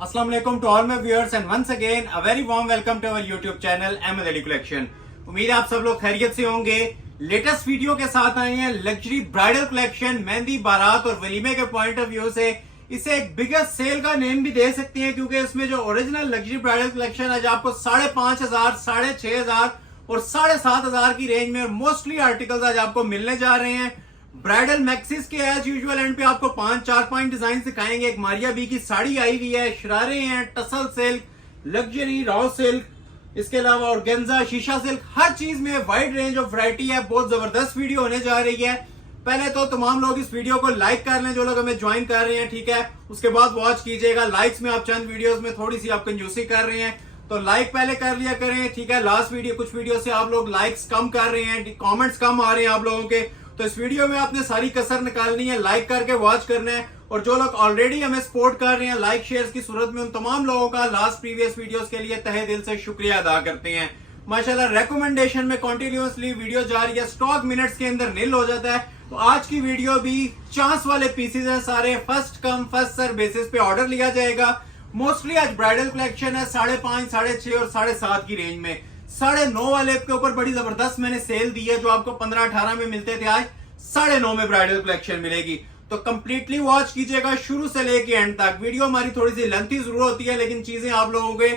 Assalamu alaikum to all my viewers and once again a very warm welcome to our YouTube channel Ahmed Ali Collection। उम्मीद है आप सब लोग खैरियत से होंगे। लेटेस्ट वीडियो के साथ आए हैं लग्जरी ब्राइडल कलेक्शन। मेहंदी, बारात और वलीमे के पॉइंट ऑफ व्यू से इसे एक बिगेस्ट सेल का नेम भी दे सकती हैं, क्योंकि इसमें जो ओरिजिनल लग्जरी ब्राइडल कलेक्शन आज आपको 5,500, 6,500 और 7,500 की रेंज में मोस्टली आर्टिकल्स आज आपको मिलने जा रहे हैं। ब्राइडल मैक्सिस के एज यूजुअल एंड पे आपको 5 डिजाइन सिखाएंगे। एक मारिया बी की साड़ी आई हुई है, शरारे हैं, tussle silk, luxury raw silk, इसके अलावा ऑर्गेन्जा, शीशा सिल्क, हर चीज में वाइड रेंज ऑफ वैरायटी है। बहुत जबरदस्त वीडियो होने जा रही है। पहले तो तमाम लोग इस वीडियो को लाइक कर लें जो लोग हमें ज्वाइन कर रहे हैं, ठीक है। उसके बाद वॉच कीजिएगा। लाइक्स में आप चंद वीडियोस में थोड़ी सी आप कंजूसी कर रहे हैं, तो लाइक पहले कर लिया करें, ठीक है। लास्ट वीडियो कुछ वीडियो से आप लोग लाइक्स कम कर रहे हैं, कमेंट्स कम आ रहे हैं आप लोगों के, तो इस वीडियो में आपने सारी कसर निकालनी है, लाइक करके वॉच करना है। और जो लोग ऑलरेडी हमें सपोर्ट कर रहे हैं लाइक शेयर्स की सूरत में, उन तमाम लोगों का लास्ट प्रीवियस वीडियोस के लिए तहे दिल से शुक्रिया अदा करते हैं। माशाल्लाह रेकमेंडेशन में कंटिन्यूअसली वीडियो जा रही है, स्टॉक मिनट्स के अंदर नील हो जाता है। तो आज की वीडियो भी चांस वाले पीसेज हैं, सारे first come first serve basis पे ऑर्डर लिया जाएगा। मोस्टली आज ब्राइडल कलेक्शन है 5.5, 6.5 और 7.5 की रेंज में। 9.5 वाले के ऊपर बड़ी जबरदस्त मैंने सेल दी है, जो आपको 15-18 में मिलते थे, आज 9.5 में ब्राइडल कलेक्शन मिलेगी। तो कंप्लीटली वॉच कीजिएगा शुरू से लेके एंड तक। वीडियो हमारी थोड़ी सी लेंथी जरूर होती है, लेकिन चीजें आप लोगों के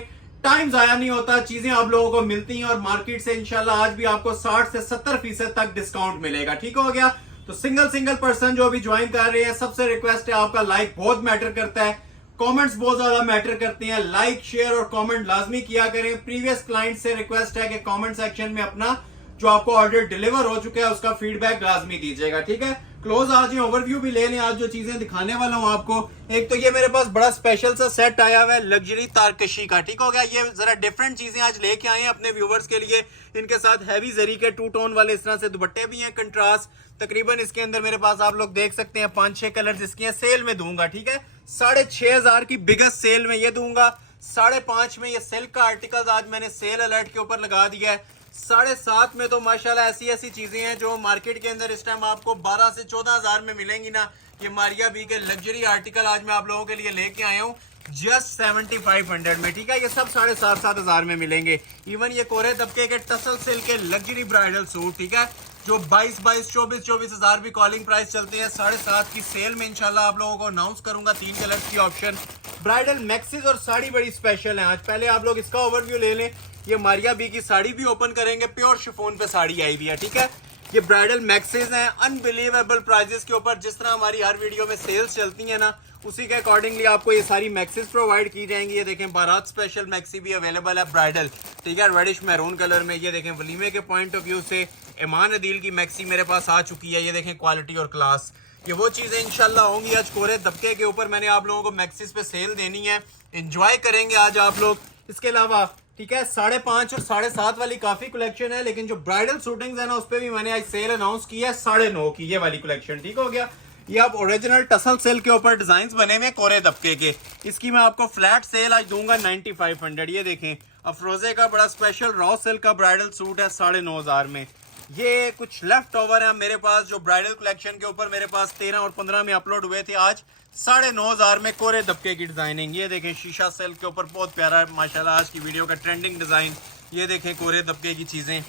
टाइम जाया नहीं होता, चीजें आप लोगों को मिलती हैं। और मार्केट से इंशाल्लाह आज भी आपको 60 से 70% तक डिस्काउंट मिलेगा, ठीक हो गया। तो सिंगल पर्सन जो अभी ज्वाइन कर रहे हैं, सबसे रिक्वेस्ट है, आपका लाइक बहुत मैटर करता है, कमेंट्स बहुत ज्यादा मैटर करते हैं। लाइक शेयर और कमेंट लाजमी किया करें। प्रीवियस क्लाइंट से रिक्वेस्ट है कि कमेंट सेक्शन में अपना जो आपको ऑर्डर डिलीवर हो चुका है उसका फीडबैक लाजमी दीजिएगा, ठीक है। क्लोज आज ओवरव्यू भी ले लें आज जो चीजें दिखाने वाला हूं आपको। एक तो ये मेरे पास बड़ा स्पेशल सा सेट आया हुआ है लग्जरी तारकशी का, ठीक हो गया। ये जरा डिफरेंट चीजें आज लेके आए हैं अपने व्यूवर्स के लिए। इनके साथ हैवी जरी के 2 टोन वाले इस तरह से दुपट्टे भी हैं, कंट्रास्ट। तकरीबन इसके अंदर मेरे पास आप लोग देख सकते हैं 5-6 कलर्स इसके हैं। सेल में दूंगा, ठीक है। 6,500 की बिगेस्ट सेल में ये दूंगा। 5.5 में ये सिल्क का आर्टिकल आज मैंने सेल अलर्ट के ऊपर लगा दिया है। 7.5 में तो माशाल्लाह ऐसी चीजें हैं जो मार्केट के अंदर इस टाइम आपको 12 से 14,000 में मिलेंगी ना। ये मारिया बी के लग्जरी आर्टिकल आज मैं आप लोगों के लिए लेके आया हूँ जस्ट 7,500 में, ठीक है। ये सब 7,500 में मिलेंगे। इवन ये कोरे तबके के टसल सिल्क के लग्जरी ब्राइडल सूट, ठीक है, जो 22,000, 24,000 भी कॉलिंग प्राइस चलते हैं। 7.5 की सेल में इंशाल्लाह आप लोगों को अनाउंस करूंगा 3 कलर की ऑप्शन। ब्राइडल मैक्सिस और साड़ी बड़ी स्पेशल है आज। पहले आप लोग इसका ओवरव्यू ले लें। ये मारिया बी की साड़ी भी ओपन करेंगे, प्योर शिफॉन पे साड़ी आई हुई है, ठीक है। ये ब्राइडल मैक्सिस हैं अनबिलीवेबल प्राइजेस के ऊपर। जिस तरह हमारी हर वीडियो में सेल्स चलती है ना, उसी के अकॉर्डिंगली आपको ये सारी मैक्सिस प्रोवाइड की जाएंगी। ये देखें बारात स्पेशल मैक्सी भी अवेलेबल है ब्राइडल, ठीक है, रेडिश मैरून कलर में। ये देखें वलीमे के पॉइंट ऑफ व्यू से ईमान अदील की मैक्सी मेरे पास आ चुकी है। ये देखें क्वालिटी और क्लास, ये वो चीजें इंशाल्लाह होंगी आज कोरे दबके के ऊपर। मैंने आप लोगों को मैक्सिस पे सेल देनी है, एंजॉय करेंगे आज आप लोग। इसके अलावा, ठीक है, 5.5 और 7.5 वाली काफी कलेक्शन है, लेकिन जो ब्राइडल शूटिंग्स है ना उस पर भी मैंने आज सेल अनाउंस की है 9.5 की, ये वाली कलेक्शन, ठीक हो गया। ये आप ओरिजिनल टसल सिल्क के ऊपर डिजाइन बने हुए कोरे दबके के। इसकी मैं आपको फ्लैट सेल आज दूंगा 9,500। ये देखें अफरोजे का बड़ा स्पेशल रॉ सिल्क का ब्राइडल सूट है 9,500 में। ये कुछ लेफ्ट ओवर है मेरे पास जो ब्राइडल कलेक्शन के ऊपर मेरे पास 13 और 15 में अपलोड हुए थे, आज 9,500 में कोरे दबके की डिजाइनिंग। ये देखें शीशा सिल्क के ऊपर बहुत प्यारा है माशाल्लाह आज की वीडियो का ट्रेंडिंग डिजाइन। ये देखें कोरे दबके की चीजें,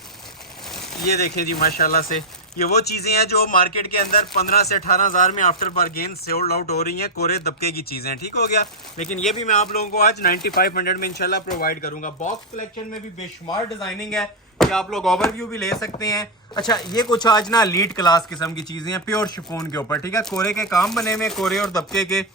ये देखें जी माशाल्लाह से। ये वो चीजें हैं जो मार्केट के अंदर 15 से 18,000 में आफ्टर बारगेन सोल्ड आउट हो रही हैं, कोरे दबके की चीजें, ठीक हो गया। लेकिन ये भी मैं आप लोगों को आज 9,500 में इंशाल्लाह प्रोवाइड करूंगा। बॉक्स कलेक्शन में भी बेशुमार डिजाइनिंग है, ये आप लोग ओवरव्यू भी ले सकते हैं। अच्छा, ये कुछ आज ना लीड क्लास किस्म की चीजें हैं प्योर शिफॉन के ऊपर, ठीक है, कोरे के काम बने में, कोरे और दबके के।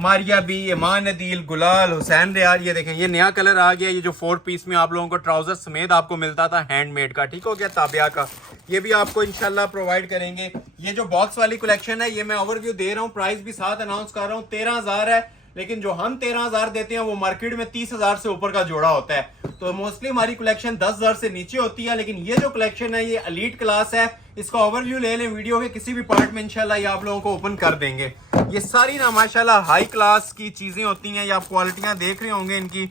मारिया बी, ईमान अदील, गुलाल, हुसैन रियाज। ये देखें ये नया कलर आ गया, ये जो 4 पीस में आप लोगों को ट्राउजर समेत आपको मिलता था हैंडमेड का, ठीक हो गया, ताबिया का। ये भी आपको इंशाल्लाह प्रोवाइड करेंगे। ये जो बॉक्स वाली कलेक्शन है ये मैं ओवरव्यू दे रहा हूँ, प्राइस भी साथ अनाउंस कर रहा हूँ, 13,000 है। लेकिन जो हम 13,000 देते हैं वो मार्केट में 30,000 से ऊपर का जोड़ा होता है। तो मोस्टली हमारी कलेक्शन 10,000 से नीचे होती है। लेकिन ये जो कलेक्शन है ये एलीट क्लास है। इसका ओवरव्यू ले लें वीडियो के किसी भी पार्ट में, इंशाल्लाह ये आप लोगों को ओपन कर देंगे। ये सारी ना माशाल्लाह हाई क्लास की चीजें होती हैं, ये आप क्वालिटियां देख रहे होंगे इनकी,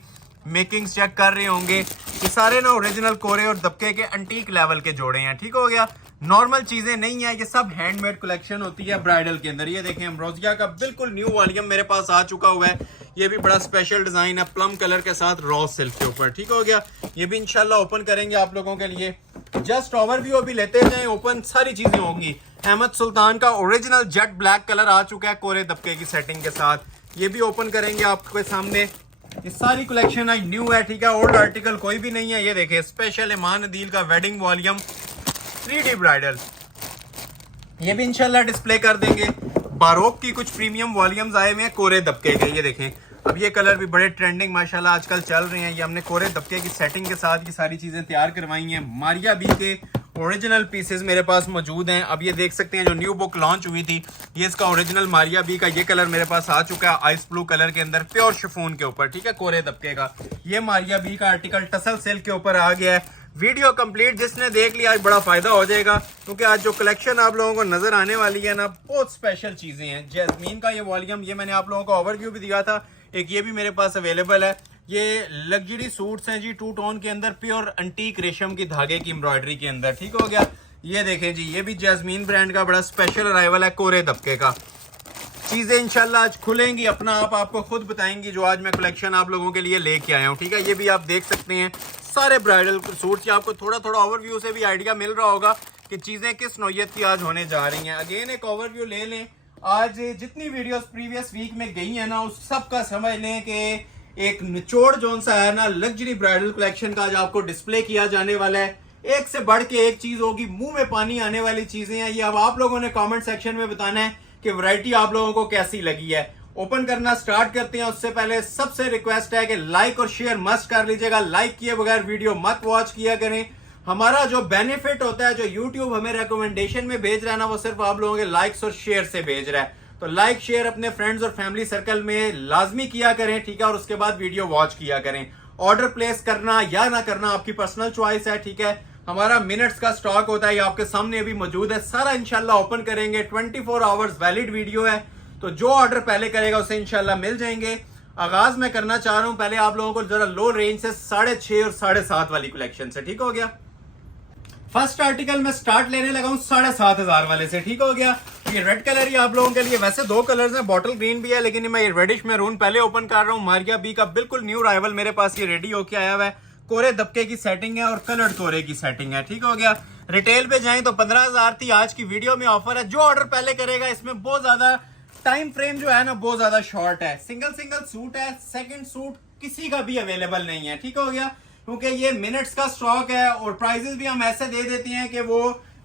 मेकिंग्स चेक कर रहे होंगे, ये सारे ना ओरिजिनल कोरे और दबके के एंटीक लेवल के जोड़े हैं। ठीक हो गया, नॉर्मल चीजें नहीं है, ये सब हैंडमेड कलेक्शन होती है ब्राइडल के अंदर। ये देखें एम्ब्रोसिया का बिल्कुल न्यू वॉल्यूम मेरे पास आ चुका हुआ है। ये भी बड़ा स्पेशल डिजाइन है प्लम कलर के साथ रॉ सिल्क के ऊपर। ठीक हो गया, ये भी इंशाल्लाह ओपन करेंगे आप लोगों के लिए। जस्ट ओवरव्यू अभी लेते जाएं, ओपन सारी चीजें होंगी। अहमद सुल्तान का ओरिजिनल जेट ब्लैक कलर आ चुका है कोरे दबके की सेटिंग के साथ, ये भी ओपन करेंगे आपके सामने। ये सारी कलेक्शन आज न्यू है, ठीक है, ओल्ड आर्टिकल कोई भी नहीं है। ये देखें स्पेशल इमान अदील का वेडिंग वॉल्यूम 3D ब्राइडल, ये भी इंशाल्लाह डिस्प्ले कर देंगे। बारोक की कुछ प्रीमियम वॉल्यूम्स आए हुए हैं कोरे दबके के, ये देखें। अब ये कलर भी बड़े ट्रेंडिंग माशाल्लाह आजकल चल रहे हैं। ये हमने कोरे दबके की सेटिंग के साथ ये सारी चीजें तैयार करवाई हैं। मारिया बी के ओरिजिनल पीसेस मेरे पास मौजूद हैं। अब ये देख सकते हैं जो न्यू बुक लॉन्च हुई थी, ये इसका ओरिजिनल मारिया बी का ये कलर मेरे पास आ चुका है, आइस ब्लू कलर के अंदर, प्योर शिफॉन के ऊपर। ठीक है, कोरे दबके का ये मारिया बी का आर्टिकल टसल सिल्क के ऊपर आ गया है। वीडियो कंप्लीट जिसने देख लिया आज बड़ा फायदा हो जाएगा, क्योंकि आज जो कलेक्शन आप लोगों को नजर आने वाली है ना, बहुत स्पेशल चीजें हैं। जैस्मीन का ये वॉल्यूम, ये मैंने आप लोगों को ओवरव्यू भी दिया था, एक ये भी मेरे पास अवेलेबल है। ये लग्जरी सूट्स हैं जी, 2 टोन के अंदर, प्योर अंटीक रेशम की धागे की एम्ब्रॉयडरी के अंदर। ठीक हो गया, ये देखें जी, ये भी जैस्मीन ब्रांड का बड़ा स्पेशल अराइवल है कोरे दबके का। चीजें इंशाल्लाह आज खुलेंगी अपना आप आपको खुद बताएंगी, जो आज मैं कलेक्शन आप लोगों के लिए लेके आया हूँ। ठीक है, ये भी आप देख सकते हैं सारे ब्राइडल सूट्स। आपको थोड़ा थोड़ा ओवरव्यू से भी आइडिया मिल रहा होगा कि चीजें किस नौयत की आज होने जा रही हैं। अगेन एक ओवरव्यू ले लें, आज जितनी वीडियोस प्रीवियस वीक में गई है ना, उस सब का समझ लें कि एक निचोड़ जोन सा है ना, लग्जरी ब्राइडल कलेक्शन का आज आपको डिस्प्ले किया जाने वाला है। एक से बढ़ के एक चीज होगी, मुंह में पानी आने वाली चीजें हैं। ये अब आप लोगों ने कमेंट सेक्शन में बताना है कि वैरायटी आप लोगों को कैसी लगी है। ओपन करना स्टार्ट करते हैं, उससे पहले सबसे रिक्वेस्ट है कि लाइक और शेयर मस्ट कर लीजिएगा। लाइक किए बगैर वीडियो मत वॉच किया करें। हमारा जो बेनिफिट होता है, जो यूट्यूब हमें रिकमेंडेशन में भेज रहा है ना, वो सिर्फ आप लोगों के लाइक्स और शेयर से भेज रहा है। तो लाइक शेयर अपने फ्रेंड्स और फैमिली सर्कल में लाजमी किया करें, ठीक है, और उसके बाद वीडियो वॉच किया करें। ऑर्डर प्लेस करना या ना करना आपकी पर्सनल चॉइस है। ठीक है, हमारा मिनट्स का स्टॉक होता है, ये आपके सामने अभी मौजूद है, सारा इंशाल्लाह ओपन करेंगे। 24 आवर्स वैलिड वीडियो है, तो जो ऑर्डर पहले करेगा उसे इंशाल्लाह मिल जाएंगे। आगाज मैं करना चाह रहा हूं पहले आप लोगों को जरा लो रेंज से 6.5 और 7.5 वाली कलेक्शन से। ठीक हो गया, फर्स्ट आर्टिकल मैं स्टार्ट लेने लगा हूं 7,500 वाले से। ठीक हो गया, ये रेड कलर ही आप लोगों के लिए, वैसे 2 कलर्स हैं, बॉटल ग्रीन भी है, लेकिन मैं ये रेडिश मैरून पहले ओपन कर रहा हूं। मारिया बी का बिल्कुल न्यू राइवल मेरे पास ये रेडी होके आया हुआ है। कोरे दबके की सेटिंग है और कलर्ड कोरे की सेटिंग है। ठीक हो गया, रिटेल पे जाएं तो 15,000 थी, आज की वीडियो में ऑफर है। जो ऑर्डर पहले करेगा, इसमें बहुत ज्यादा टाइम फ्रेम जो है ना, बहुत ज्यादा शॉर्ट है। सिंगल सूट है, सेकंड सूट किसी का भी अवेलेबल नहीं है। ठीक हो गया, क्योंकि ये मिनट्स का स्टॉक है और प्राइजेस भी हम ऐसे दे देते हैं कि वो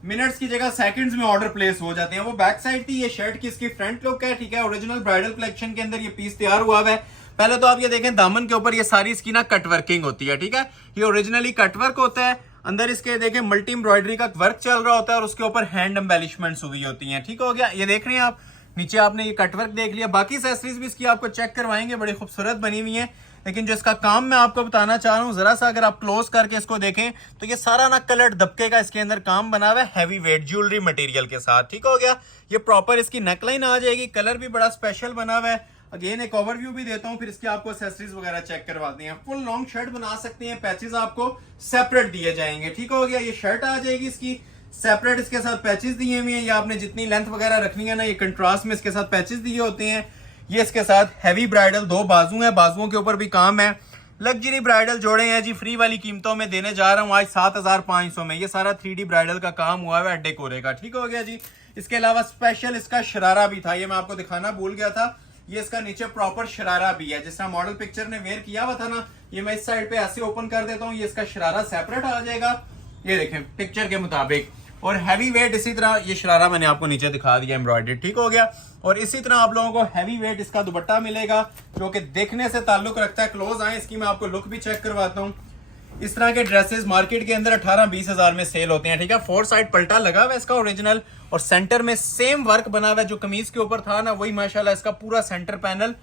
मिनट्स की जगह सेकंड्स में ऑर्डर प्लेस हो जाते हैं। वो बैक साइड थी, ये शर्ट की इसकी फ्रंट लुक है। ठीक है, ओरिजिनल ब्राइडल कलेक्शन के अंदर ये पीस तैयार हुआ है। पहले तो आप ये देखें, दामन के ऊपर ये सारी इसकी ना कट वर्किंग होती है। ठीक है, ये ओरिजिनली कट वर्क होता है। अंदर इसके देखें मल्टी एम्ब्रॉयडरी का वर्क चल रहा होता है और उसके ऊपर हैंड एम्बेलिशमेंट्स हुई होती हैं। ठीक हो गया, ये देख रहे हैं आप, नीचे आपने ये कटवर्क देख लिया। बाकी एक्सेसरीज भी इसकी आपको चेक करवाएंगे, बड़ी खूबसूरत बनी हुई है। लेकिन जो इसका काम मैं आपको बताना चाह रहा हूँ, जरा सा अगर आप क्लोज करके इसको देखें तो ये सारा ना कलर्ड दबके का इसके अंदर काम बना हुआ है, हैवी वेट ज्वेलरी मटेरियल के साथ। ठीक हो गया, ये प्रॉपर इसकी नेकलाइन आ जाएगी, कलर भी बड़ा स्पेशल बना हुआ है। अगेन एक ओवरव्यू भी देता हूँ, फिर इसके आपको एक्सेसरीज वगैरह चेक करवाते हैं। फुल लॉन्ग शर्ट बना सकते हैं, पैचेस आपको सेपरेट दिए जाएंगे। ठीक हो गया, ये शर्ट आ जाएगी इसकी सेपरेट, इसके साथ पैचेस दिए हुए हैं। या आपने जितनी लेंथ वगैरह रखनी है ना, ये कंट्रास्ट में इसके साथ पैचेस दिए होते हैं। ये इसके साथ हैवी ब्राइडल 2 बाजू है, बाजुओं के ऊपर भी काम है। लग्जरी ब्राइडल जोड़े हैं जी, फ्री वाली कीमतों में देने जा रहा हूँ आज 7,500 में। ये सारा 3D ब्राइडल का काम हुआ है अड्डे कोरे का। ठीक हो गया जी, इसके अलावा स्पेशल इसका शरारा भी था, ये मैं आपको दिखाना भूल गया था। ये इसका नीचे प्रॉपर शरारा भी है, जिस तरह मॉडल पिक्चर ने वेयर किया हुआ था ना, ये मैं इस साइड पे ऐसे ओपन कर देता हूँ, ये इसका शरारा सेपरेट आ जाएगा। ये देखें पिक्चर के मुताबिक, और हैवी वेट इसी तरह ये शरारा मैंने आपको नीचे दिखा दिया एम्ब्रॉयडरी। ठीक हो गया, और इसी तरह आप लोगों को हैवी वेट इसका दुपट्टा मिलेगा, जो कि देखने से ताल्लुक रखता है। क्लोज आए, इसकी मैं आपको लुक भी चेक करवाता हूँ। इस तरह के ड्रेसेस मार्केट के अंदर 18-20 हजार में सेल होते हैं। ठीक है, 4 साइड पलटा लगा हुआ है इसका ओरिजिनल, और सेंटर में सेम वर्क बना हुआ है जो कमीज के ऊपर था ना, वही माशाल्लाह इसका पूरा सेंटर पैनल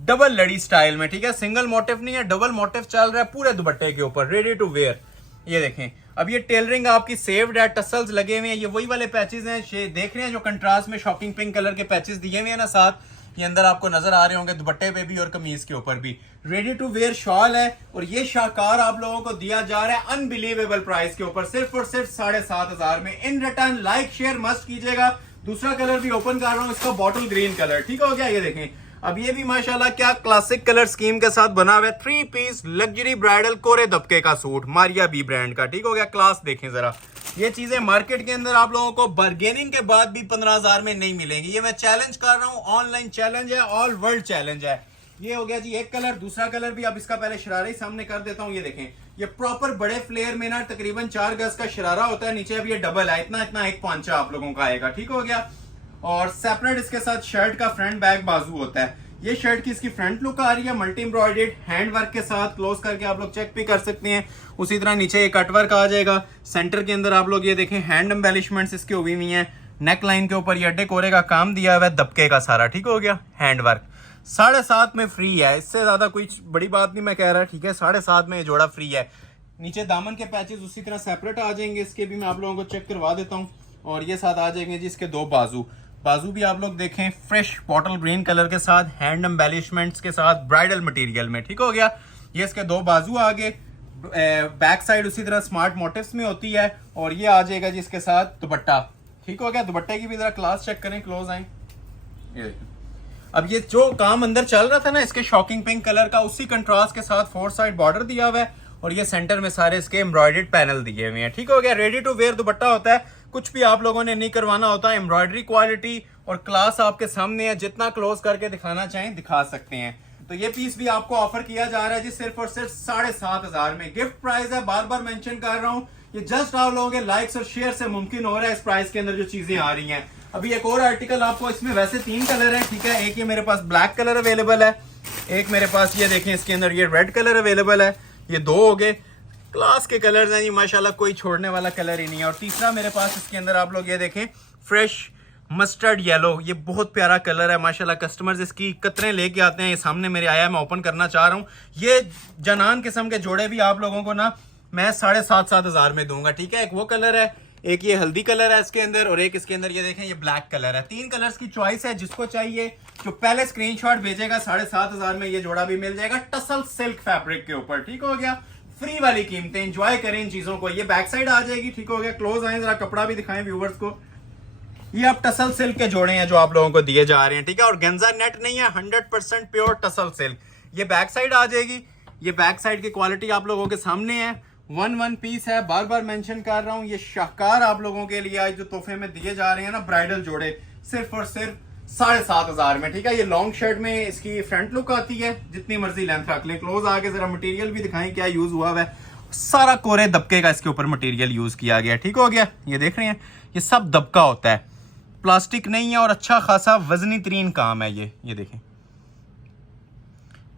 डबल लड़ी स्टाइल में। ठीक है, सिंगल मोटिव नहीं है, डबल मोटिव चल रहा है पूरे दुपट्टे के ऊपर, रेडी टू वेयर। ये देखें, अब ये टेलरिंग आपकी सेव्ड है, टसल्स लगे हुए हैं, ये वही वाले पैचेस हैं देख रहे हैं जो कंट्रास्ट में शॉकिंग पिंक कलर के पैचेस दिए हुए हैं ना साथ, ये अंदर आपको नजर आ रहे होंगे, दुपट्टे पे भी और कमीज के ऊपर भी। रेडी टू वेयर शॉल है और ये शाहकार आप लोगों को दिया जा रहा है अनबिलीवेबल प्राइस के ऊपर, सिर्फ और सिर्फ 7,500 में। In return like share must कीजिएगा। दूसरा कलर भी ओपन कर रहा हूँ, इसका बॉटल ग्रीन कलर, ठीक हो गया। ये देखें, अब ये भी माशाल्लाह क्या क्लासिक कलर स्कीम के साथ बना हुआ है। 3 पीस लग्जरी ब्राइडल कोरे दबके का सूट, मारिया बी ब्रांड का, ठीक हो गया। क्लास देखें जरा, ये चीजें मार्केट के अंदर आप लोगों को बार्गेनिंग के बाद भी 15,000 में नहीं मिलेंगी। ये मैं चैलेंज कर रहा हूँ, ऑनलाइन चैलेंज है, ऑल वर्ल्ड चैलेंज है। ये हो गया जी एक कलर। दूसरा कलर भी अब इसका पहले शरारा ही सामने कर देता हूँ। ये देखें, ये प्रॉपर बड़े फ्लेयर में ना तकरीबन 4 गज का शरारा होता है, नीचे अब ये डबल है, इतना इतना एक पांचा आप लोगों का आएगा, ठीक हो गया। और सेपरेट इसके साथ शर्ट का फ्रंट बैक बाजू होता है। ये शर्ट की इसकी फ्रंट लुक आ रही है मल्टी एम्ब्रॉयडर्ड हैंड वर्क के साथ, क्लोज करके आप लोग चेक भी कर सकते हैं। उसी तरह नीचे ये कट वर्क आ जाएगा। सेंटर के अंदर आप लोग ये देखें हैंड एम्बेलिशमेंट्स इसके हुई हुई हैं। नेक लाइन के ऊपर ये अड्डे कोरे का काम दिया हुआ है, दबके का सारा, ठीक हो गया। हैंड वर्क 7.5 में फ्री है, इससे ज्यादा कोई बड़ी बात नहीं मैं कह रहा, ठीक है। 7.5 में ये जोड़ा फ्री है। नीचे दामन के पैचेस उसी तरह सेपरेट आ जाएंगे, इसके भी मैं आप लोगों को चेक करवा देता हूँ। और ये साथ आ जाएंगे जी इसके 2 बाजू। बाजू भी आप लोग देखें फ्रेश बॉटल ग्रीन कलर के साथ, हैंड एम्बेलिशमेंट्स के साथ, ब्राइडल मटेरियल में, ठीक हो गया। ये इसके 2 बाजू आगे, बैक साइड उसी तरह स्मार्ट मोटिव्स में होती है। और ये आ जाएगा जी इसके साथ दुपट्टा, ठीक हो गया। दुपट्टे की भी जरा क्लास चेक करें, क्लोज आए। अब ये जो काम अंदर चल रहा था ना इसके शॉकिंग पिंक कलर का, उसी कंट्रास्ट के साथ 4 साइड बॉर्डर दिया हुआ है और ये सेंटर में सारे इसके एम्ब्रॉयडर्ड पैनल दिए हुए हैं, ठीक हो गया। रेडी टू वेयर दुपट्टा होता है, कुछ भी आप लोगों ने नहीं करवाना होता। एम्ब्रॉयडरी क्वालिटी और क्लास आपके सामने है, जितना क्लोज करके दिखाना चाहें दिखा सकते हैं। तो ये पीस भी आपको ऑफर किया जा रहा है जी सिर्फ और सिर्फ 7,500 में। गिफ्ट प्राइस है, बार बार मेंशन कर रहा हूँ, ये जस्ट आप लोगों के लाइक्स और शेयर से मुमकिन हो रहा है इस प्राइस के अंदर जो चीजें आ रही हैं। अभी एक और आर्टिकल आपको, इसमें वैसे 3 कलर है, ठीक है। एक ये मेरे पास ब्लैक कलर अवेलेबल है, एक मेरे पास ये देखें इसके अंदर ये रेड कलर अवेलेबल है। ये 2 हो गए, क्लास के कलर्स हैं जी माशाल्लाह, कोई छोड़ने वाला कलर ही नहीं है। और तीसरा मेरे पास इसके अंदर आप लोग ये देखें फ्रेश मस्टर्ड येलो, ये बहुत प्यारा कलर है माशाल्लाह। कस्टमर्स इसकी कतरें लेके आते हैं, ये सामने मेरे आया है, मैं ओपन करना चाह रहा हूँ। ये जनान किस्म के जोड़े भी आप लोगों को ना मैं 7,500 में दूंगा, ठीक है। एक वो कलर है, एक ये हल्दी कलर है इसके अंदर, और एक इसके अंदर ये देखें ये ब्लैक कलर है। 3 कलर्स की चॉइस है, जिसको चाहिए जो पहले स्क्रीनशॉट भेजेगा 7,500 में ये जोड़ा भी मिल जाएगा, टसल सिल्क फैब्रिक के ऊपर, ठीक हो गया। फ्री वाली कीमतें, एंजॉय करें इन चीजों को। ये बैक साइड आ जाएगी, ठीक हो गया। क्लोज आए, जरा कपड़ा भी दिखाएं व्यूवर्स को। ये आप टसल सिल्क के जोड़े हैं जो आप लोगों को दिए जा रहे हैं, ठीक है। और गेंजा नेट नहीं है, 100% प्योर टसल सिल्क। ये बैक साइड आ जाएगी, ये बैक साइड की क्वालिटी आप लोगों के सामने है। 1 पीस है, बार बार मेंशन कर रहा हूं। ये शाहकार आप लोगों के लिए आज जो तोहफे में दिए जा रहे हैं ना ब्राइडल जोड़े, सिर्फ और सिर्फ 7,500 में, ठीक है। ये लॉन्ग शर्ट में इसकी फ्रंट लुक आती है, जितनी मर्जी लेंथ रख लें। क्लोज आके जरा मटेरियल भी दिखाएं क्या यूज हुआ है। सारा कोरे दबके का इसके ऊपर मटेरियल यूज किया गया, ठीक हो गया। ये देख रहे हैं, ये सब दबका होता है, प्लास्टिक नहीं है, और अच्छा खासा वजनी तरीन काम है ये देखें।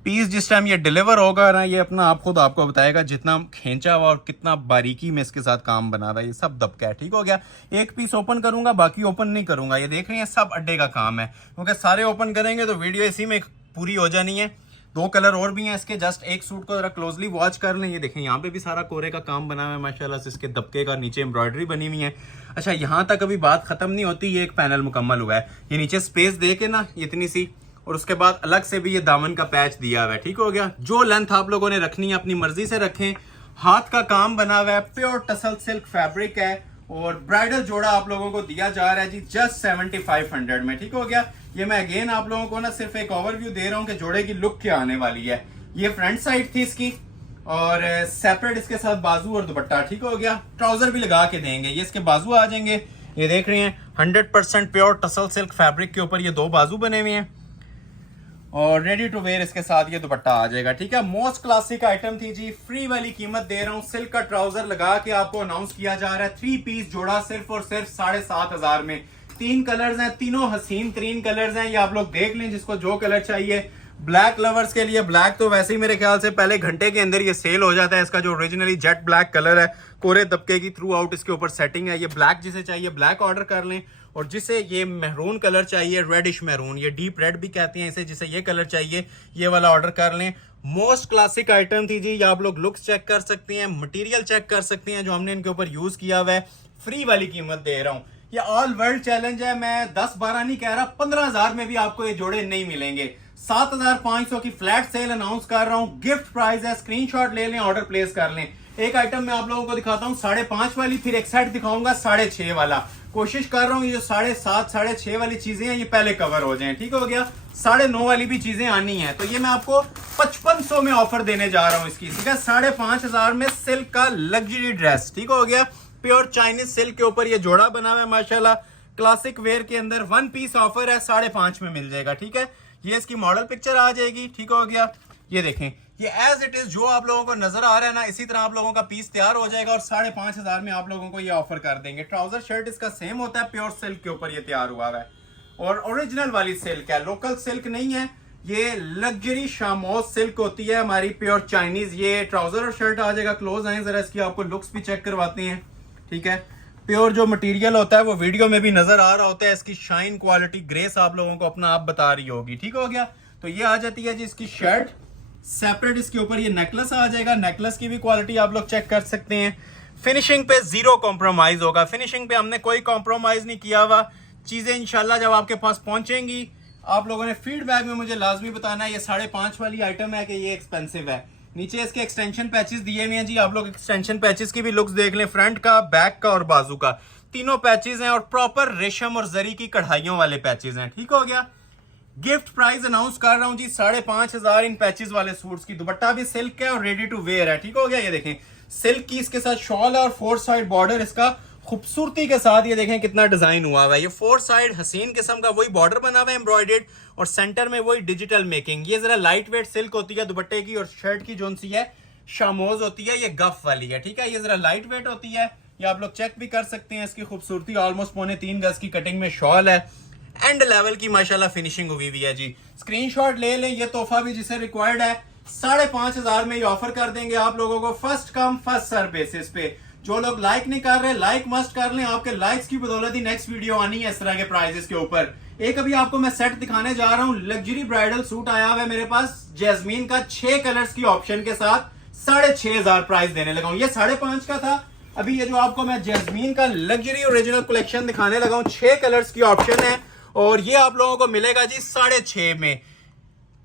पीस जिस टाइम ये डिलीवर होगा ना, ये अपना आप खुद आपको बताएगा जितना खींचा हुआ और कितना बारीकी में इसके साथ काम बना हुआ है। ये सब दबका है, ठीक हो गया। एक पीस ओपन करूंगा, बाकी ओपन नहीं करूंगा। ये देख रहे हैं सब अड्डे का काम है, क्योंकि सारे ओपन करेंगे तो वीडियो इसी में पूरी हो जानी है। 2 कलर और भी हैं इसके, जस्ट एक सूट को जरा क्लोजली वॉच कर लें। ये देखें यहाँ पे भी सारा कोरे का काम बना हुआ है माशाल्लाह से, इसके दबके का, नीचे एम्ब्रॉयडरी बनी हुई है। अच्छा, यहाँ तक अभी बात खत्म नहीं होती, ये एक पैनल मुकम्मल हुआ है। ये नीचे स्पेस दे के ना इतनी सी, और उसके बाद अलग से भी ये दामन का पैच दिया हुआ है, ठीक हो गया। जो लेंथ आप लोगों ने रखनी है अपनी मर्जी से रखें। हाथ का काम बना हुआ है, प्योर टसल सिल्क फैब्रिक है, और ब्राइडल जोड़ा आप लोगों को दिया जा रहा है जी जस्ट 7,500 में, ठीक हो गया। ये मैं अगेन आप लोगों को ना सिर्फ एक ओवरव्यू दे रहा हूँ कि जोड़े की लुक क्या आने वाली है। ये फ्रंट साइड थी इसकी, और सेपरेट इसके साथ बाजू और दुपट्टा, ठीक हो गया। ट्राउजर भी लगा के देंगे। ये इसके बाजू आ जाएंगे, ये देख रहे हैं 100% प्योर टसल सिल्क फैब्रिक के ऊपर ये 2 बाजू बने हुए हैं, और रेडी टू वेयर इसके साथ ये दुपट्टा आ जाएगा, ठीक है। मोस्ट क्लासिक आइटम थी जी, फ्री वाली कीमत दे रहा हूँ। सिल्क का ट्राउजर लगा के आपको अनाउंस किया जा रहा है। 3 पीस जोड़ा सिर्फ और सिर्फ 7,500 में। 3 कलर्स हैं, तीनों हसीन तरीन कलर्स हैं। ये आप लोग देख लें जिसको जो कलर चाहिए। ब्लैक लवर्स के लिए ब्लैक तो वैसे ही मेरे ख्याल से पहले घंटे के अंदर ये सेल हो जाता है। इसका जो ओरिजिनली जेट ब्लैक कलर है, कोरे दबके की थ्रू आउट इसके ऊपर सेटिंग है। ये ब्लैक जिसे चाहिए ब्लैक ऑर्डर कर लें, और जिसे ये मेहरून कलर चाहिए, रेडिश मेहरून, ये डीप रेड भी कहते हैं इसे, जिसे ये कलर चाहिए ये वाला ऑर्डर कर लें। मोस्ट क्लासिक आइटम थी जी, ये आप लोग लुक्स चेक कर सकते हैं, मटेरियल चेक कर सकते हैं जो हमने इनके ऊपर यूज किया हुआ है। फ्री वाली कीमत दे रहा हूँ। ये ऑल वर्ल्ड चैलेंज है, मैं 10-12 नहीं कह रहा, 15,000 में भी आपको ये जोड़े नहीं मिलेंगे। 7,500 की फ्लैट सेल अनाउंस कर रहा हूं, गिफ्ट प्राइस है, स्क्रीनशॉट ले लें, ऑर्डर प्लेस कर लें। एक आइटम मैं आप लोगों को दिखाता हूं 5.5 वाली, फिर एक सेट दिखाऊंगा 6.5 वाला। कोशिश कर रहा हूं ये जो 7.5 6.5 वाली चीजें हैं ये पहले कवर हो जाएं, ठीक हो गया। 9.5 वाली भी चीजें आनी है, तो ये मैं आपको 5500 में ऑफर देने जा रहा हूं इसकी, ठीक है। 5,500 में सिल्क का लग्जरी ड्रेस, ठीक हो गया। प्योर चाइनीज सिल्क के ऊपर ये जोड़ा बना हुआ है माशाल्लाह, क्लासिक वेयर के अंदर 1 पीस ऑफर है, 5.5 में मिल जाएगा, ठीक है। ये इसकी मॉडल पिक्चर आ जाएगी, ठीक हो गया। ये देखें, ये एज इट इज जो आप लोगों को नजर आ रहा है ना, इसी तरह आप लोगों का पीस तैयार हो जाएगा और 5,500 में आप लोगों को ये ऑफर कर देंगे। ट्राउजर शर्ट इसका सेम होता है, प्योर सिल्क के ऊपर ये तैयार हुआ है और ओरिजिनल वाली सिल्क है, लोकल सिल्क नहीं है, ये लग्जरी शामोज सिल्क होती है हमारी, प्योर चाइनीज। ये ट्राउजर और शर्ट आ जाएगा। क्लोज आए जरा, इसकी आपको लुक्स भी चेक करवाते हैं, ठीक है। प्योर जो मटेरियल होता है वो वीडियो में भी नजर आ रहा होता है, इसकी शाइन, क्वालिटी, ग्रेस आप लोगों को अपना आप बता रही होगी, ठीक हो गया। तो ये आ जाती है जी इसकी शर्ट सेपरेट, इसके ऊपर ये नेकलेस आ जाएगा, नेकलेस की भी क्वालिटी आप लोग चेक कर सकते हैं। फिनिशिंग पे जीरो कॉम्प्रोमाइज होगा, फिनिशिंग पे हमने कोई कॉम्प्रोमाइज नहीं किया हुआ। चीजें इंशाल्लाह जब आपके पास पहुंचेंगी आप लोगों ने फीडबैक में मुझे लाजमी बताना है। ये 5.5 वाली आइटम है कि ये एक्सपेंसिव है। नीचे इसके एक्सटेंशन पैचेस दिए हुए हैं जी, आप लोग एक्सटेंशन पैचेस की भी लुक्स देख लें, फ्रंट का, बैक का और बाजू का, तीनों पैचेस हैं और प्रॉपर रेशम और जरी की कढ़ाइयों वाले पैचेस हैं, ठीक हो गया। गिफ्ट प्राइस अनाउंस कर रहा हूं जी 5,500 इन पैचेस वाले सूट्स की। दुपट्टा भी सिल्क है और रेडी टू वेयर है, ठीक हो गया। ये देखें, सिल्क की इसके साथ शॉल है और 4 साइड बॉर्डर इसका खूबसूरती के साथ, ये देखें कितना डिजाइन हुआ हुआ है। ये 4 साइड हसीन किस्म का वही बॉर्डर बना हुआ है एम्ब्रॉयडेड और सेंटर में वही डिजिटल मेकिंग। ये जरा लाइट वेट सिल्क होती है दुपट्टे की और शर्ट की जोन सी है शामोज होती है, ये गफ वाली है, ठीक है। ये जरा लाइट वेट होती है, ये आप लोग चेक भी कर सकते हैं। इसकी खूबसूरती ऑलमोस्ट 3.25 गज की कटिंग में शॉल है, एंड लेवल की माशाल्लाह फिनिशिंग हुई हुई है जी। स्क्रीनशॉट ले लें, ये तोहफा भी जिसे रिक्वायर्ड है 5,500 में ये ऑफर कर देंगे आप लोगों को, first come first serve basis पे। जो लोग लाइक नहीं कर रहे, लाइक मस्ट कर लें, आपके लाइक्स की बदौलत ही नेक्स्ट वीडियो आनी है इस तरह के प्राइजेस के ऊपर। एक अभी आपको मैं सेट दिखाने जा रहा हूं, लग्जरी ब्राइडल सूट आया हुआ है मेरे पास जैस्मीन का, 6 कलर्स की ऑप्शन के साथ 6,500 प्राइस देने लगा हूं। ये 5.5 का था, अभी ये जो आपको मैं जैस्मीन का लग्जरी ओरिजिनल कलेक्शन दिखाने लगा हूं, 6 कलर्स की ऑप्शन है और ये आप लोगों को मिलेगा जी 6.5 में,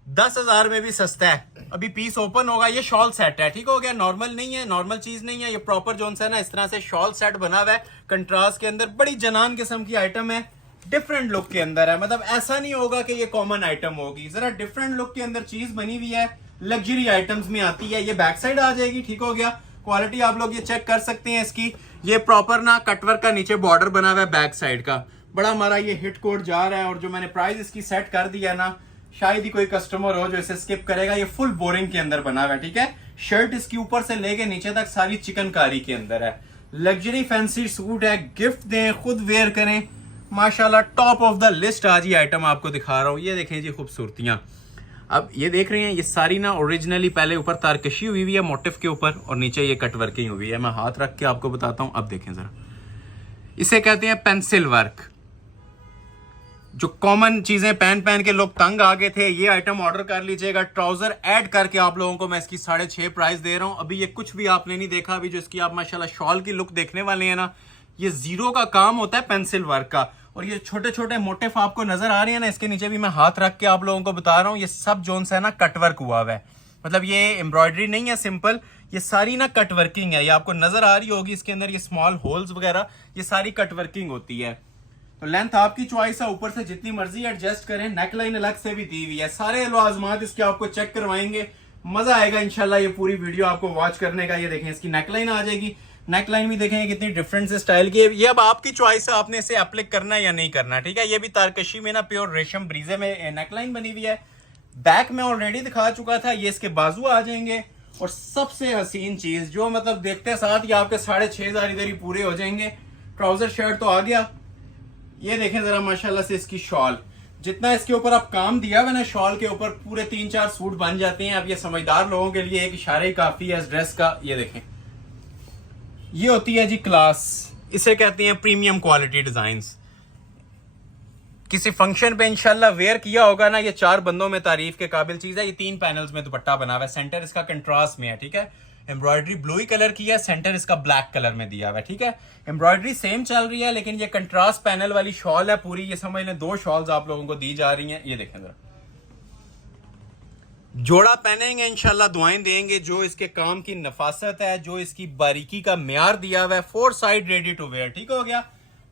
10,000 में भी सस्ता है। अभी पीस ओपन होगा, ये शॉल सेट है, ठीक हो गया। नॉर्मल नहीं है, नॉर्मल चीज नहीं है, ये प्रॉपर जोन से ना इस तरह से शॉल सेट बना हुआ है कंट्रास्ट के अंदर, बड़ी जनान किस्म की आइटम है, डिफरेंट लुक के अंदर है। मतलब ऐसा नहीं होगा कि ये कॉमन आइटम होगी, जरा डिफरेंट लुक के अंदर चीज बनी हुई है, लग्जरी आइटम्स में आती है। ये बैक साइड आ जाएगी, ठीक हो गया। क्वालिटी आप लोग ये चेक कर सकते हैं इसकी, ये प्रॉपर ना कटवर्क का नीचे बॉर्डर बना हुआ है बैक साइड का, बड़ा हमारा ये हिट कोड जा रहा है। और जो मैंने प्राइस इसकी सेट कर दिया ना, शायद ही कोई कस्टमर हो जो इसे स्किप करेगा, ये फुल बोरिंग के अंदर बना हुआ है, ठीक है। शर्ट इसकी ऊपर से लेके नीचे तक सारी चिकनकारी के अंदर है, लग्जरी फैंसी सूट है, गिफ्ट दें, खुद वेयर करें, माशाल्लाह टॉप ऑफ द लिस्ट आज ये आइटम आपको दिखा रहा हूं। ये देखें जी खूबसूरतियां, अब ये देख रहे हैं, ये सारी ना ओरिजिनली पहले ऊपर तारकशी हुई हुई है मोटिफ के ऊपर और नीचे ये कट वर्किंग हुई है। मैं हाथ रख के आपको बताता हूं, अब देखें जरा, इसे कहते हैं पेंसिल वर्क। जो कॉमन चीजें पहन के लोग तंग आ गए थे, ये आइटम ऑर्डर कर लीजिएगा। ट्राउजर ऐड करके आप लोगों को मैं इसकी 6.5 प्राइस दे रहा हूं। अभी ये कुछ भी आपने नहीं देखा, अभी जो इसकी आप माशाल्लाह शॉल की लुक देखने वाले हैं ना, ये जीरो का काम होता है पेंसिल वर्क का। और ये छोटे छोटे मोटिफ आपको नजर आ रहे हैं ना, इसके नीचे भी मैं हाथ रख के आप लोगों को बता रहा हूँ, ये सब जोन से है ना कटवर्क हुआ हुआ है। मतलब ये एम्ब्रॉयडरी नहीं है सिंपल, ये सारी ना कट वर्किंग है। ये आपको नजर आ रही होगी इसके अंदर, ये स्मॉल होल्स वगैरह, ये सारी कट वर्किंग होती है। तो लेंथ आपकी चॉइस है, ऊपर से जितनी मर्जी एडजस्ट करें। नेकलाइन अलग से भी दी हुई है, सारे लवाजमात इसके आपको चेक करवाएंगे, मजा आएगा इंशाल्लाह ये पूरी वीडियो आपको वॉच करने का। ये देखें इसकी नेकलाइन आ जाएगी, नेकलाइन भी देखेंगे कितनी डिफरेंट से स्टाइल की है। ये अब आपकी चॉइस है, आपने इसे एप्लिक करना है या नहीं करना, ठीक है। ये भी तारकशी में ना प्योर रेशम ब्रीजे में नेकलाइन बनी हुई है। बैक में ऑलरेडी दिखा चुका था, ये इसके बाजू आ जाएंगे। और सबसे हसीन चीज जो मतलब देखते साथ ही आपके 6,500 इधर ही पूरे हो जाएंगे। ट्राउजर शर्ट तो आ गया, ये देखें जरा माशाल्लाह से इसकी शॉल, जितना इसके ऊपर आप काम दिया हुआ ना शॉल के ऊपर, पूरे 3-4 सूट बन जाते हैं। अब ये समझदार लोगों के लिए एक इशारा ही काफी है इस ड्रेस का। ये देखें, ये होती है जी क्लास, इसे कहते हैं प्रीमियम क्वालिटी डिजाइन्स। किसी फंक्शन पे इंशाल्लाह वेयर किया होगा ना, ये 4 बंदों में तारीफ के काबिल चीज है। ये 3 पैनल्स में दुपट्टा बना हुआ है, सेंटर इसका कंट्रास्ट में है, ठीक है। एम्ब्रॉयडरी ब्लू ही कलर की है, सेंटर इसका ब्लैक कलर में दिया हुआ है। ठीक है, एम्ब्रॉयडरी सेम चल रही है, लेकिन ये कंट्रास्ट पैनल वाली शॉल है पूरी। ये समझ लें 2 शॉल्स आप लोगों को दी जा रही हैं। ये देखें जरा, जोड़ा पहनेंगे इंशाल्लाह दुआएं देंगे। जो इसके काम की नफासत है, जो इसकी बारीकी का म्यार दिया हुआ है, 4 साइड रेडी टू वेयर। ठीक हो गया,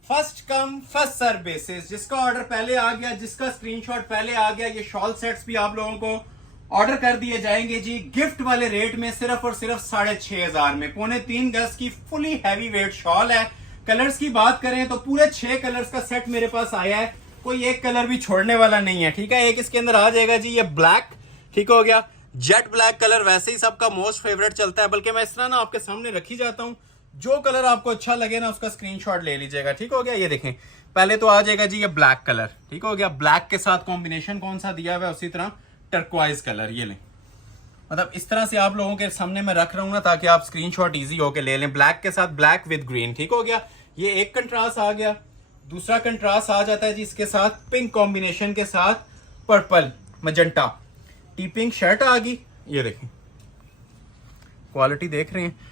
first come first serve basis. जिसका ऑर्डर पहले आ गया, जिसका स्क्रीनशॉट पहले आ गया, ये शॉल सेट्स भी आप लोगों को ऑर्डर कर दिए जाएंगे जी गिफ्ट वाले रेट में, सिर्फ और सिर्फ 6,500 में। 3.25 गज की फुली हैवी वेट शॉल है। कलर्स की बात करें तो पूरे 6 कलर्स का सेट मेरे पास आया है, कोई एक कलर भी छोड़ने वाला नहीं है। ठीक है, एक इसके अंदर आ जाएगा जी ये ब्लैक। ठीक हो गया, जेट ब्लैक कलर वैसे ही सबका मोस्ट फेवरेट चलता है, बल्कि मैं इस तरह ना आपके सामने रखी जाता हूं। जो कलर आपको अच्छा लगे ना उसका स्क्रीनशॉट ले लीजिएगा। ठीक हो गया, ये देखें पहले तो आ जाएगा जी ये ब्लैक कलर। ठीक हो गया, ब्लैक के साथ कॉम्बिनेशन कौन सा दिया हुआ है, उसी तरह टर्क्वाइज कलर। ये लें, मतलब इस तरह से आप लोगों के सामने मैं रख रहा हूं ना, ताकि आप स्क्रीनशॉट इजी होके ले लें। ब्लैक के साथ ब्लैक विद ग्रीन। ठीक हो गया, ये एक कंट्रास्ट आ गया। दूसरा कंट्रास्ट आ जाता है जी इसके साथ पिंक कॉम्बिनेशन के साथ पर्पल मजेंटा टीपिंग शर्ट आ गई। ये देखें क्वालिटी देख रहे हैं।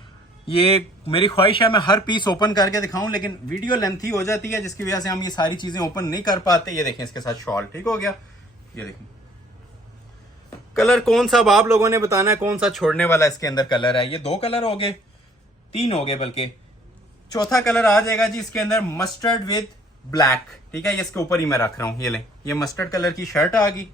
ये मेरी ख्वाहिश है मैं हर पीस ओपन करके दिखाऊं, लेकिन वीडियो लेंथी हो जाती है, जिसकी वजह से हम ये सारी चीजें ओपन नहीं कर पाते। ये देखें इसके साथ शॉल। ठीक हो गया, ये देखें कलर कौन सा अब आप लोगों ने बताना है, कौन सा छोड़ने वाला इसके अंदर कलर है। ये 2 कलर हो गए, 3 हो गए बल्कि। चौथा कलर आ जाएगा जी इसके अंदर मस्टर्ड विद ब्लैक। ठीक है, ये इसके ऊपर ही मैं रख रहा हूं। ये लें, ये मस्टर्ड कलर की शर्ट आ गई,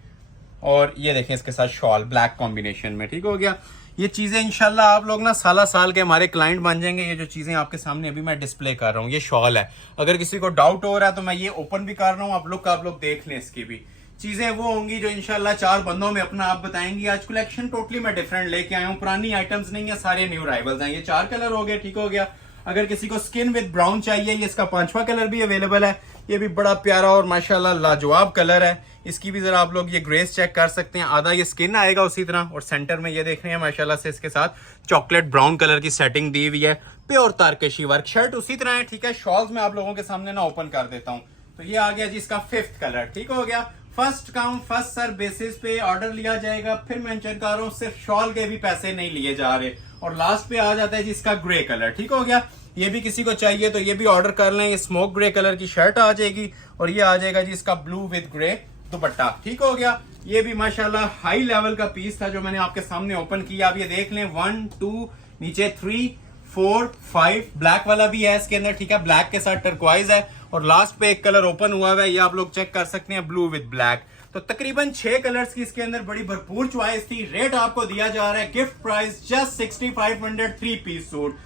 और ये देखें इसके साथ शॉल ब्लैक कॉम्बिनेशन में। ठीक हो गया, ये चीजें इंशाल्लाह आप लोग ना साल के हमारे क्लाइंट बन जाएंगे। ये जो चीजें आपके सामने अभी मैं डिस्प्ले कर रहा हूँ, ये शॉल है। अगर किसी को डाउट हो रहा है तो मैं ये ओपन भी कर रहा हूँ, आप लोग देख लें। इसकी भी चीजें वो होंगी जो इंशाल्लाह 4 बंदों में अपना आप बताएंगी। आज कलेक्शन टोटली मैं डिफरेंट लेके आया हूँ, पुरानी आइटम्स नहीं है, सारे न्यू अराइवल्स हैं। ये 4 कलर हो गए। ठीक हो गया, अगर किसी को स्किन विद ब्राउन चाहिए, ये इसका 5वां कलर भी अवेलेबल है। ये भी बड़ा प्यारा और माशाल्लाह लाजवाब कलर है। इसकी भी जरा आप लोग ये ग्रेस चेक कर सकते हैं। आधा ये स्किन आएगा उसी तरह, और सेंटर में ये देख रहे हैं माशाल्लाह से इसके साथ चॉकलेट ब्राउन कलर की सेटिंग दी हुई है। Pure तारकशी work. शर्ट उसी तरह है। ठीक है, शॉल्स में आप लोगों के सामने ना ओपन कर देता हूँ। तो ये आ गया जी इसका 5th कलर। ठीक हो गया, first come first serve basis पे ऑर्डर लिया जाएगा। फिर मेंशन कर रहा हूँ, सिर्फ शॉल के भी पैसे नहीं लिए जा रहे। और लास्ट पे आ जाता है जी इसका ग्रे कलर। ठीक हो गया, ये भी किसी को चाहिए तो ये भी ऑर्डर कर लें। ये स्मोक ग्रे कलर की शर्ट आ जाएगी, और ये आ जाएगा जी इसका ब्लू विद ग्रे दुपट्टा। ठीक हो गया, ये भी माशाल्लाह हाई लेवल का पीस था जो मैंने आपके सामने ओपन किया। आप ये देख लें, 1 2 नीचे 3 4 5 ब्लैक वाला भी है इसके अंदर। ठीक है, ब्लैक के साथ टर्क्वाइज है, और लास्ट पे एक कलर ओपन हुआ है, ये आप लोग चेक कर सकते हैं, ब्लू विद ब्लैक। तो तकरीबन 6 कलर्स की इसके अंदर बड़ी भरपूर चॉइस थी। रेट आपको दिया जा रहा है gift price just 6500 3 piece suit.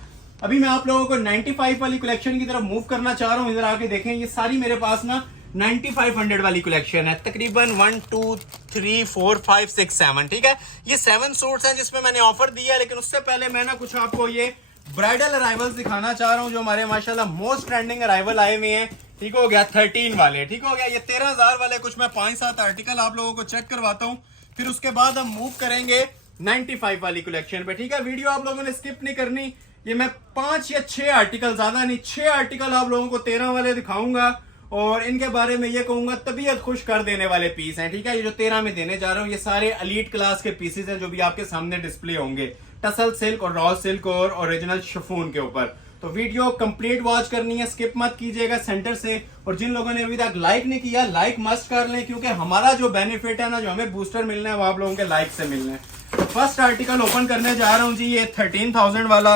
अभी मैं आप लोगों को 95 वाली कलेक्शन की तरफ मूव करना चाह रहा हूं। इधर आके देखें, ये सारी मेरे पास ना 9500 वाली कलेक्शन है। तकरीबन 1 2 3 4 5 6 7। ठीक है, ये 7 सूट्स हैं जिसमें मैंने ऑफर दिया है। लेकिन उससे पहले मैं ना कुछ आपको ये ब्राइडल अराइवल्स दिखाना चाह रहा हूं, जो हमारे माशाल्लाह मोस्ट ट्रेंडिंग अराइवल आए हुए हैं। ठीक हो गया, 13 वाले। ठीक हो गया, ये 13,000 वाले कुछ मैं 5-7 आर्टिकल आप लोगों को चेक करवाता हूं, फिर उसके बाद हम मूव करेंगे 95 वाली कलेक्शन पे। ठीक है, वीडियो आप लोगों ने स्किप नहीं करनी। ये मैं 5 या 6 आर्टिकल, ज्यादा नहीं, 6 आर्टिकल आप लोगों को 13 वाले दिखाऊंगा, और इनके बारे में ये कहूंगा तबीयत खुश कर देने वाले पीस हैं। ठीक है, ये जो 13 में देने जा रहा हूँ, ये सारे एलीट क्लास के पीसेस हैं जो भी आपके सामने डिस्प्ले होंगे, टसल सिल्क और रॉ सिल्क और ओरिजिनल शिफॉन के ऊपर। तो वीडियो कंप्लीट वॉच करनी है, स्किप मत कीजिएगा सेंटर से। और जिन लोगों ने अभी तक लाइक नहीं किया, लाइक मस्ट कर लें, क्योंकि हमारा जो बेनिफिट है ना, जो हमें बूस्टर मिलना है, वो आप लोगों के लाइक से मिलना है। तो फर्स्ट आर्टिकल ओपन करने जा रहा हूँ जी, ये 13,000 वाला।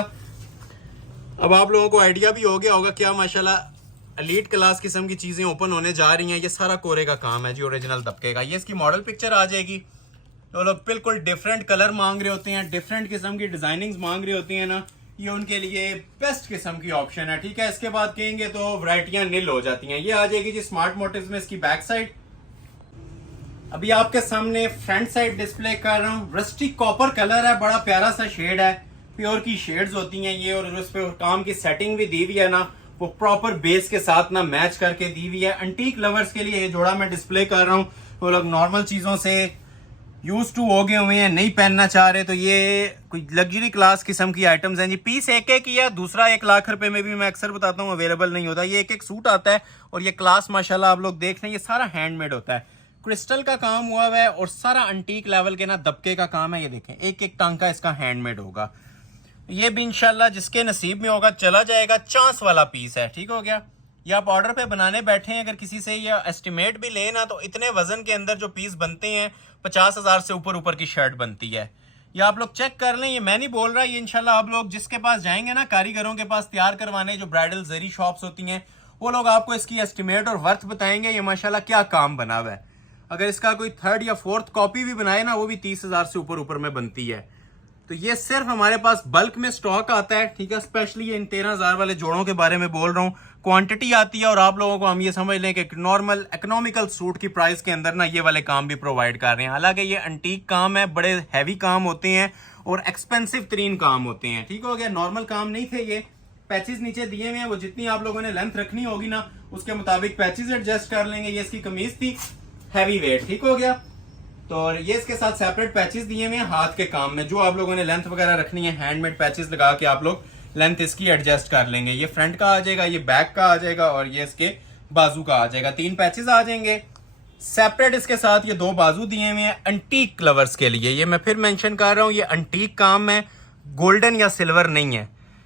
अब आप लोगों को आइडिया भी हो गया होगा क्या माशाल्लाह एलीट क्लास किस्म की चीजें ओपन होने जा रही हैं। ये सारा कोरे का काम है जी, ओरिजिनल दबके का। ये इसकी मॉडल पिक्चर आ जाएगी। तो लोग बिल्कुल डिफरेंट कलर मांग रहे होते हैं, डिफरेंट किस्म की डिजाइनिंग्स मांग रहे होती हैं ना, ये उनके लिए बेस्ट किस्म की ऑप्शन है। ठीक है, इसके बाद कहेंगे तो वैरायटियां नील हो जाती हैं। ये आ जाएगी जी स्मार्ट मोटिव्स में इसकी बैक साइड। अभी आपके सामने फ्रंट साइड डिस्प्ले कर रहा हूँ। रस्टी कॉपर कलर है, बड़ा प्यारा सा शेड है, प्योर की शेड्स होती हैं ये। और उस पे काम की सेटिंग भी दी हुई है ना, वो प्रॉपर बेस के साथ ना मैच करके दी हुई है। एंटीक लवर्स के लिए ये जोड़ा मैं डिस्प्ले कर रहा हूँ। वो लोग नॉर्मल चीजों से यूज टू हो गए हुए हैं, नहीं पहनना चाह रहे, तो ये कोई लग्जरी क्लास किस्म की आइटम्स हैं जी। पीस एक ही है, दूसरा 1 लाख रुपए में भी मैं अक्सर बताता हूँ अवेलेबल नहीं होता। ये एक सूट आता है, और ये क्लास माशाल्लाह आप लोग देख रहे हैं, ये सारा हैंडमेड होता है, क्रिस्टल का काम हुआ है, और सारा एंटीक लेवल के ना दबके का काम है। ये देखें, एक टांका इसका हैंडमेड होगा। ये भी इंशाल्लाह जिसके नसीब में होगा चला जाएगा, चांस वाला पीस है। ठीक हो गया। ये आप ऑर्डर पे बनाने बैठे हैं, अगर किसी से या एस्टिमेट भी लेना तो इतने वजन के अंदर जो पीस बनते हैं 50,000 से ऊपर ऊपर की शर्ट बनती है। ये आप लोग चेक कर लें, ये मैं नहीं बोल रहा, ये इंशाल्लाह आप लोग जिसके पास जाएंगे ना, कारीगरों के पास तैयार करवाने, जो ब्राइडल जरी शॉप्स होती हैं, वो लोग आपको इसकी एस्टिमेट और वर्थ बताएंगे ये माशाल्लाह क्या काम बना हुआ है। अगर इसका कोई थर्ड या फोर्थ कॉपी भी बनाए ना, वो भी 30,000 से ऊपर ऊपर में बनती है। तो ये सिर्फ हमारे पास बल्क में स्टॉक आता है। ठीक है, स्पेशली ये इन 13,000 वाले जोड़ों के बारे में बोल रहा हूँ। क्वांटिटी आती है और आप लोगों को हम ये समझ लें कि नॉर्मल इकोनॉमिकल सूट की प्राइस के अंदर ना ये वाले काम भी प्रोवाइड कर रहे हैं। हालांकि ये एंटीक काम है, बड़े हैवी काम होते हैं और एक्सपेंसिव तरीन काम होते हैं। ठीक हो गया, नॉर्मल काम नहीं थे ये। पैचेस नीचे दिए हुए हैं, वो जितनी आप लोगों ने लेंथ रखनी होगी ना उसके मुताबिक पैचेस एडजस्ट कर लेंगे। ये इसकी कमीज थी हैवी वेट। ठीक हो गया, तो ये इसके साथ सेपरेट पैचेस दिए हुए हैं हाथ के काम में, जो आप लोगों ने लेंथ वगैरह रखनी है हैंडमेड पैचेस लगा के आप लोग लेंथ इसकी एडजस्ट कर लेंगे। ये फ्रंट का आ जाएगा, ये बैक का आ जाएगा और ये इसके बाजू का आ जाएगा। 3 पैचेस आ जाएंगे सेपरेट। इसके साथ ये 2 बाजू दिए हुए हैं एंटीक लवर्स के लिए। ये मैं फिर मेंशन कर रहा हूँ, ये एंटीक काम है, गोल्डन या सिल्वर नहीं है।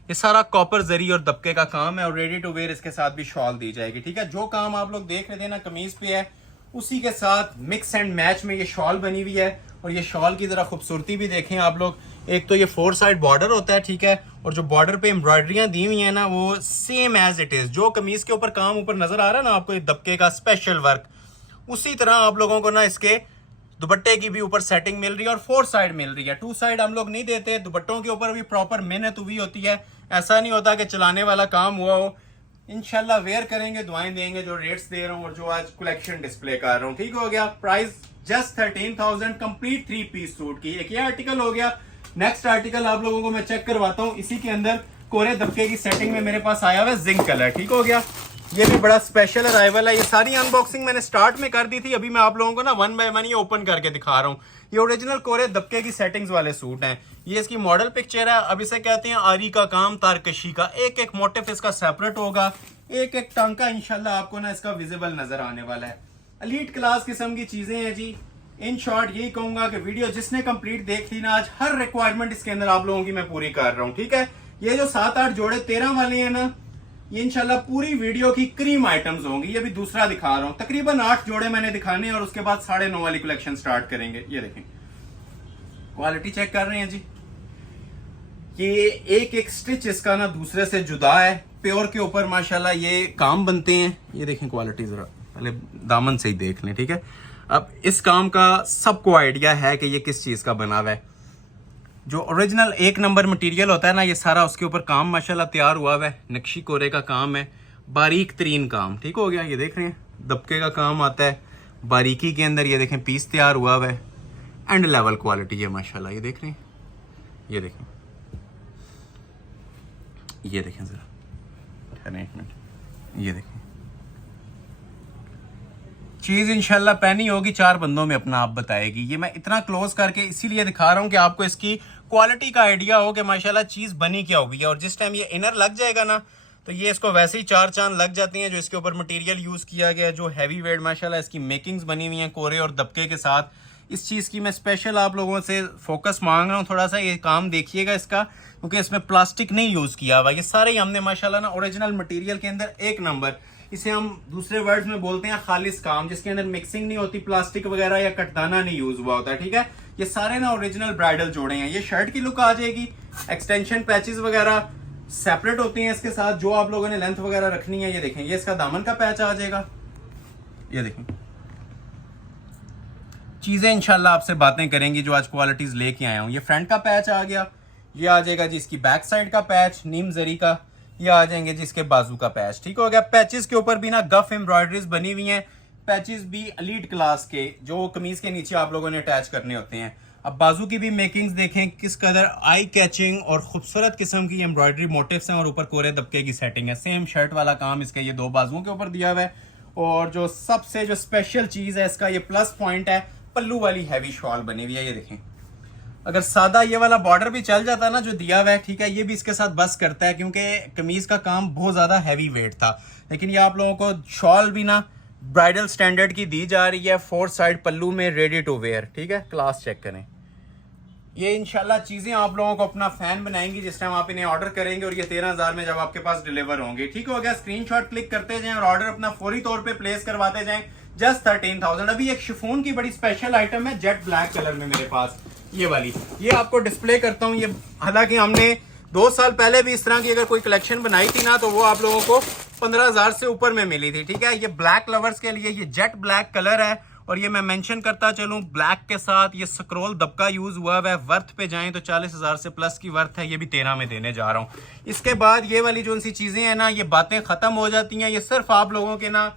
ये सारा कॉपर जरी और दबके का काम है और रेडी टू वेयर इसके साथ भी शॉल दी जाएगी। ठीक है, जो काम आप लोग देख रहे थे ना कमीज पे है, उसी के साथ मिक्स एंड मैच में ये शॉल बनी हुई है। और ये शॉल की जरा खूबसूरती भी देखें आप लोग। एक तो ये 4 साइड बॉर्डर होता है, ठीक है, और जो बॉर्डर पे एम्ब्रॉयडरियां दी हुई है ना वो सेम एज इट इज, जो कमीज के ऊपर काम ऊपर नजर आ रहा है ना आपको, ये दबके का स्पेशल वर्क, उसी तरह आप लोगों को ना इसके दुपट्टे की भी ऊपर सेटिंग मिल रही है और 4 साइड मिल रही है। 2 साइड हम लोग नहीं देते, दुपट्टों के ऊपर भी प्रॉपर मेहनत हुई होती है। ऐसा नहीं होता कि चलाने वाला काम हुआ हो। इंशाल्लाह वेयर करेंगे, दुआएं देंगे। जो रेट्स दे रहा हूँ और जो आज कलेक्शन डिस्प्ले कर रहा हूँ, ठीक हो गया। Price just 13,000 complete 3 piece suit की। एक ये आर्टिकल हो गया। नेक्स्ट आर्टिकल आप लोगों को मैं चेक करवाता हूँ। इसी के अंदर कोरे दबके की सेटिंग में मेरे पास आया हुआ है जिंक कलर। ठीक हो गया, ये भी बड़ा स्पेशल अराइवल है। ये सारी अनबॉक्सिंग मैंने स्टार्ट में कर दी थी, अभी मैं आप लोगों को ना 1 बाय 1 ये ओपन करके दिखा रहा हूँ। ये ओरिजिनल कोरे दबके की सेटिंग्स वाले सूट हैं। ये इसकी मॉडल पिक्चर है। अब इसे कहते हैं आरी का काम, तारकशी का। एक एक मोटिफ इसका सेपरेट होगा, एक एक टांका इंशाल्लाह आपको ना इसका विजिबल नजर आने वाला है। एलीट क्लास किस्म की चीजें हैं जी। इन शॉर्ट यही कहूंगा कि वीडियो जिसने कंप्लीट देख ली ना, आज हर रिक्वायरमेंट इसके अंदर आप लोगों की मैं पूरी कर रहा हूँ। ठीक है, ये जो 7-8 जोड़े 13 वाले हैं ना, ये इंशाल्लाह पूरी वीडियो की क्रीम आइटम्स होंगी। ये भी दूसरा दिखा रहा हूं। तकरीबन 8 जोड़े मैंने दिखाने हैं और उसके बाद 9.5 वाली कलेक्शन स्टार्ट करेंगे। ये देखें, क्वालिटी चेक कर रहे हैं जी। ये एक एक स्टिच इसका ना दूसरे से जुदा है। प्योर के ऊपर माशाल्लाह ये काम बनते हैं। ये देखें क्वालिटी, जरा पहले दामन से ही देख लें। ठीक है, अब इस काम का सबको आइडिया है कि ये किस चीज का बना हुआ है। जो ओरिजिनल 1 नंबर मटेरियल होता है ना, ये सारा उसके ऊपर काम माशाल्लाह तैयार हुआ हुआ है। नक्शी कोरे का काम है, बारीक तरीन काम। ठीक हो गया, ये देख रहे हैं दबके का काम आता है बारीकी के अंदर। ये देखें पीस तैयार हुआ हुआ है, एंड लेवल क्वालिटी है माशाल्लाह। ये देख रहे हैं, ये देखें, ये देखें जरा, 1 मिनट, ये देखें चीज इंशाल्लाह पहनी होगी 4 बंदों में अपना आप बताएगी। ये मैं इतना क्लोज करके इसीलिए दिखा रहा हूँ कि आपको इसकी क्वालिटी का आइडिया हो कि माशाल्लाह चीज बनी क्या हुई है। और जिस टाइम ये इनर लग जाएगा ना, तो ये इसको वैसे ही 4 चांद लग जाती हैं। जो इसके ऊपर मटेरियल यूज किया गया है, जो हैवी वेट माशाल्लाह इसकी मेकिंग्स बनी हुई हैं कोरे और दबके के साथ। इस चीज की मैं स्पेशल आप लोगों से फोकस मांग रहा हूँ। थोड़ा सा ये काम देखिएगा इसका, क्योंकि इसमें प्लास्टिक नहीं यूज किया हुआ। ये सारे ही हमने माशाल्लाह ना ओरिजिनल मटेरियल के अंदर 1 नंबर, इसे हम दूसरे वर्ड्स में बोलते हैं खालिस काम, जिसके अंदर मिक्सिंग नहीं होती, प्लास्टिक वगैरह या कटदाना नहीं यूज हुआ होता है। ठीक है, ये सारे ना ओरिजिनल ब्राइडल जोड़े हैं। ये शर्ट की लुक आ जाएगी। एक्सटेंशन पैचेस वगैरह सेपरेट होते हैं इसके साथ, जो आप लोगों ने लेंथ वगैरह रखनी है। ये देखें, ये इसका दामन का पैच आ जाएगा। ये देखें, चीजें इंशाल्लाह आपसे बातें करेंगी जो आज क्वालिटीज लेके आया हूं। ये फ्रंट का पैच आ गया। ये आ जाएगा जी इसकी बैक साइड का पैच नीम जरी का। ये आ जाएंगे जी इसके बाजू का पैच। ठीक हो गया। पैचेस के ऊपर भी ना गफ एम्ब्रॉयडरीज बनी हुई हैं। पैचेस भी एलीट क्लास के, जो कमीज के नीचे आप लोगों ने अटैच करने होते हैं। अब बाजू की भी मेकिंग्स देखें किस कदर आई कैचिंग और खूबसूरत किस्म की एम्ब्रॉयडरी मोटिव्स हैं और ऊपर कोरे दबके की सेटिंग है। सेम शर्ट वाला काम इसके ये 2 बाजुओं के ऊपर दिया हुआ है। और जो सबसे जो स्पेशल चीज है इसका, ये प्लस पॉइंट है, पल्लू वाली हैवी शॉल बनी हुई है। ये देखें, अगर सादा ये वाला बॉर्डर भी चल जाता ना जो दिया हुआ है, ठीक है, ये भी इसके साथ बस करता है, क्योंकि कमीज का काम बहुत ज्यादा हैवी वेट था। लेकिन ये आप लोगों को शॉल भी ना ब्राइडल स्टैंडर्ड की दी जा रही है। 4 साइड पल्लू में, रेडी टू वेयर। ठीक है, क्लास चेक करें। ये इंशाल्लाह चीजें आप लोगों को अपना फैन बनाएंगी जिस टाइम आप इन्हें ऑर्डर करेंगे, और ये 13,000 में जब आपके पास डिलीवर होंगे। ठीक हो गया, स्क्रीनशॉट क्लिक करते जाएं और ऑर्डर अपना फौरी तौर पे प्लेस करवाते जाएं। जस्ट 13,000। अभी एक शिफॉन की बड़ी स्पेशल आइटम है जेट ब्लैक कलर में मेरे पास, ये वाली, ये आपको डिस्प्ले करता हूँ। ये हालांकि हमने 2 साल पहले भी इस तरह की अगर कोई कलेक्शन बनाई थी ना, तो वो आप लोगों को 15,000 से ऊपर में मिली थी। ठीक है, ये ब्लैक लवर्स के लिए ये जेट ब्लैक कलर है, और ये मैं मेंशन करता चलूं ब्लैक के साथ ये स्क्रोल दबका यूज हुआ है। वर्थ पे जाएं तो 40,000 से प्लस की वर्थ है, ये भी 13 में देने जा रहा हूं। इसके बाद ये वाली जो सी चीजें हैं ना, ये बातें खत्म हो जाती हैं। ये सिर्फ आप लोगों के ना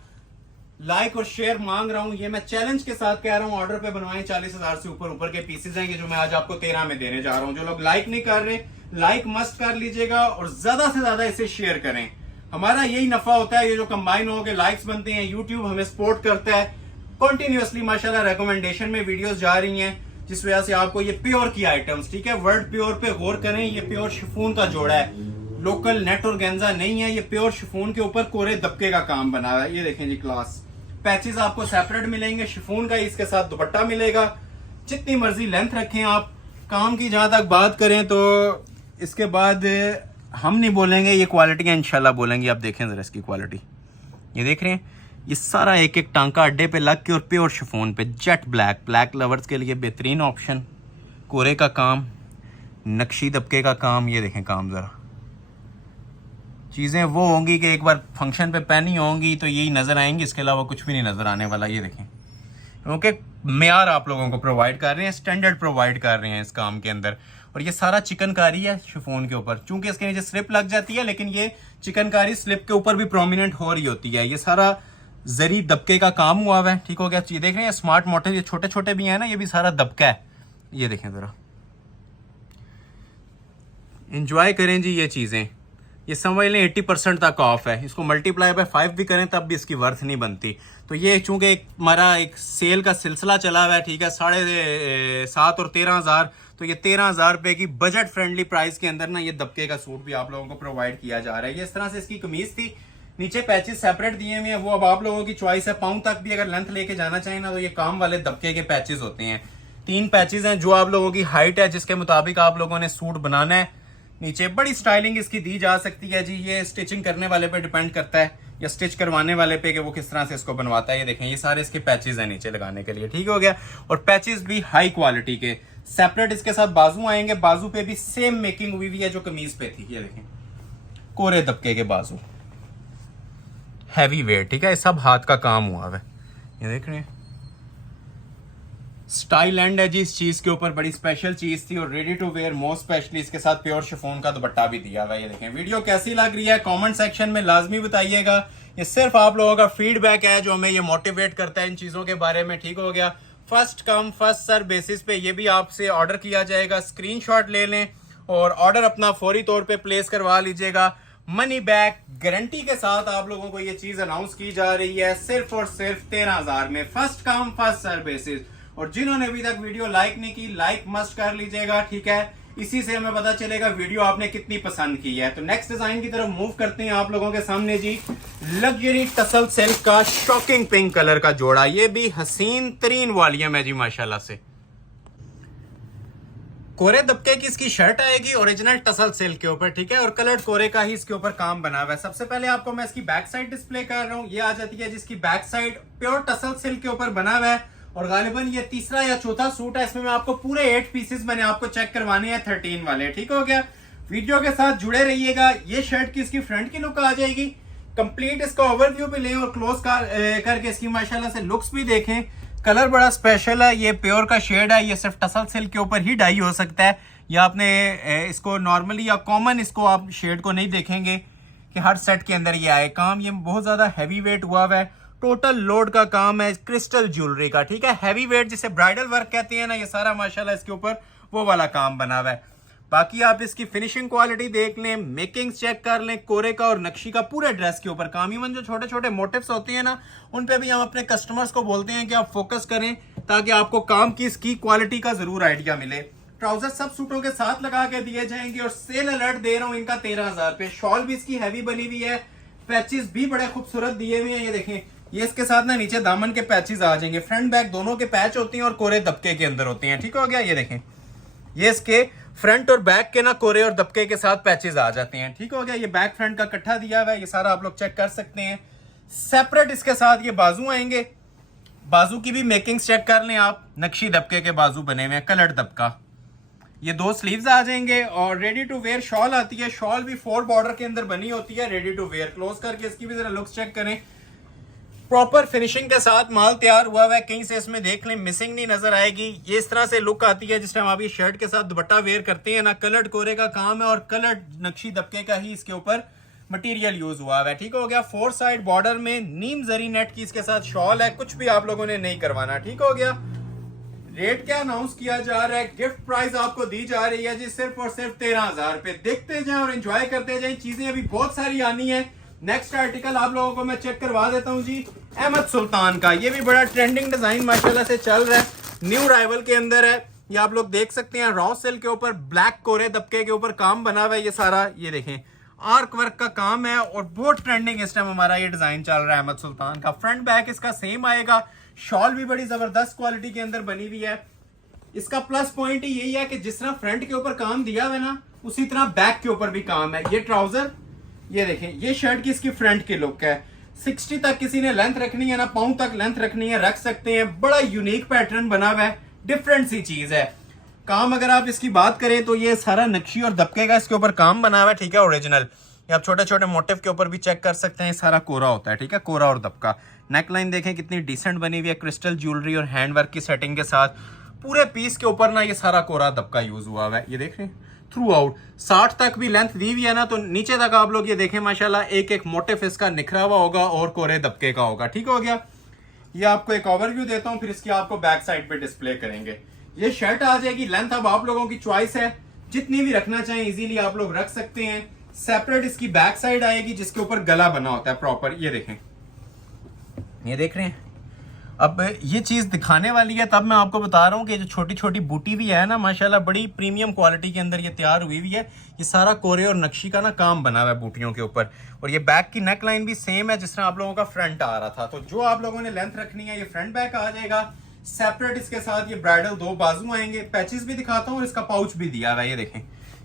लाइक और शेयर मांग रहा हूं, ये मैं चैलेंज के साथ कह रहा हूं। ऑर्डर पे बनवाएं, 40,000 से ऊपर के पीसेज हैं जो मैं आज आपको 13 में देने जा रहा हूं। जो लोग लाइक नहीं कर रहे, लाइक मस्ट कर लीजिएगा और ज्यादा से ज्यादा इसे शेयर करें। हमारा यही नफा होता है, ये जो कंबाइन हो गए लाइक्स बनते हैं, यूट्यूब हमें सपोर्ट करता है कंटिन्यूअसली। माशाल्लाह रिकमेंडेशन में वीडियोस जा रही हैं, जिस वजह से आपको ये प्योर की आइटम्स, ठीक है, वर्ड प्योर पे गौर करें। ये प्योर शिफॉन का जोड़ा है, लोकल नेट और गेंजा नहीं है। ये प्योर शिफॉन के ऊपर कोरे दबके का काम बना हुआ है। ये देखें जी, क्लास पैचेस आपको सेपरेट मिलेंगे, शिफॉन का इसके साथ दुपट्टा मिलेगा। जितनी मर्जी लेंथ रखें आप। काम की जहां तक बात करें तो इसके बाद हम नहीं बोलेंगे, ये क्वालिटी है इंशाल्लाह बोलेंगे। आप देखें जरा इसकी क्वालिटी, ये देख रहे हैं, ये सारा एक एक टांका अड्डे पे लग के और प्योर शिफॉन पे जेट ब्लैक। ब्लैक लवर्स के लिए बेहतरीन ऑप्शन। कोरे का काम, नक्शी दबके का काम, ये देखें काम जरा। चीज़ें वो होंगी कि एक बार फंक्शन पे पहनी होंगी तो यही नज़र आएंगी, इसके अलावा कुछ भी नहीं नज़र आने वाला। ये देखें, क्योंकि मेयार आप लोगों को प्रोवाइड कर रहे हैं, स्टैंडर्ड प्रोवाइड कर रहे हैं इस काम के अंदर। और ये सारा चिकनकारी है शिफॉन के ऊपर, चूंकि इसके नीचे स्लिप लग जाती है, लेकिन ये चिकनकारी स्लिप के ऊपर भी प्रोमिनेंट हो रही होती है। ये सारा जरी दबके का काम हुआ हुआ है। ठीक हो गया, ये देख रहे हैं स्मार्ट मोटिव, ये छोटे छोटे भी हैं ना, ये भी सारा दबका है। ये देखें जरा, इंजॉय करें जी ये चीज़ें। ये समझ लें 80% तक ऑफ है। इसको मल्टीप्लाई बाय 5 भी करें तब भी इसकी वर्थ नहीं बनती। तो ये चूंकि हमारा एक सेल का सिलसिला चला हुआ है, ठीक है, 7,500 और 13,000, तो ये 13,000 रुपए की बजट फ्रेंडली प्राइस के अंदर ना ये दबके का सूट भी आप लोगों को प्रोवाइड किया जा रहा है। ये इस तरह से इसकी कमीज थी, नीचे पैचेस सेपरेट दिए हुए हैं, वो अब आप लोगों की चॉइस है। पाउंड तक भी अगर लेंथ लेके जाना चाहिए ना, तो ये काम वाले दबके के पैचेस होते हैं। 3 पैचेस हैं जो आप लोगों की हाइट है, जिसके मुताबिक आप लोगों ने सूट बनाना है। नीचे बड़ी स्टाइलिंग इसकी दी जा सकती है जी। ये स्टिचिंग करने वाले पे डिपेंड करता है, या स्टिच करवाने वाले पे कि वो किस तरह से इसको बनवाता है। ये देखें, ये सारे इसके पैचेस हैं नीचे लगाने के लिए। ठीक हो गया, और पैचेस भी हाई क्वालिटी के सेपरेट इसके साथ बाजू आएंगे। बाजू पे भी सेम मेकिंग हुई हुई है जो कमीज पे थी। ये देखें, कोरे दबके के बाजू, हैवी वेट, ठीक है, सब हाथ का काम हुआ है। ये देख रहे हैं, स्टाइल एंड है जी इस चीज के ऊपर, बड़ी स्पेशल चीज थी और ready to wear most specially इसके साथ प्योर शिफॉन का दुपट्टा भी दिया हुआ है। ये देखें, वीडियो कैसी लग रही है कमेंट सेक्शन में लाजमी बताइएगा। ये सिर्फ आप लोगों का फीडबैक है जो हमें ये मोटिवेट करता है इन चीजों के बारे में। ठीक हो गया, first come first serve basis पे ये भी आपसे ऑर्डर किया जाएगा। स्क्रीनशॉट ले लें और ऑर्डर अपना फौरी तौर पे प्लेस करवा लीजिएगा। मनी बैक गारंटी के साथ आप लोगों को ये चीज अनाउंस की जा रही है सिर्फ और सिर्फ 13,000 में, first come first serve basis. और जिन्होंने अभी तक वीडियो लाइक नहीं की, लाइक मस्ट कर लीजिएगा। ठीक है, इसी से हमें पता चलेगा वीडियो आपने कितनी पसंद की है। तो नेक्स्ट डिजाइन की तरफ मूव करते हैं आप लोगों के सामने जी। लग्जरी टसल सिल्क का शॉकिंग पिंक कलर का जोड़ा, ये भी हसीन तरीन वॉल्यूम है जी माशाल्लाह से। कोरे दबके की इसकी शर्ट आएगी ओरिजिनल टसल सिल्क के ऊपर, ठीक है, और कलर्ड कोरे का ही इसके ऊपर काम बना हुआ है। सबसे पहले आपको मैं इसकी बैक साइड डिस्प्ले कर रहा हूँ। ये आ जाती है जिसकी back side pure tussle silk के ऊपर बना हुआ है, और गालिबन ये तीसरा या चौथा सूट है। इसमें मैं आपको पूरे 8 पीसेस मैंने आपको चेक करवाने हैं 13 वाले। ठीक हो गया, वीडियो के साथ जुड़े रहिएगा। ये शर्ट की इसकी फ्रंट की लुक आ जाएगी, कंप्लीट इसका ओवरव्यू भी लें और क्लोज करके इसकी माशाल्लाह से लुक्स भी देखें। कलर बड़ा स्पेशल है, ये प्योर का शेड है, ये सिर्फ टसल सिल्क के ऊपर ही डाई हो सकता है। या आपने इसको नॉर्मली या कॉमन इसको आप शेड को नहीं देखेंगे कि हर सेट के अंदर ये आए। काम ये बहुत ज्यादा हैवी वेट हुआ है, टोटल लोड का काम है क्रिस्टल ज्वेलरी का। ठीक है, हैवी वेट जिसे ब्राइडल वर्क कहते हैं ना, ये सारा माशाल्लाह इसके ऊपर वो वाला काम बना हुआ है। बाकी आप इसकी फिनिशिंग क्वालिटी देख लें, मेकिंग चेक कर लें, कोरे का और नक्शी का पूरे ड्रेस के ऊपर काम। इवन जो छोटे छोटे मोटिव्स होते हैं ना, उन पे भी हम अपने कस्टमर्स को बोलते हैं कि आप फोकस करें ताकि आपको काम की इसकी क्वालिटी का जरूर आइडिया मिले। ट्राउजर सब सूटों के साथ लगा के दिए जाएंगे और सेल अलर्ट दे रहा हूं इनका 13,000 पे। शॉल भी इसकी हैवी बनी हुई है, पैचेस भी बड़े खूबसूरत दिए हुए हैं। ये देखें, ये इसके साथ ना नीचे दामन के पैचेस आ जाएंगे, फ्रंट बैक दोनों के पैच होते हैं और कोरे दबके के अंदर होते हैं। ठीक हो गया, ये देखें, ये इसके फ्रंट और बैक के ना कोरे और दबके के साथ पैचेस आ जाते हैं। ठीक हो गया, ये बैक फ्रंट का इकट्ठा दिया हुआ है, ये सारा आप लोग चेक कर सकते हैं। सेपरेट इसके साथ ये बाजू आएंगे, बाजू की भी मेकिंग चेक कर लें आप, नक्शी दबके के बाजू बने हुए हैं, कलर दबका। ये 2 स्लीव्स आ जाएंगे और रेडी टू वेयर शॉल आती है। शॉल भी 4 बॉर्डर के अंदर बनी होती है, रेडी टू वेयर। क्लोज करके इसकी भी जरा लुक्स चेक करें, प्रॉपर फिनिशिंग के साथ माल तैयार हुआ है, कहीं से इसमें देख लें मिसिंग नहीं नजर आएगी। ये इस तरह से लुक आती है जिस टाइम आप ये शर्ट के साथ दुपट्टा वेयर करते हैं ना। कलर्ड कोरे का काम है और कलर्ड नक्शी दबके का ही इसके ऊपर मटेरियल यूज हुआ है। ठीक हो गया, 4 साइड बॉर्डर में नीम जरी नेट की इसके साथ शॉल है, कुछ भी आप लोगों ने नहीं करवाना। ठीक हो गया, रेट क्या अनाउंस किया जा रहा है, गिफ्ट प्राइस आपको दी जा रही है जी सिर्फ और सिर्फ 13,000 रुपए। देखते जाएं और एंजॉय करते जाएं, चीजें अभी बहुत सारी आनी है। नेक्स्ट आर्टिकल आप लोगों को मैं चेक करवा देता हूं जी, अहमद सुल्तान का। ये भी बड़ा ट्रेंडिंग डिजाइन माशाल्लाह से चल रहा है, न्यू राइवल के अंदर है। ये आप लोग देख सकते हैं, रॉ सिल्क के ऊपर ब्लैक कोरे दबके के ऊपर काम बना हुआ है। ये सारा ये देखें आर्क वर्क का काम है और बहुत ट्रेंडिंग इस टाइम हमारा ये डिजाइन चल रहा है अहमद सुल्तान का। फ्रंट बैक इसका सेम आएगा, शॉल भी बड़ी जबरदस्त क्वालिटी के अंदर बनी हुई है। इसका प्लस पॉइंट यही है कि जिस तरह फ्रंट के ऊपर काम दिया हुआ है ना, उसी तरह बैक के ऊपर भी काम है। ये ट्राउजर, ये देखें, ये शर्ट की इसकी फ्रंट की लुक है। 60 तक किसी ने लेंथ रखनी है ना, पाँव तक लेंथ रखनी है, रख सकते हैं। बड़ा यूनिक पैटर्न बना हुआ है, डिफरेंट सी चीज है। काम अगर आप इसकी बात करें तो ये सारा नक्शी और दबके का इसके ऊपर काम बना हुआ है। ठीक है, ओरिजिनल। ये आप छोटे छोटे मोटिव के ऊपर भी चेक कर सकते हैं, सारा कोरा होता है। ठीक है, कोरा और दबका। नेकलाइन देखें कितनी डिसेंट बनी हुई है, क्रिस्टल ज्वेलरी और हैंडवर्क की सेटिंग के साथ। पूरे पीस के ऊपर ना ये सारा कोरा दबका यूज हुआ हुआ है, ये देख रहे हैं थ्रू आउट। 60 तक भी लेंथ दी हुई है ना, तो नीचे तक आप लोग ये देखें माशाल्लाह एक एक मोटिफ इसका निखरा हुआ होगा और कोरे दबके का होगा। ठीक हो गया, ये आपको एक ओवरव्यू देता हूं, फिर इसकी आपको बैक साइड पे डिस्प्ले करेंगे। ये शर्ट आ जाएगी, लेंथ अब आप लोगों की चॉइस है, जितनी भी रखना चाहें इजीली आप लोग रख सकते हैं। सेपरेट इसकी बैक साइड आएगी जिसके ऊपर गला बना होता है प्रॉपर, ये देखें, ये देख रहे हैं। अब ये चीज दिखाने वाली है, तब मैं आपको बता रहा हूँ कि जो छोटी छोटी बूटी भी है ना माशाल्लाह बड़ी प्रीमियम क्वालिटी के अंदर ये तैयार हुई हुई है। ये सारा कोरे और नक्शी का ना काम बना हुआ है बूटियों के ऊपर। और ये बैक की नेक लाइन भी सेम है जिस तरह आप लोगों का फ्रंट आ रहा था। तो जो आप लोगों ने लेंथ रखनी है, ये फ्रंट बैक आ जाएगा। सेपरेट इसके साथ ये ब्राइडल 2 बाजू आएंगे। पैचेस भी दिखाता हूँ और इसका पाउच भी दिया हुआ है, ये देखें,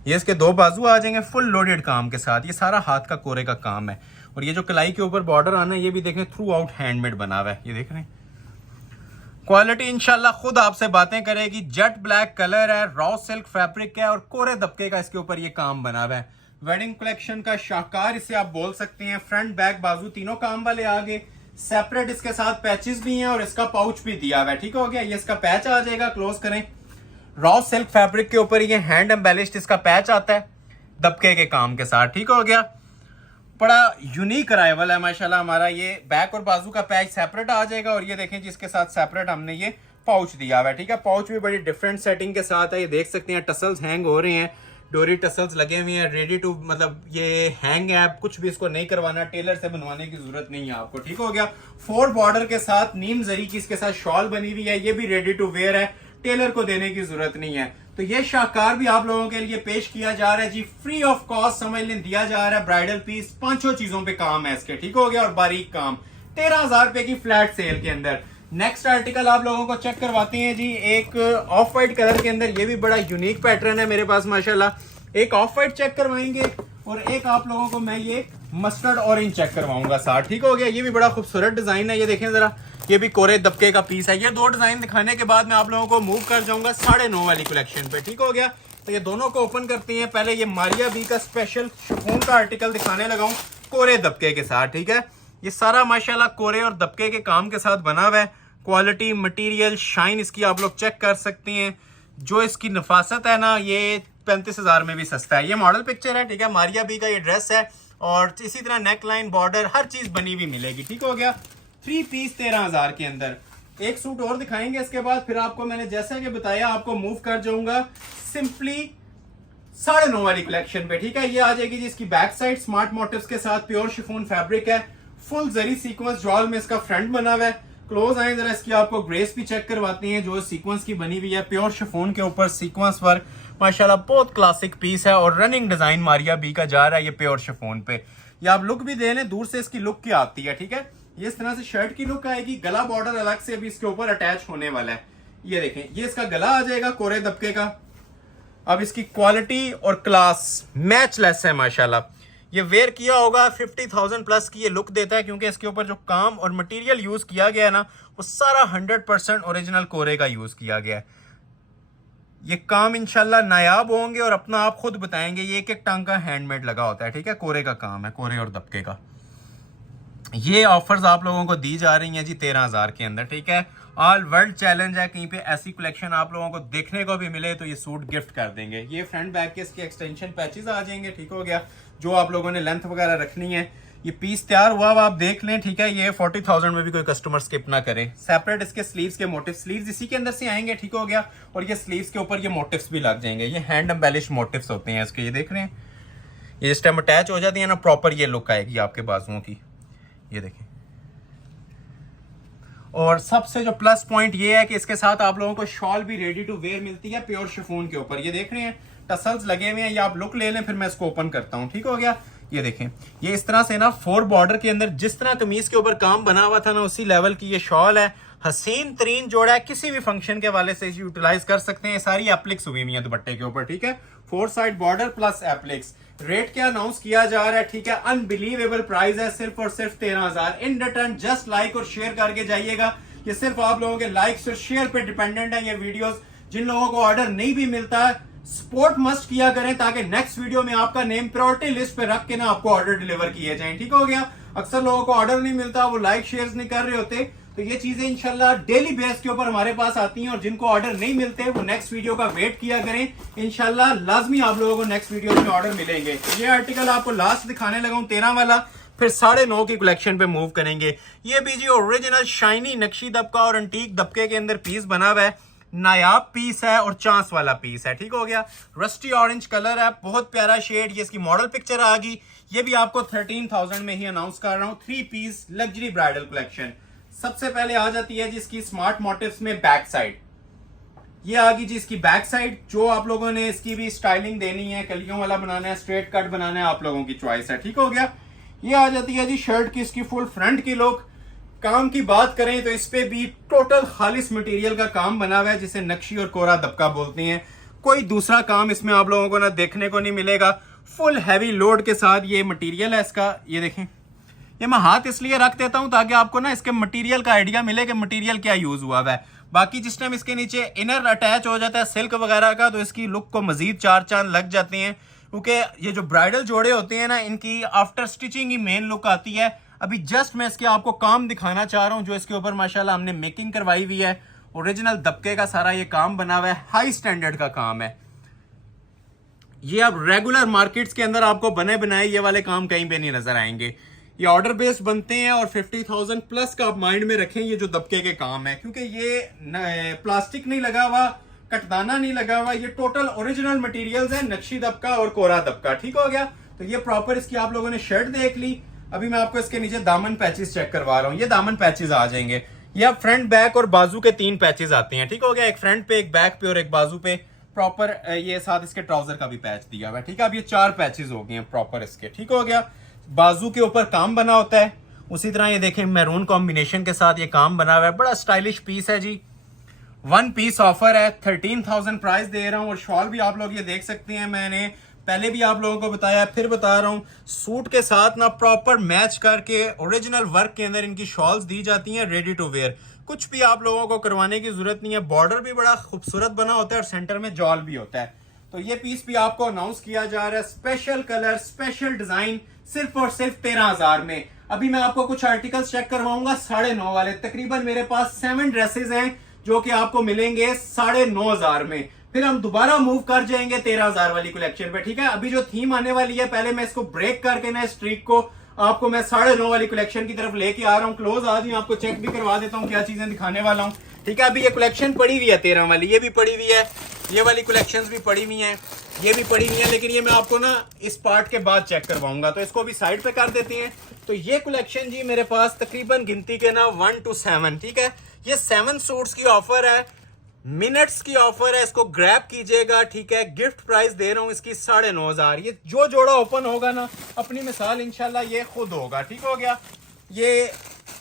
ये इसके 2 बाजू आ जाएंगे फुल लोडेड काम के साथ। ये सारा हाथ का कोरे का काम है। और ये जो कलाई के ऊपर बॉर्डर आना है, ये भी देखें थ्रू आउट हैंडमेड बना हुआ है, ये देख रहे हैं। क्वालिटी इंशाल्लाह खुद आपसे बातें करेगी। जेट ब्लैक कलर है, रॉ सिल्क फैब्रिक है और कोरे दबके का इसके ऊपर ये काम बना हुआ है। वेडिंग कलेक्शन का शाहकार इसे आप बोल सकते हैं। फ्रंट बैक बाजू तीनों काम वाले आगे। सेपरेट इसके साथ पैचेस भी हैं और इसका पाउच भी दिया हुआ है। ठीक हो गया, ये इसका पैच आ जाएगा, क्लोज करें। रॉ सिल्क फैब्रिक के ऊपर ये हैंड एम्बेलिश्ड इसका पैच आता है दबके के काम के साथ। ठीक हो गया, बड़ा यूनिक अराइवल है माशाल्लाह हमारा। ये बैक और बाजू का पैच सेपरेट आ जाएगा और ये देखें जिसके साथ सेपरेट हमने ये पाउच दिया हुआ है। ठीक है, पाउच भी बड़ी डिफरेंट सेटिंग के साथ है। ये देख सकते हैं टसल्स हैंग हो रहे हैं, डोरी टसल्स लगे हुए हैं, रेडी टू, मतलब ये हैंग है, कुछ भी इसको नहीं करवाना, टेलर से बनवाने की जरूरत नहीं है आपको। ठीक हो गया, 4 बॉर्डर के साथ नीम जरी की इसके साथ शॉल बनी हुई है। ये भी रेडी टू वेयर है, टेलर को देने की जरूरत नहीं है। तो ये शाहकार भी आप लोगों के लिए पेश किया जा रहा है जी, फ्री ऑफ कॉस्ट समझ लें, दिया जा रहा है। ब्राइडल पीस 5 चीजों पे काम है इसके। ठीक हो गया, और बारीक काम 13,000 रुपए की फ्लैट सेल के अंदर। नेक्स्ट आर्टिकल आप लोगों को चेक करवाते हैं जी, एक ऑफ वाइट कलर के अंदर। ये भी बड़ा यूनिक पैटर्न है मेरे पास माशाल्लाह। एक ऑफ वाइट चेक करवाएंगे और एक आप लोगों को मैं ये मस्टर्ड ऑरेंज चेक करवाऊंगा साथ। ठीक हो गया, ये भी बड़ा खूबसूरत डिजाइन है। ये देखें जरा, ये भी कोरे दबके का पीस है। ये 2 डिजाइन दिखाने के बाद मैं आप लोगों को मूव कर जाऊंगा 9.5 वाली कलेक्शन पे। ठीक हो गया, तो ये दोनों को ओपन करते हैं। पहले ये मारिया बी का स्पेशल शिफॉन का आर्टिकल दिखाने लगा हूं कोरे दबके के साथ। ठीक है, ये सारा माशाल्लाह कोरे और दबके के काम के साथ बना हुआ है। क्वालिटी, मटेरियल, शाइन इसकी आप लोग चेक कर सकते हैं। जो इसकी नफासत है ना, ये 35,000 में भी सस्ता है। ये मॉडल पिक्चर है। ठीक है, मारिया बी का ये ड्रेस है और इसी तरह नेक लाइन, बॉर्डर, हर चीज बनी हुई मिलेगी। ठीक हो गया, 3 पीस 13,000 के अंदर। एक सूट और दिखाएंगे इसके बाद, फिर आपको मैंने जैसा कि बताया आपको मूव कर जाऊंगा सिंपली 9.5 वाली कलेक्शन पे। ठीक है, ये आ जाएगी जी इसकी बैक साइड स्मार्ट मोटिव्स के साथ, प्योर शिफॉन फैब्रिक है, फुल जरी सीक्वेंस जॉल में इसका फ्रंट बना हुआ है। क्लोज आए जरा, इसकी आपको ग्रेस भी चेक करवाते हैं जो सीक्वेंस की बनी हुई है। प्योर शिफॉन के ऊपर सीक्वेंस वर्क माशाल्लाह बहुत क्लासिक पीस है और रनिंग डिजाइन मारिया बी का जा रहा है ये प्योर शिफॉन पे। ये आप लुक भी दे लें, दूर से इसकी लुक क्या आती है। ठीक है, ये इस तरह से शर्ट की लुक आएगी। गला बॉर्डर अलग से अभी इसके ऊपर अटैच होने वाला है। ये देखें, ये इसका गला आ जाएगा कोरे दबके का। अब इसकी क्वालिटी और क्लास मैचलेस है माशाल्लाह। ये वेयर किया होगा 50,000 प्लस की ये लुक देता है, क्योंकि इसके ऊपर जो काम और मटेरियल यूज किया गया है ना, वो सारा 100% ओरिजिनल कोरे का यूज किया गया है। ये काम इंशाल्लाह नायाब होंगे और अपना आप खुद बताएंगे। ये एक एक टांका हैंडमेड लगा होता है, ठीक है, कोरे का काम है, कोरे और दबके का। ये ऑफर्स आप लोगों को दी जा रही हैं जी 13,000 के अंदर, ठीक है। ऑल वर्ल्ड चैलेंज है, कहीं पे ऐसी कलेक्शन आप लोगों को देखने को भी मिले तो ये सूट गिफ्ट कर देंगे। ये फ्रंट बैक के इसके एक्सटेंशन पैचेस आ जाएंगे, ठीक हो गया। जो आप लोगों ने लेंथ वगैरह रखनी है, ये पीस तैयार हुआ आप देख लें, ठीक है। ये 40,000 में भी कोई कस्टमर स्किप ना करे। सेपरेट इसके स्लीव्स के मोटिव, स्लीव्स इसी के अंदर से आएंगे, ठीक हो गया। और ये स्लीव्स के ऊपर ये मोटिव्स भी लग जाएंगे। ये हैंड एम्बेलिश मोटिव्स होते हैं इसके, ये देख रहे हैं। ये जिस टाइम अटैच हो जाती है ना, प्रॉपर ये लुक आएगी आपके बाजुओं की, ये देखें। और सबसे जो प्लस पॉइंट ये है कि इसके साथ आप लोगों को शॉल भी रेडी टू वेयर मिलती है प्योर शिफॉन के ऊपर। ये देख रहे हैं टसल्स लगे हुए हैं। ये आप लुक ले लें, फिर मैं इसको ओपन करता हूँ, ठीक हो गया। ये देखें, ये इस तरह से ना 4 बॉर्डर के अंदर जिस तरह कमीज के ऊपर काम बना हुआ था ना, उसी लेवल की ये शॉल है। हसीन तरीन जोड़ा है, किसी भी फंक्शन के वाले से यूटिलाइज कर सकते हैं। सारी एप्लिक्स हुई हुई है दुपट्टे के ऊपर, ठीक है। 4 साइड बॉर्डर प्लस एप्लिक्स। रेट क्या अनाउंस किया जा रहा है, ठीक है, अनबिलीवेबल प्राइस है, सिर्फ और सिर्फ 13,000। इन रिटर्न जस्ट लाइक और शेयर करके जाइएगा। ये सिर्फ आप लोगों के लाइक्स और शेयर पे डिपेंडेंट है ये वीडियोस। जिन लोगों को ऑर्डर नहीं भी मिलता है, सपोर्ट मस्ट किया करें, ताकि नेक्स्ट वीडियो में आपका नेम प्रायोरिटी लिस्ट पे रख के ना आपको ऑर्डर डिलीवर किए जाएं, ठीक हो गया। अक्सर लोगों को ऑर्डर नहीं मिलता, वो लाइक शेयर नहीं कर रहे होते, तो ये चीजें इंशाल्लाह डेली बेस के ऊपर हमारे पास आती हैं। और जिनको ऑर्डर नहीं मिलते वो नेक्स्ट वीडियो का वेट किया करें, इंशाल्लाह लाजमी आप लोगों को नेक्स्ट वीडियो में ऑर्डर मिलेंगे। ये आर्टिकल आपको लास्ट दिखाने लगा हूं 13 वाला, फिर 9.5 की कलेक्शन पे मूव करेंगे। ये भी जी ओरिजिनल शाइनी नक्शी दबका और अंटीक दबके के अंदर पीस बना हुआ है, नायाब पीस है और चांस वाला पीस है, ठीक हो गया। रस्टी ऑरेंज कलर है, बहुत प्यारा शेड। ये इसकी मॉडल पिक्चर आ गई। ये भी आपको 13,000 में ही अनाउंस कर रहा हूं। 3 पीस लग्जरी ब्राइडल कलेक्शन। सबसे पहले आ जाती है जिसकी स्मार्ट मोटिव्स में बैक साइड। ये आ गई जी इसकी बैक साइड। जो आप लोगों ने इसकी भी स्टाइलिंग देनी है, कलियों वाला बनाना है, स्ट्रेट कट बनाना है, आप लोगों की चॉइस है, ठीक हो गया। ये आ जाती है जी शर्ट की इसकी फुल फ्रंट की लुक। काम की बात करें तो इस पे भी टोटल खालिस मटेरियल का काम बना हुआ है, जिसे नक्शी और कोरा दबका बोलते हैं। कोई दूसरा काम इसमें आप लोगों को ना देखने को नहीं मिलेगा। फुल हैवी लोड के साथ ये मटेरियल है इसका। ये देखें, ये मैं हाथ इसलिए रख देता हूं ताकि आपको ना इसके मटेरियल का आइडिया मिले कि मटेरियल क्या यूज हुआ है। बाकी जिस टाइम इसके नीचे इनर अटैच हो जाता है सिल्क वगैरह का, तो इसकी लुक को मजीद 4 चांद लग जाते हैं, क्योंकि ये जो ब्राइडल जोड़े होते हैं ना, इनकी आफ्टर स्टिचिंग ही मेन लुक आती है। अभी जस्ट मैं इसके आपको काम दिखाना चाह रहा हूं, जो इसके ऊपर माशाल्लाह हमने मेकिंग करवाई हुई है। ओरिजिनल दबके का सारा ये काम बना हुआ है, हाई स्टैंडर्ड का काम है। ये अब रेगुलर मार्केट्स के अंदर आपको बने बनाए ये वाले काम कहीं पे नहीं नजर आएंगे। ये ऑर्डर बेस्ड बनते हैं और 50,000 प्लस का आप माइंड में रखें। ये जो दबके के काम है, क्योंकि ये प्लास्टिक नहीं लगा हुआ, कटदाना नहीं लगा हुआ, ये टोटल ओरिजिनल मटेरियल्स है, नक्शी दबका और कोरा दबका, ठीक हो गया। तो ये प्रॉपर इसकी आप लोगों ने शर्ट देख ली। अभी मैं आपको इसके नीचे दामन पैचेस चेक करवा रहा हूँ। ये दामन पैचेस आ जाएंगे। ये अब फ्रंट बैक और बाजू के 3 पैचेस आते हैं, ठीक हो गया। एक फ्रंट पे, एक बैक पे और एक बाजू पे। प्रॉपर ये साथ इसके ट्राउजर का भी पैच दिया हुआ है, ठीक है। अब ये 4 पैचेस हो गए हैं प्रॉपर इसके, ठीक हो गया। बाजू के ऊपर काम बना होता है। उसी तरह ये देखें मैरून कॉम्बिनेशन के साथ ये काम बना हुआ है। बड़ा स्टाइलिश पीस है जी। 1 पीस ऑफर है, 13,000 प्राइस दे रहा हूं। और शॉल भी आप लोग ये देख सकते हैं, मैंने पहले भी आप लोगों को बताया, फिर बता रहा हूं। सूट के साथ ना प्रॉपर मैच करके ओरिजिनल वर्क के अंदर इनकी शॉल्स दी जाती हैं, रेडी टू वेयर। कुछ भी आप लोगों को करवाने की जरूरत नहीं है। बॉर्डर भी बड़ा खूबसूरत बना होता है और सेंटर में जॉल भी होता है। तो ये पीस भी आपको अनाउंस किया जा रहा है, स्पेशल कलर, स्पेशल डिजाइन, सिर्फ और सिर्फ 13,000 में। अभी मैं आपको कुछ आर्टिकल्स चेक करवाऊंगा 9.5 वाले। तकरीबन मेरे पास 7 ड्रेसेस हैं जो कि आपको मिलेंगे 9,500 में। फिर हम दोबारा मूव कर जाएंगे 13,000 वाली कलेक्शन पे, ठीक है। अभी जो थीम आने वाली है, पहले मैं इसको ब्रेक करके ना स्ट्रीक को आपको मैं 9.5 वाली कलेक्शन की तरफ लेके आ रहा हूँ। क्लोज आज ही आपको चेक भी करवा देता हूँ क्या चीजें दिखाने वाला हूँ, ठीक है। अभी ये कलेक्शन पड़ी हुई है 13 वाली, ये भी पड़ी हुई है, ये वाली कलेक्शंस भी पड़ी हुई हैं, ये भी पड़ी हुई है, लेकिन ये मैं आपको ना इस पार्ट के बाद चेक करवाऊंगा। तो इसको भी साइड पे कर देते हैं। तो ये कलेक्शन जी मेरे पास तकरीबन गिनती के ना 1 to 7, ठीक है। ये 7 सूट्स की ऑफर है, मिनट्स की ऑफर है, इसको ग्रैब कीजिएगा, ठीक है। गिफ्ट प्राइस दे रहा हूं इसकी 9,500। ये जो जोड़ा ओपन होगा ना, अपनी मिसाल इंशाल्लाह ये खुद होगा, ठीक हो गया। ये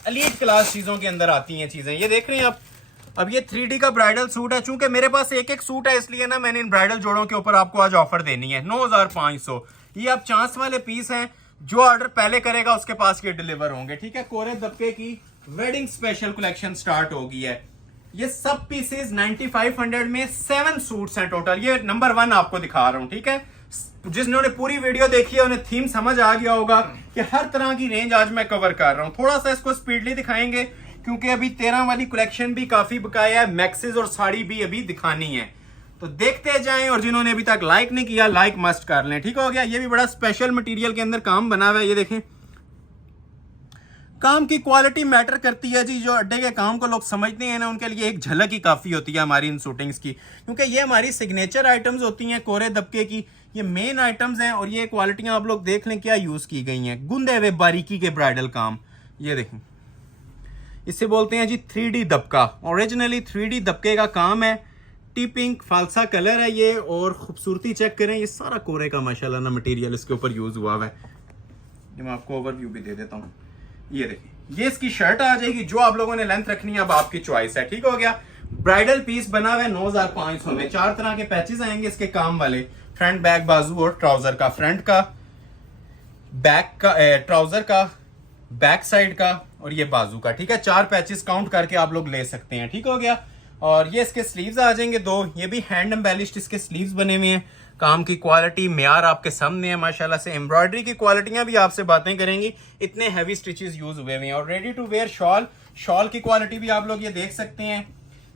एलीट क्लास चीजों के अंदर आती हैं चीजें। ये देख रहे हैं आप, अब ये 3D का ब्राइडल सूट है, चूंकि मेरे पास एक एक सूट है इसलिए ना मैंने इन ब्राइडल जोड़ों के ऊपर आपको आज ऑफर देनी है 9500। ये आप चांस वाले पीस हैं, जो ऑर्डर पहले करेगा उसके पास ये डिलीवर होंगे, ठीक है। कोरे दबके की वेडिंग स्पेशल कलेक्शन स्टार्ट हो गई है। ये सब पीसेस 9500 में 7 सूट्स हैं टोटल। ये नंबर 1 आपको दिखा रहा हूं, ठीक है। जिन्होंने पूरी वीडियो देखी है उन्हें थीम समझ आ गया होगा कि हर तरह की रेंज आज मैं कवर कर रहा हूं। थोड़ा सा इसको स्पीडली दिखाएंगे क्योंकि अभी 13 वाली कलेक्शन भी काफी बकाया है, मैक्सिस और साड़ी भी अभी दिखानी है, तो देखते जाएं। और जिन्होंने अभी तक लाइक नहीं किया लाइक मस्ट कर लें, ठीक हो गया। ये भी बड़ा स्पेशल मटेरियल के अंदर काम बना हुआ है, ये देखें। काम की क्वालिटी मैटर करती है जी। जो अड्डे के काम को लोग समझते हैं ना, उनके लिए एक झलक ही काफी होती है हमारी इन शूटिंग्स की, क्योंकि ये हमारी सिग्नेचर आइटम्स होती हैं कोरे दबके की। ये मेन आइटम्स हैं और ये क्वालिटियां आप लोग देख लें क्या यूज की गई हैं। गुंदे हुए बारीकी के ब्राइडल काम, ये देखें। इसे बोलते हैं जी 3D दबका। ओरिजिनली 3D दबके का काम है। टी पिंक फालसा कलर है ये, और खूबसूरती चेक करें, ये सारा कोरे का माशाल्लाह ना मटेरियल इसके ऊपर यूज हुआ है। ये मैं आपको ओवरव्यू भी दे देता हूँ। ये देखिए, ये इसकी शर्ट आ जाएगी। जो आप लोगों ने लेंथ रखनी है अब आपकी चॉइस है, ठीक हो गया। ब्राइडल पीस बना हुआ है 9500 में। 4 तरह के पैचेस आएंगे इसके काम वाले, फ्रंट बैक बाजू और ट्राउजर का, फ्रंट का, बैक का, ट्राउजर का, बैक साइड का और ये बाजू का, ठीक है। 4 पैचेस काउंट करके आप लोग ले सकते हैं, ठीक हो गया। और ये इसके स्लीव्स आ जाएंगे 2। ये भी हैंड एम्बेलिश्ड इसके स्लीव्स बने हुए हैं। काम की क्वालिटी मेयार आपके सामने है माशाल्लाह से। एम्ब्रॉयडरी की क्वालिटियां भी आपसे बातें करेंगी, इतने हैवी स्टिचेस यूज हुए हैं। और रेडी टू वेयर शॉल की क्वालिटी भी आप लोग ये देख सकते हैं।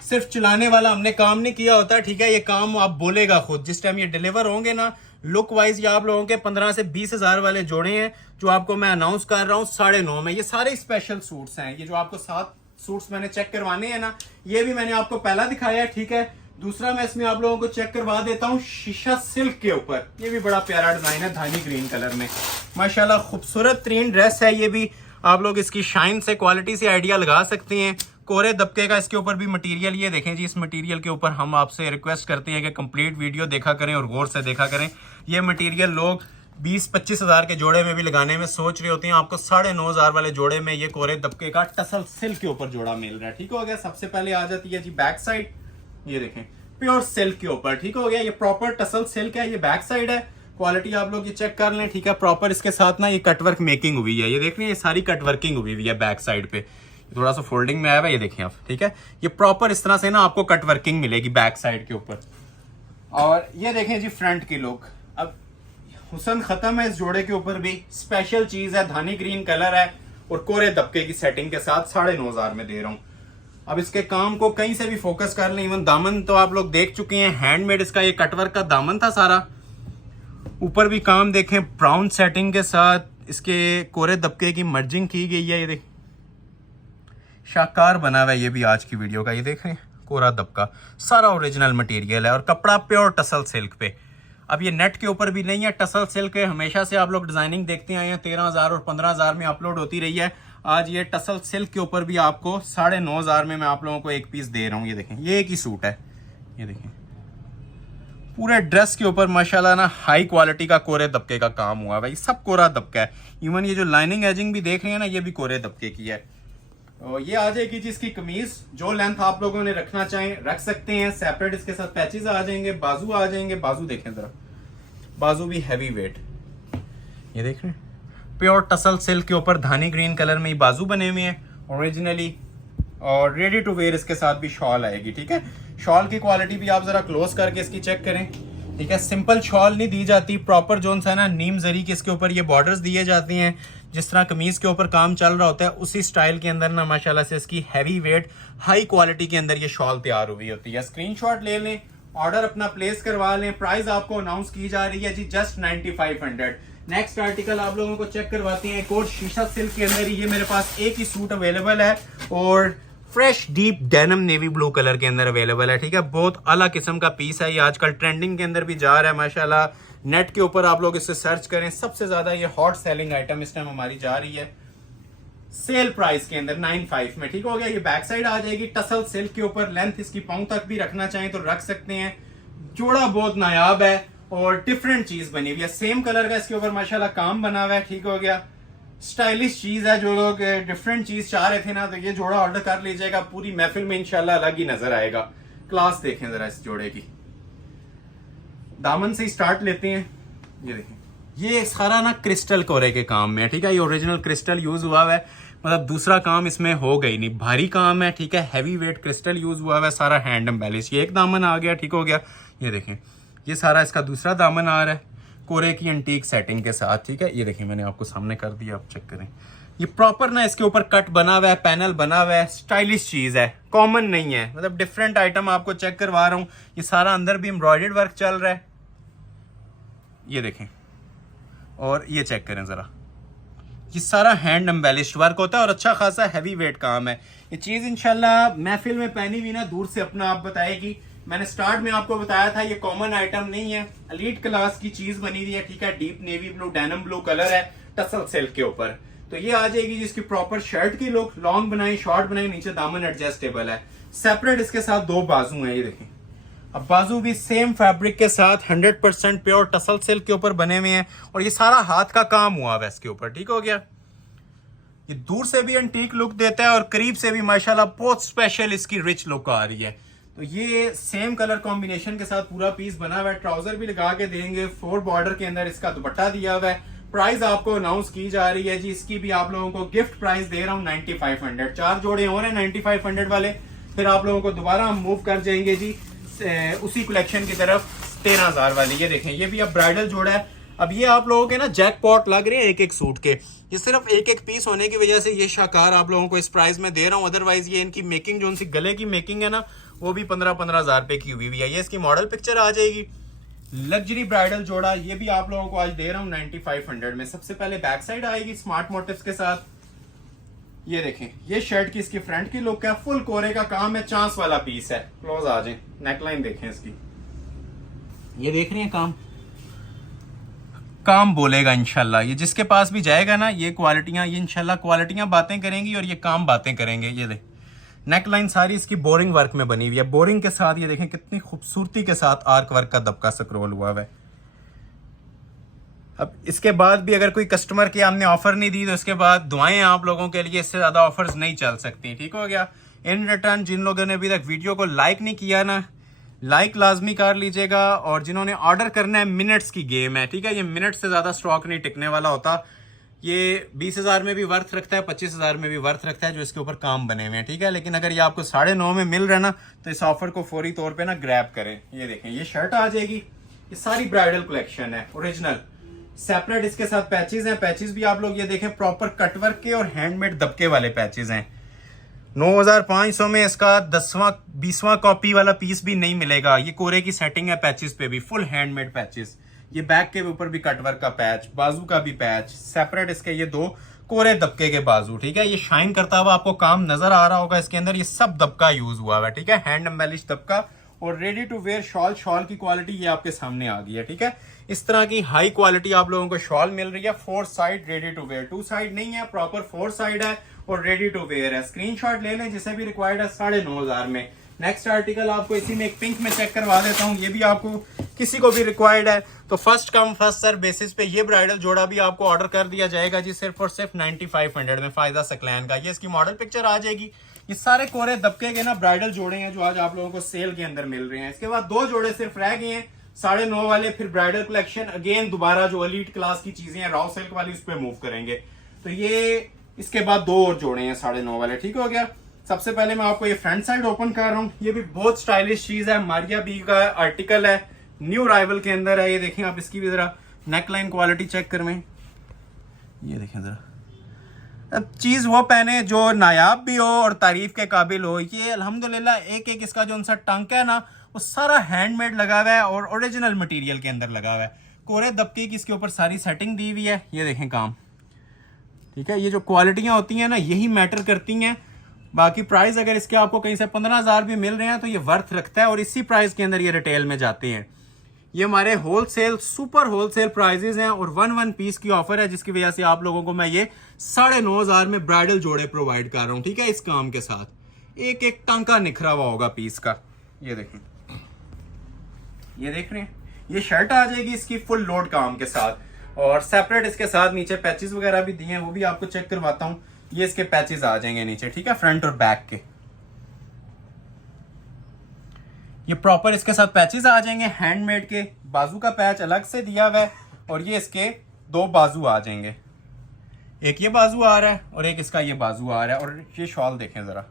सिर्फ चलाने वाला हमने काम नहीं किया होता, ठीक है। ये काम आप बोलेगा खुद जिस टाइम ये डिलीवर होंगे ना। लुक वाइज ये आप लोगों के 15 से 20 हजार वाले जोड़े हैं जो आपको मैं अनाउंस कर रहा हूँ 9.5 में। ये सारे स्पेशल सूट्स हैं। ये जो आपको 7 सूट्स मैंने चेक करवाने हैं ना, ये भी मैंने आपको पहला दिखाया है, ठीक है। दूसरा मैं इसमें आप लोगों को चेक करवा देता हूँ शीशा सिल्क के ऊपर। ये भी बड़ा प्यारा डिजाइन है धानी ग्रीन कलर में, माशाल्लाह खूबसूरत तरीन ड्रेस है। ये भी आप लोग इसकी शाइन से, क्वालिटी से आइडिया लगा सकते हैं। कोरे दबके का इसके ऊपर भी मटेरियल, ये देखें जी। इस मटेरियल के ऊपर हम आपसे रिक्वेस्ट करते हैं कि कंप्लीट वीडियो देखा करें और गौर से देखा करें। ये मटेरियल लोग 20-25 हजार के जोड़े में भी लगाने में सोच रहे होते हैं, आपको 9500 वाले जोड़े में ये कोरे दबके का टसल सिल्क के ऊपर जोड़ा मिल रहा है, ठीक हो गया। सबसे पहले आ जाती है जी बैक साइड, ये देखें प्योर सिल्क के ऊपर, ठीक हो गया। ये प्रॉपर टसल सिल्क है, ये बैक साइड है। क्वालिटी आप लोग ये चेक कर लें, ठीक है। प्रॉपर इसके साथ ना ये कटवर्क मेकिंग हुई है, ये देख रहे हैं, ये सारी कटवर्किंग हुई है बैक साइड पे। थोड़ा सा फोल्डिंग में आया हुआ है, ये देखें आप, ठीक है। ये प्रॉपर इस तरह से ना आपको कटवर्किंग मिलेगी बैक साइड के ऊपर। और ये देखें जी फ्रंट की लुक। अब हुसन खत्म है इस जोड़े के ऊपर भी। स्पेशल चीज है, धानी ग्रीन कलर है और कोरे दबके की सेटिंग के साथ 9500 में दे रहा हूं। अब इसके काम को कहीं से भी फोकस कर लें। इवन दामन तो आप लोग देख चुके हैं, हैंडमेड इसका ये कटवर्क का दामन था सारा। ऊपर भी काम देखें ब्राउन सेटिंग के साथ इसके कोरे दबके की मर्जिंग की गई है। ये देख शाकार बना हुआ है ये भी आज की वीडियो का। ये देख रहे हैं कोरा दबका, सारा ओरिजिनल मटेरियल है और कपड़ा प्योर टसल सिल्क पे। अब ये नेट के ऊपर भी नहीं है, टसल सिल्क है। हमेशा से आप लोग डिजाइनिंग देखते आए हैं, 13,000 और 15,000 में अपलोड होती रही है। आज ये टसल सिल्क के ऊपर भी आपको 9,500 में मैं आप लोगों को एक पीस दे रहा हूँ। ये देखें, ये एक ही सूट है, ये देखें पूरे ड्रेस के ऊपर माशाल्लाह ना हाई क्वालिटी का कोरे दबके का काम हुआ भाई। सब कोरा दबका है। इवन ये जो लाइनिंग एजिंग भी देख रहे हैं ना, ये भी कोरे दबके की है। और ये आ जाएगी जिसकी कमीज, जो लेंथ आप लोगों ने रखना चाहें रख सकते हैं। सेपरेट इसके साथ पैचेस आ जाएंगे, बाजू आ जाएंगे। बाजू देखें जरा, बाजू भी हैवी वेट, ये देख रहे हैं प्योर टसल सिल्क के ऊपर धानी ग्रीन कलर में ये बाजू बने हुए हैं ओरिजिनली। और रेडी टू वेयर इसके साथ भी शॉल आएगी, ठीक है। शॉल की क्वालिटी भी आप जरा क्लोज करके इसकी चेक करें, ठीक है। सिंपल शॉल नहीं दी जाती, प्रॉपर जोन सा है ना नीम जरी के इसके ऊपर ये बॉर्डर्स दिए जाते हैं। जिस तरह कमीज के ऊपर काम चल रहा होता है उसी स्टाइल के अंदर ना माशाल्लाह से इसकी हैवी वेट हाई क्वालिटी के अंदर ये शॉल तैयार हुई होती है। स्क्रीनशॉट ले लें, ऑर्डर अपना प्लेस करवा लें। प्राइस आपको अनाउंस की जा रही है जी जस्ट 9500। नेक्स्ट आर्टिकल आप लोगों को चेक करवाते हैं। एक और शीशा सिल्क के अंदर ये मेरे पास एक ही सूट अवेलेबल है और fresh deep denim navy blue colour के अंदर अवेलेबल है, ठीक है। बहुत अलग किस्म का पीस है ये, आजकल ट्रेंडिंग के अंदर भी जा रहा है माशाल्लाह। नेट के ऊपर आप लोग इसे सर्च करें, सबसे ज्यादा ये हॉट सेलिंग आइटम इस टाइम हमारी जा रही है सेल प्राइस के अंदर 95 में, ठीक हो गया। ये बैक साइड आ जाएगी टसल सिल्क के ऊपर। लेंथ इसकी पांव तक भी रखना चाहें तो रख सकते हैं। जोड़ा बहुत नायाब है और डिफरेंट चीज बनी हुई है। सेम कलर का इसके ऊपर माशाल्लाह काम बना हुआ है, ठीक हो गया। स्टाइलिश चीज है, जो लोग डिफरेंट चीज चाह रहे थे ना, तो ये जोड़ा ऑर्डर कर लीजिएगा, पूरी महफिल में इंशाल्लाह अलग ही नजर आएगा। क्लास देखें जरा इस जोड़े की। दामन से ही स्टार्ट लेते हैं। ये देखें, ये सारा ना क्रिस्टल कोरे के काम में है, ठीक है। ये ओरिजिनल क्रिस्टल यूज हुआ हुआ है, मतलब दूसरा काम इसमें हो गई नहीं, भारी काम है, ठीक है। हैवी वेट क्रिस्टल यूज हुआ हुआ है, सारा हैंड एम्बेलिश। ये एक दामन आ गया, ठीक हो गया। ये देखें, ये सारा इसका दूसरा दामन आ रहा है कोरे की एंटीक सेटिंग के साथ, ठीक है। ये देखिए मैंने आपको सामने कर दिया, आप चेक करें। ये प्रॉपर ना इसके ऊपर कट बना हुआ है, पैनल बना हुआ है, स्टाइलिश चीज है, कॉमन नहीं है, मतलब डिफरेंट आइटम आपको चेक करवा रहा हूँ। ये सारा अंदर भी एम्ब्रॉयडर्ड वर्क चल रहा है, ये देखें। और ये चेक करें जरा, ये सारा हैंड एम्बेलिश्ड वर्क होता है और अच्छा खासा हैवी वेट काम है। ये चीज इंशाल्लाह महफिल में पहनी हुई ना दूर से अपना आप बताएगी। मैंने स्टार्ट में आपको बताया था ये कॉमन आइटम नहीं है, एलीट क्लास की चीज बनी हुई है, ठीक है। Deep navy blue denim blue colour है टसल सिल्क के ऊपर। तो ये आ जाएगी जिसकी प्रॉपर शर्ट की लुक, लॉन्ग बनाई, शॉर्ट बनाई, नीचे दामन एडजस्टेबल है। सेपरेट इसके साथ दो बाजू हैं, ये देखें। अब बाजू भी सेम फैब्रिक के साथ 100% प्योर टसल सिल्क के ऊपर बने हुए हैं और ये सारा हाथ का काम हुआ है इसके ऊपर, ठीक हो गया। ये दूर से भी एंटीक लुक देता है और करीब से भी माशाल्लाह बहुत स्पेशल इसकी रिच लुक आ रही है। तो ये सेम कलर कॉम्बिनेशन के साथ पूरा पीस बना हुआ है, ट्राउजर भी लगा के देंगे, 4 बॉर्डर के अंदर इसका दुपट्टा दिया हुआ है। प्राइस आपको अनाउंस की जा रही है जी, इसकी भी आप लोगों को गिफ्ट प्राइस दे रहा हूँ 9500। 4 जोड़े हो रहे हैं 9500 वाले, फिर आप लोगों को दोबारा हम मूव कर जाएंगे जी उसी कलेक्शन की तरफ 13000 वाली। ये देखें, ये भी अब ब्राइडल जोड़ा है। अब ये आप लोगों के ना जैकपॉट लग रहे हैं एक एक सूट के, ये सिर्फ एक एक पीस होने की वजह से ये शाकार आप लोगों को इस प्राइस में दे रहा हूँ। अदरवाइज ये इनकी मेकिंग जो उनकी गले की मेकिंग है ना, वो भी 15-15 हजार रुपए की हुई है। ये इसकी मॉडल पिक्चर आ जाएगी। लग्जरी ब्राइडल जोड़ा ये भी आप लोगों को आज दे रहा हूँ 9500 में। सबसे पहले बैक साइड आएगी स्मार्ट मोटिव्स के साथ। ये देखें, ये शर्ट की इसकी फ्रंट की लुक है, फुल कोरे का काम है, चांस वाला पीस है। क्लोज आ जाए, नेकलाइन देखें इसकी, ये देख रही हैं, काम बोलेगा इंशाल्लाह। ये जिसके पास भी जाएगा ना, ये क्वालिटियां, ये इंशाल्लाह क्वालिटियां बातें करेंगी और ये काम बातें करेंगे। ये देख, नेकलाइन सारी इसकी बोरिंग वर्क में बनी हुई है, बोरिंग के साथ ये देखें कितनी खूबसूरती के साथ आर्क वर्क का दबका स्क्रॉल हुआ है। अब इसके बाद भी अगर कोई कस्टमर की हमने ऑफर नहीं दी तो इसके बाद दुआएं आप लोगों के लिए, इससे ज्यादा ऑफर्स नहीं चल सकती, ठीक हो गया। इन रिटर्न जिन लोगों ने अभी तक वीडियो को लाइक नहीं किया ना, लाइक लाजमी कर लीजिएगा। और जिन्होंने ऑर्डर करना है, मिनट्स की गेम है, ठीक है। ये मिनट से ज्यादा स्टॉक नहीं टिकने वाला होता। ये 20,000 में भी वर्थ रखता है, 25,000 में भी वर्थ रखता है, जो इसके ऊपर काम बने हुए हैं, ठीक है। लेकिन अगर ये आपको 9.5 में मिल रहा है ना, तो इस ऑफर को फौरी तौर पे ना ग्रैब करें। ये देखें, ये शर्ट आ जाएगी, ये सारी ब्राइडल कलेक्शन है ओरिजिनल। सेपरेट इसके साथ पैचेस हैं, पैचेस भी आप लोग ये देखें प्रॉपर कटवर्क के और हैंडमेड दबके वाले पैचेस हैं। 9500 में इसका 10वां 20वां कॉपी वाला पीस भी नहीं मिलेगा। ये कोरे की सेटिंग है पैचेस पे भी, फुल हैंडमेड पैचेस। ये बैक के ऊपर भी कटवर्क का पैच, बाजू का भी पैच, सेपरेट इसके ये 2 कोरे दबके के बाजू, ठीक है। ये शाइन करता हुआ आपको काम नजर आ रहा होगा इसके अंदर, ये सब दबका यूज हुआ है, ठीक है। हैंड एम्बेलिश दबका और रेडी टू वेयर शॉल की क्वालिटी ये आपके सामने आ गई है, ठीक है। इस तरह की हाई क्वालिटी आप लोगों को शॉल मिल रही है, 4 side ready to wear, 2 side नहीं है, प्रॉपर 4 साइड है और रेडी टू वेयर है। स्क्रीनशॉट ले लें जिसे भी रिक्वायर्ड है 9,500 में। नेक्स्ट आर्टिकल आपको इसी में एक पिंक में चेक करवा देता हूँ, ये भी आपको किसी को भी रिक्वायर्ड है तो first come first serve basis पे ये ब्राइडल जोड़ा भी आपको ऑर्डर कर दिया जाएगा जी, सिर्फ और सिर्फ 9500 में। फायदा सकलैन का ये इसकी मॉडल पिक्चर आ जाएगी। ये सारे कोरे दबके के ना ब्राइडल जोड़े हैं जो आज आप लोगों को सेल के अंदर मिल रहे हैं। इसके बाद 2 जोड़े सिर्फ रह गए हैं 9.5 वाले, फिर ब्राइडल कलेक्शन अगेन दोबारा जो एलीट क्लास की चीजें हैं रॉ सिल्क वाली उस पर मूव करेंगे। तो ये इसके बाद 2 और जोड़े हैं 9.5 वाले, ठीक हो गया। सबसे पहले मैं आपको ये फ्रंट साइड ओपन कर रहा हूँ। ये भी बहुत स्टाइलिश चीज है, मारिया बी का आर्टिकल है, न्यू राइवल के अंदर है। ये देखें आप, इसकी भी जरा नेकलाइन क्वालिटी चेक करें, ये देखें जरा। अब चीज वो पहने जो नायाब भी हो और तारीफ के काबिल हो। ये अल्हम्दुलिल्लाह एक एक इसका जो उनसा टंक है ना, वो सारा हैंडमेड लगा हुआ है और ओरिजिनल मटेरियल के अंदर लगा हुआ है। कोरे दबके की इसके ऊपर सारी सेटिंग दी हुई है, ये देखें काम, ठीक है। ये जो क्वालिटियां होती हैं ना, यही मैटर करती हैं। बाकी प्राइस अगर इसके आपको कहीं से 15,000 भी मिल रहे हैं तो ये वर्थ रखता है और इसी प्राइस के अंदर ये रिटेल में जाते हैं। ये हमारे होलसेल सुपर होलसेल प्राइजेस हैं और 1 पीस की ऑफर है, जिसकी वजह से आप लोगों को मैं ये 9,500 में ब्राइडल जोड़े प्रोवाइड कर रहा हूं, ठीक है। इस काम के साथ एक एक टांका निखरा हुआ होगा पीस का। ये देखें, ये देख रहे हैं, ये शर्ट आ जाएगी इसकी फुल लोड काम के साथ। और सेपरेट इसके साथ नीचे पैचेस वगैरह भी दिए हैं, वो भी आपको चेक करवाता हूँ। ये इसके पैचेस आ जाएंगे नीचे, ठीक है, फ्रंट और बैक के। ये प्रॉपर इसके साथ पैचेस आ जाएंगे हैंडमेड के। बाजू का पैच अलग से दिया हुआ है और ये इसके 2 बाजू आ जाएंगे, एक ये बाजू आ रहा है और एक इसका ये बाजू आ रहा है। और ये शॉल देखें जरा,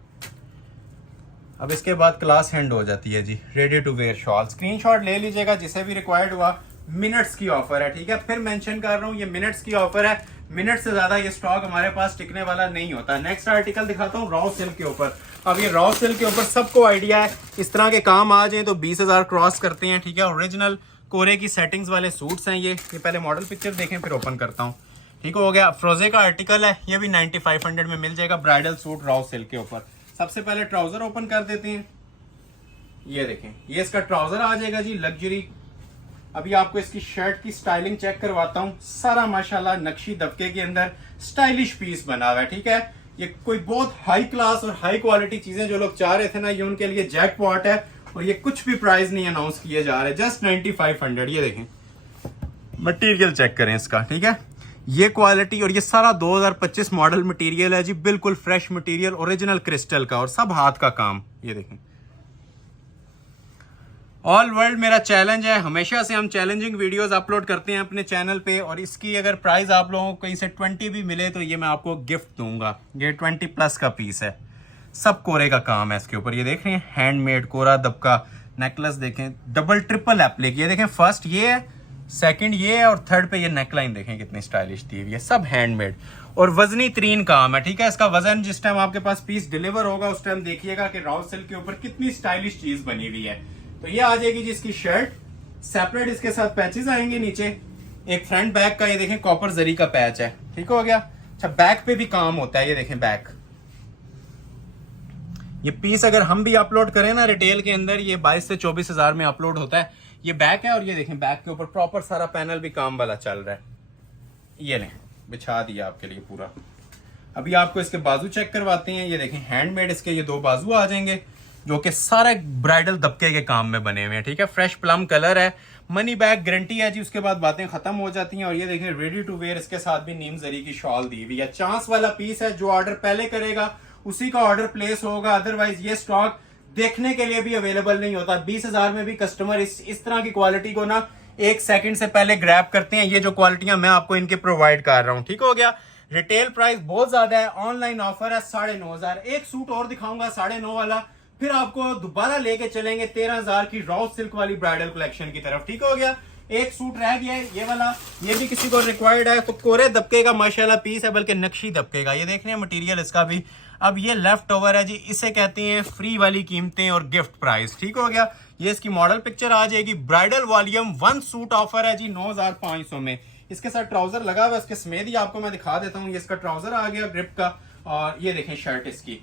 अब इसके बाद क्लास हैंड हो जाती है जी, ready to wear shawl. Screenshot ले लीजिएगा जिसे भी रिक्वायर्ड हुआ। मिनट्स की ऑफर है, ठीक है, फिर मेंशन कर रहा हूँ ये मिनट्स की ऑफर है। मिनट से ज्यादा ये स्टॉक हमारे पास टिकने वाला नहीं होता। नेक्स्ट आर्टिकल दिखाता हूँ रॉ सिल्क के ऊपर। अब ये रॉ सिल्क के ऊपर सबको आइडिया है, इस तरह के काम आ जाए तो 20,000 क्रॉस करते हैं, ठीक है। ओरिजिनल कोरे की सेटिंग्स वाले सूट्स हैं ये पहले मॉडल पिक्चर देखें फिर ओपन करता हूँ, ठीक हो गया। फ्रोजे का आर्टिकल है, ये भी 9500 में मिल जाएगा, ब्राइडल सूट रॉ सिल्क के ऊपर। सबसे पहले ट्राउजर ओपन कर देते हैं, ये देखें, ये इसका ट्राउजर आ जाएगा जी, लग्जरी। अभी आपको इसकी शर्ट की स्टाइलिंग चेक करवाता हूँ। सारा माशाल्लाह नक्शी दबके के अंदर स्टाइलिश पीस बना हुआ है, ठीक है। ये कोई बहुत हाई क्लास और हाई क्वालिटी चीजें जो लोग चाह रहे थे ना, ये उनके लिए जैकपॉट है। और ये कुछ भी प्राइस नहीं अनाउंस किए जा रहे, जस्ट 9500। ये देखें, मटेरियल चेक करें इसका, ठीक है, ये क्वालिटी। और ये सारा 2025 मॉडल मटेरियल है जी, बिल्कुल फ्रेश मटेरियल, ओरिजिनल क्रिस्टल का और सब हाथ का काम। ये देखें, ऑल वर्ल्ड मेरा चैलेंज है, हमेशा से हम चैलेंजिंग वीडियोस अपलोड करते हैं अपने चैनल पे। और इसकी अगर प्राइस आप लोगों को कहीं से 20 भी मिले तो ये मैं आपको गिफ्ट दूंगा। ये 20+ का पीस है, सब कोरे का काम है इसके ऊपर। ये देख रहे हैं, हैंडमेड कोरा दबका नेकलेस देखें, डबल ट्रिपल एप्लिक। ये देखें, फर्स्ट ये है, सेकंड ये है और थर्ड पे ये नेकलाइन देखें कितनी स्टाइलिश दी हुई है, सब हैंडमेड और वजनी तरीन काम है, ठीक है। इसका वजन जिस टाइम आपके पास पीस डिलीवर होगा उस टाइम देखिएगा कि रॉ सिल्क के ऊपर कितनी स्टाइलिश चीज बनी हुई है। तो ये आ जाएगी जी इसकी शर्ट, सेपरेट इसके साथ पैचेस आएंगे नीचे, एक फ्रंट बैक का, ये देखें कॉपर जरी का पैच है, ठीक हो गया। अच्छा, बैक पे भी काम होता है, ये देखें बैक। ये पीस अगर हम भी अपलोड करें ना रिटेल के अंदर, ये 22 से 24,000 में अपलोड होता है। ये बैक है और ये देखें बैक के ऊपर प्रॉपर सारा पैनल भी काम वाला चल रहा है। ये लें, बिछा दिया आपके लिए पूरा। अभी आपको इसके बाजू चेक करवाते हैं। ये देखें, हैंडमेड इसके ये 2 बाजू आ जाएंगे जो कि सारे ब्राइडल दबके के काम में बने हुए हैं, ठीक है। फ्रेश प्लम कलर है, मनी बैक गारंटी है जी, उसके बाद बातें खत्म हो जाती हैं। और ये देखें, रेडी टू वेयर इसके साथ भी नीम जरी की शॉल दी हुई है। चांस वाला पीस है, जो ऑर्डर पहले करेगा उसी का ऑर्डर प्लेस होगा, अदरवाइज ये स्टॉक देखने के लिए भी अवेलेबल नहीं होता। 20,000 में भी कस्टमर इस तरह की क्वालिटी को ना 1 सेकंड से पहले ग्रैब करते हैं। ये जो क्वालिटियां मैं आपको इनके प्रोवाइड कर रहा हूं, ठीक हो गया। रिटेल प्राइस बहुत ज्यादा है, ऑनलाइन ऑफर है 9,500। एक सूट और दिखाऊंगा 9,500 वाला, फिर आपको दोबारा लेके चलेंगे 13,000 की रॉ सिल्क वाली ब्राइडल कलेक्शन की तरफ, ठीक हो गया। एक सूट रह गया है ये वाला, ये भी किसी को रिक्वायर्ड है। तो कोरे दबके का माशाल्लाह पीस है, बल्कि नक्शी दबके का। ये देख रहे हैं मटेरियल इसका भी। अब ये लेफ्ट ओवर है जी, इसे कहते हैं फ्री वाली कीमतें और गिफ्ट प्राइस, ठीक हो गया। ये इसकी मॉडल पिक्चर आ जाएगी। ब्राइडल वॉल्यूम 1 सूट ऑफर है जी 9,500 में। इसके साथ ट्राउजर लगा हुआ है, इसके समेत ही आपको मैं दिखा देता हूँ। ये इसका ट्राउजर आ गया ग्रिप का, और ये देखें शर्ट इसकी।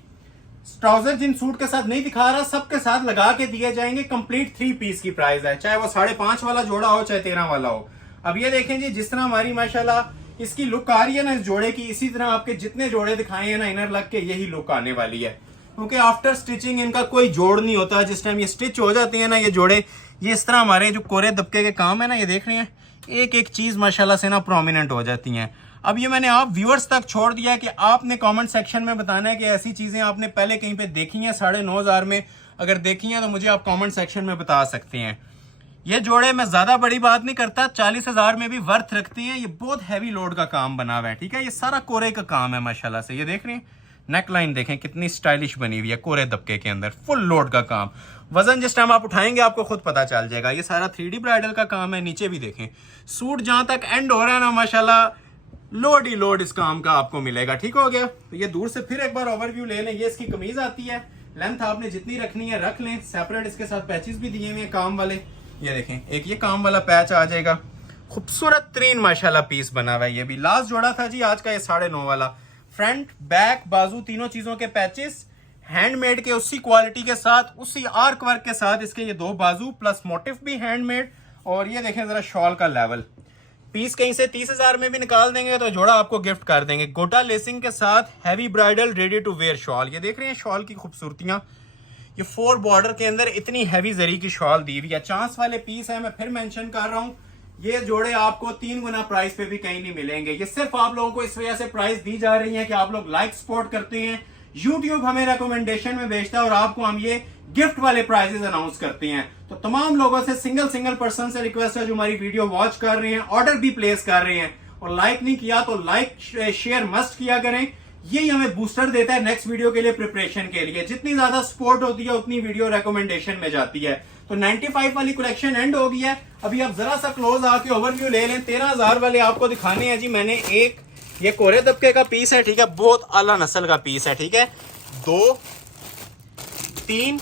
ट्राउजर जिन सूट के साथ नहीं दिखा रहा, सबके साथ लगा के दिए जाएंगे। कंप्लीट 3 पीस की प्राइस है, चाहे वो 5.5 वाला जोड़ा हो चाहे 13 वाला हो। अब ये देखें जी, जिस तरह हमारी माशाल्लाह इसकी लुक आ रही है ना इस जोड़े की, इसी तरह आपके जितने जोड़े दिखाए हैं ना इनर लग के, यही लुक आने वाली है। क्योंकि आफ्टर स्टिचिंग इनका कोई जोड़ नहीं होता। जिस टाइम ये स्टिच हो जाती है ना ये जोड़े, ये इस तरह हमारे जो कोरे दबके के काम है ना, ये देख रहे हैं, एक एक चीज माशाल्लाह से ना प्रोमिनेंट हो जाती हैं। अब ये मैंने आप व्यूअर्स तक छोड़ दिया है कि आपने कमेंट सेक्शन में बताना है कि ऐसी चीजें आपने पहले कहीं पे देखी हैं 9,500 में। अगर देखी हैं तो मुझे आप कमेंट सेक्शन में बता सकते हैं। ये जोड़े मैं ज्यादा बड़ी बात नहीं करता, 40,000 में भी वर्थ रखते हैं। ये बहुत हैवी लोड का काम बना हुआ है, ठीक है। ये सारा कोरे का काम है माशाल्लाह से। ये देख रहे हैं, नेक लाइन देखें कितनी स्टाइलिश बनी हुई है, कोरे दबके के अंदर फुल लोड का काम। वजन जिस टाइम आप उठाएंगे आपको खुद पता चल जाएगा। ये सारा 3D ब्राइडल का काम है। नीचे भी देखें, सूट जहां तक एंड हो रहा है ना माशाल्लाह लोड ही लोड इस काम का आपको मिलेगा, ठीक हो गया। तो ये दूर से फिर एक बार ओवरव्यू ले लें। ये इसकी कमीज आती है, लेंथ आपने जितनी रखनी है रख लें। सेपरेट इसके साथ पैचेस भी दिए हुए हैं काम वाले। ये देखें, एक ये काम वाला पैच आ जाएगा, खूबसूरत तरीन माशाल्लाह पीस बना हुआ है। ये भी लास्ट जोड़ा था जी आज का, ये 9.5 वाला। फ्रंट बैक बाजू तीनों चीजों के पैचेस हैंडमेड के, उसी क्वालिटी के साथ, उसी आर्क वर्क के साथ इसके ये 2 बाजू प्लस मोटिव भी हैंडमेड। और ये देखें जरा शॉल का लेवल, पीस कहीं से 30,000 में भी निकाल देंगे तो जोड़ा आपको गिफ्ट कर देंगे। गोटा लेसिंग के साथ heavy bridal ready to wear shawl. ये देख रहे हैं शॉल की खूबसूरतियां, ये 4 बॉर्डर के अंदर इतनी हैवी जरी की शॉल दी हुई है। चांस वाले पीस है, मैं फिर मेंशन कर रहा हूं। ये जोड़े आपको 3 गुना प्राइस पे भी कहीं नहीं मिलेंगे। ये सिर्फ आप लोगों को इस वजह से प्राइस दी जा रही है कि आप लोग लाइक सपोर्ट करते हैं, यूट्यूब हमें रिकमेंडेशन में भेजता है और आपको हम ये गिफ्ट वाले प्राइजेस अनाउंस करते हैं। तो तमाम लोगों से सिंगल पर्सन से रिक्वेस्ट है जो हमारी वीडियो वॉच कर रहे हैं, ऑर्डर भी प्लेस कर रहे हैं और लाइक नहीं किया तो लाइक शेयर मस्ट किया करें। यही हमें बूस्टर देता है नेक्स्ट वीडियो के लिए प्रिपरेशन के लिए। जितनी ज्यादा सपोर्ट होती है उतनी वीडियो रिकमेंडेशन में जाती है। तो 95 वाली कलेक्शन एंड हो गई है। अभी आप जरा सा क्लोज आके ओवरव्यू ले लें। 13,000 वाले आपको दिखाने हैं जी। मैंने एक ये कोरे दबके का पीस है, ठीक है, बहुत आला नस्ल का पीस है, ठीक है। 2 3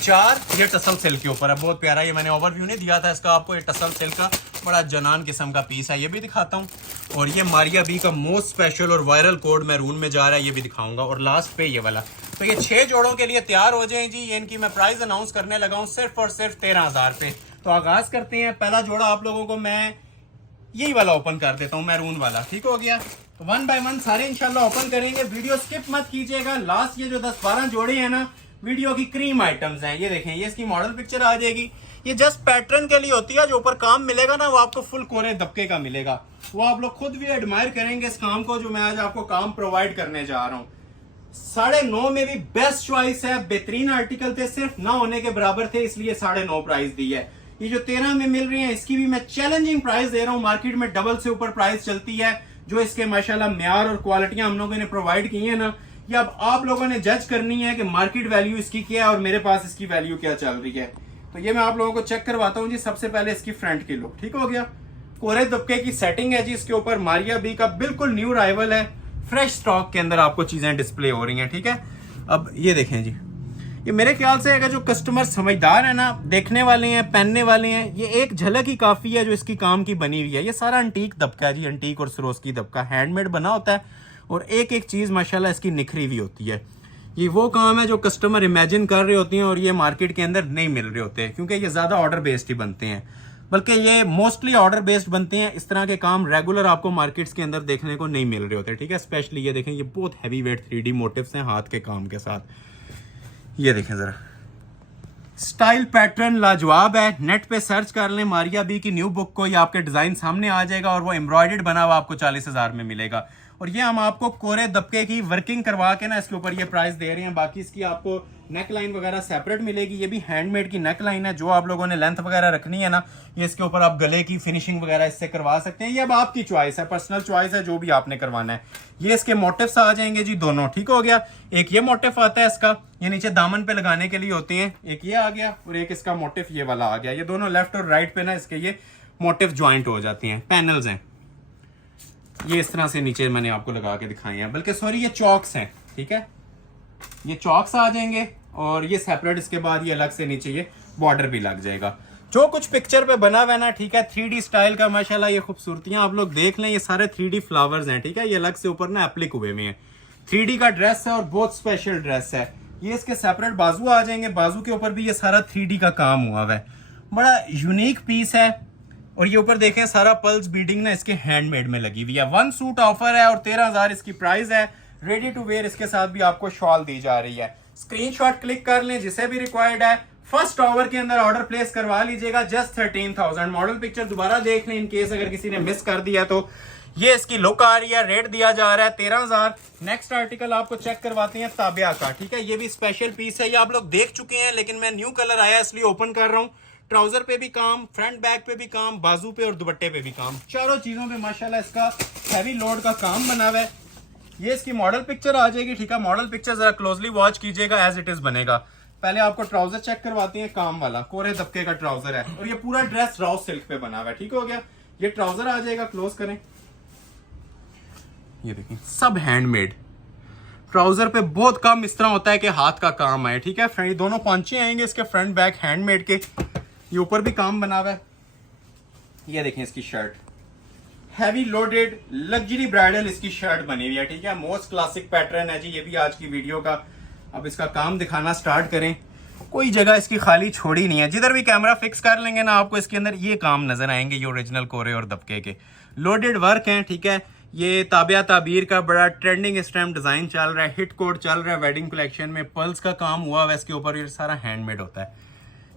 4 ये टसल सिल्क के ऊपर है, बहुत प्यारा। ये मैंने ओवरव्यू नहीं दिया था इसका आपको। ये टसल सिल्क का बड़ा जनान किस्म का पीस है, ये भी दिखाता हूँ। और ये मारिया बी का मोस्ट स्पेशल और वायरल कोड मैरून में जा रहा है, ये भी दिखाऊंगा। और लास्ट पे ये वाला। तो ये 6 जोड़ों के लिए तैयार हो जाएं जी। ये इनकी मैं प्राइस अनाउंस करने लगा हूँ सिर्फ और सिर्फ 13,000 पे। तो आगाज करते हैं। पहला जोड़ा आप लोगों को मैं यही वाला ओपन कर देता हूँ, मैरून वाला, ठीक हो गया। तो 1 बाय 1 सारे इंशाल्लाह ओपन करेंगे। वीडियो स्किप मत कीजिएगा। लास्ट ये जो 10-12 जोड़े हैं ना, वीडियो की क्रीम आइटम्स हैं। ये देखें, ये इसकी मॉडल पिक्चर आ जाएगी। ये जस्ट पैटर्न के लिए होती है। जो ऊपर काम मिलेगा ना वो आपको फुल कोरे दबके का मिलेगा। वो आप लोग खुद भी एडमायर करेंगे इस काम को जो मैं आज आपको काम प्रोवाइड करने जा रहा हूँ। 9.5 में भी बेस्ट चॉइस है। बेहतरीन आर्टिकल थे, सिर्फ 9 होने के बराबर थे, इसलिए 9.5 प्राइस दी है। ये जो 13 में मिल रही है इसकी भी मैं चैलेंजिंग प्राइस दे रहा हूँ। मार्केट में डबल से ऊपर प्राइस चलती है। जो इसके माशाल्लाह म्यार और क्वालिटियां हम लोगों ने प्रोवाइड की है ना, ये अब आप लोगों ने जज करनी है कि मार्केट वैल्यू इसकी क्या है और मेरे पास इसकी वैल्यू क्या चल रही है। तो ये मैं आप लोगों को चेक करवाता हूँ जी। सबसे पहले इसकी फ्रंट की लुक, ठीक हो गया। कोरे दबके की सेटिंग है जी इसके ऊपर। मारिया बी का बिल्कुल न्यू राइवल है। फ्रेश स्टॉक के अंदर आपको चीजें डिस्प्ले हो रही हैं, ठीक है। अब ये देखें जी, ये मेरे ख्याल से अगर जो कस्टमर समझदार है ना, देखने वाले हैं, पहनने वाले हैं, ये एक झलक ही काफी है जो इसकी काम की बनी हुई है। ये सारा अंटीक दबका है जी, अंटीक और सरोस्की दबका हैंडमेड बना होता है और एक एक चीज माशाल्लाह इसकी निखरी हुई होती है। ये वो काम है जो कस्टमर इमेजिन कर रहे होती हैं और ये मार्केट के अंदर नहीं मिल रहे होते क्योंकि ये ज्यादा ऑर्डर बेस्ड ही बनते हैं, बल्कि ये मोस्टली ऑर्डर बेस्ड बनते हैं। इस तरह के काम रेगुलर आपको मार्केट्स के अंदर देखने को नहीं मिल रहे होते, ठीक है। स्पेशली ये देखें, ये बहुत हैवी वेट 3D मोटिव्स हैं हाथ के काम के साथ। ये देखें जरा, स्टाइल पैटर्न लाजवाब है। नेट पे सर्च कर लें मारिया बी की न्यू बुक को, ये आपके डिजाइन सामने आ जाएगा और वो एम्ब्रॉयडर्ड बना हुआ आपको 40,000 में मिलेगा। और ये हम आपको कोरे दबके की वर्किंग करवा के ना इसके ऊपर ये प्राइस दे रहे हैं। बाकी इसकी आपको नेक लाइन वगैरह सेपरेट मिलेगी। ये भी हैंडमेड की नेक लाइन है। जो आप लोगों ने लेंथ वगैरह रखनी है ना, ये इसके ऊपर आप गले की फिनिशिंग वगैरह इससे करवा सकते हैं। ये अब आपकी चॉइस है, पर्सनल चॉइस है, जो भी आपने करवाना है। ये इसके मोटिव्स आ जाएंगे जी दोनों, ठीक हो गया। एक ये मोटिव आता है इसका, ये नीचे दामन पे लगाने के लिए होते हैं। एक ये आ गया और एक इसका मोटिव ये वाला आ गया। ये दोनों लेफ्ट और राइट पे ना इसके ये मोटिव ज्वाइंट हो जाती हैं। पैनल्स हैं ये इस तरह से नीचे मैंने आपको लगा के दिखाए हैं, बल्कि सॉरी ये चॉक्स हैं, ठीक है। ये चॉक्स आ जाएंगे और ये सेपरेट इसके बाद ये अलग से नीचे ये बॉर्डर भी लग जाएगा। जो कुछ पिक्चर पे बना हुआ है ना, ठीक है, 3D स्टाइल का माशाल्लाह। ये खूबसूरतियां आप लोग देख लें, ये सारे 3D फ्लावर्स हैं, ठीक है। ये अलग से ऊपर ना एप्लिक हुए हुए हैं। 3D का ड्रेस है और बहुत स्पेशल ड्रेस है। ये इसके सेपरेट बाजू आ जाएंगे, बाजू के ऊपर भी ये सारा 3D का काम हुआ हुआ है। बड़ा यूनिक पीस है। और ये ऊपर देखें सारा पल्स बीडिंग ना इसके हैंडमेड में लगी हुई है। 1 सूट ऑफर है और 13,000 इसकी प्राइस है। रेडी टू वेयर इसके साथ भी आपको शॉल दी जा रही है। स्क्रीनशॉट क्लिक कर लें जिसे भी रिक्वायर्ड है। फर्स्ट आवर के अंदर ऑर्डर प्लेस करवा लीजिएगा। जस्ट 13,000। मॉडल पिक्चर दोबारा देख लें इन केस अगर किसी ने मिस कर दिया तो। ये इसकी लुक आ रही है। रेट दिया जा रहा है 13,000। नेक्स्ट आर्टिकल आपको चेक करवाते हैं ताबिया का, ठीक है। ये भी स्पेशल पीस है। ये आप लोग देख चुके हैं लेकिन मैं न्यू कलर आया इसलिए ओपन कर रहा हूँ। ट्राउजर पे भी काम, फ्रंट बैक पे भी काम, बाजू पे और दुपट्टे पे भी काम, चारों चीजों पे माशाल्लाह इसका हैवी लोड का काम बना हुआ है। ये इसकी मॉडल पिक्चर आ जाएगी, ठीक है। मॉडल पिक्चर जरा क्लोजली वॉच कीजिएगा, एज इट इज बनेगा। पहले आपको ट्राउजर चेक करवाते हैं, काम वाला कोरे दबके का ट्राउजर है और ये पूरा ड्रेस रॉ सिल्क पे बना हुआ है, ठीक हो गया। ये ट्राउजर आ जाएगा, क्लोज करें। ये देखिए सब हैंडमेड। ट्राउजर पे बहुत कम इस तरह होता है कि हाथ का काम है, ठीक है। दोनों पॉन्चे आएंगे इसके फ्रंट बैक हैंडमेड के। ये ऊपर भी काम बना हुआ है। ये देखें इसकी shirt, heavy loaded luxury bridal इसकी शर्ट बनी हुई है, ठीक है। मोस्ट क्लासिक पैटर्न है जी। ये भी आज की वीडियो का अब इसका काम दिखाना स्टार्ट करें। कोई जगह इसकी खाली छोड़ी नहीं है। जिधर भी कैमरा फिक्स कर लेंगे ना आपको इसके अंदर ये काम नजर आएंगे। ये ओरिजिनल कोरे और दबके के लोडेड वर्क हैं, ठीक है। ये ताबिया ताबीर का बड़ा ट्रेंडिंग इस टाइम डिजाइन चल रहा है, हिट कोड चल रहा है वेडिंग कलेक्शन में। पल्स का काम हुआ हुआ है इसके ऊपर, ये सारा हैंडमेड होता है।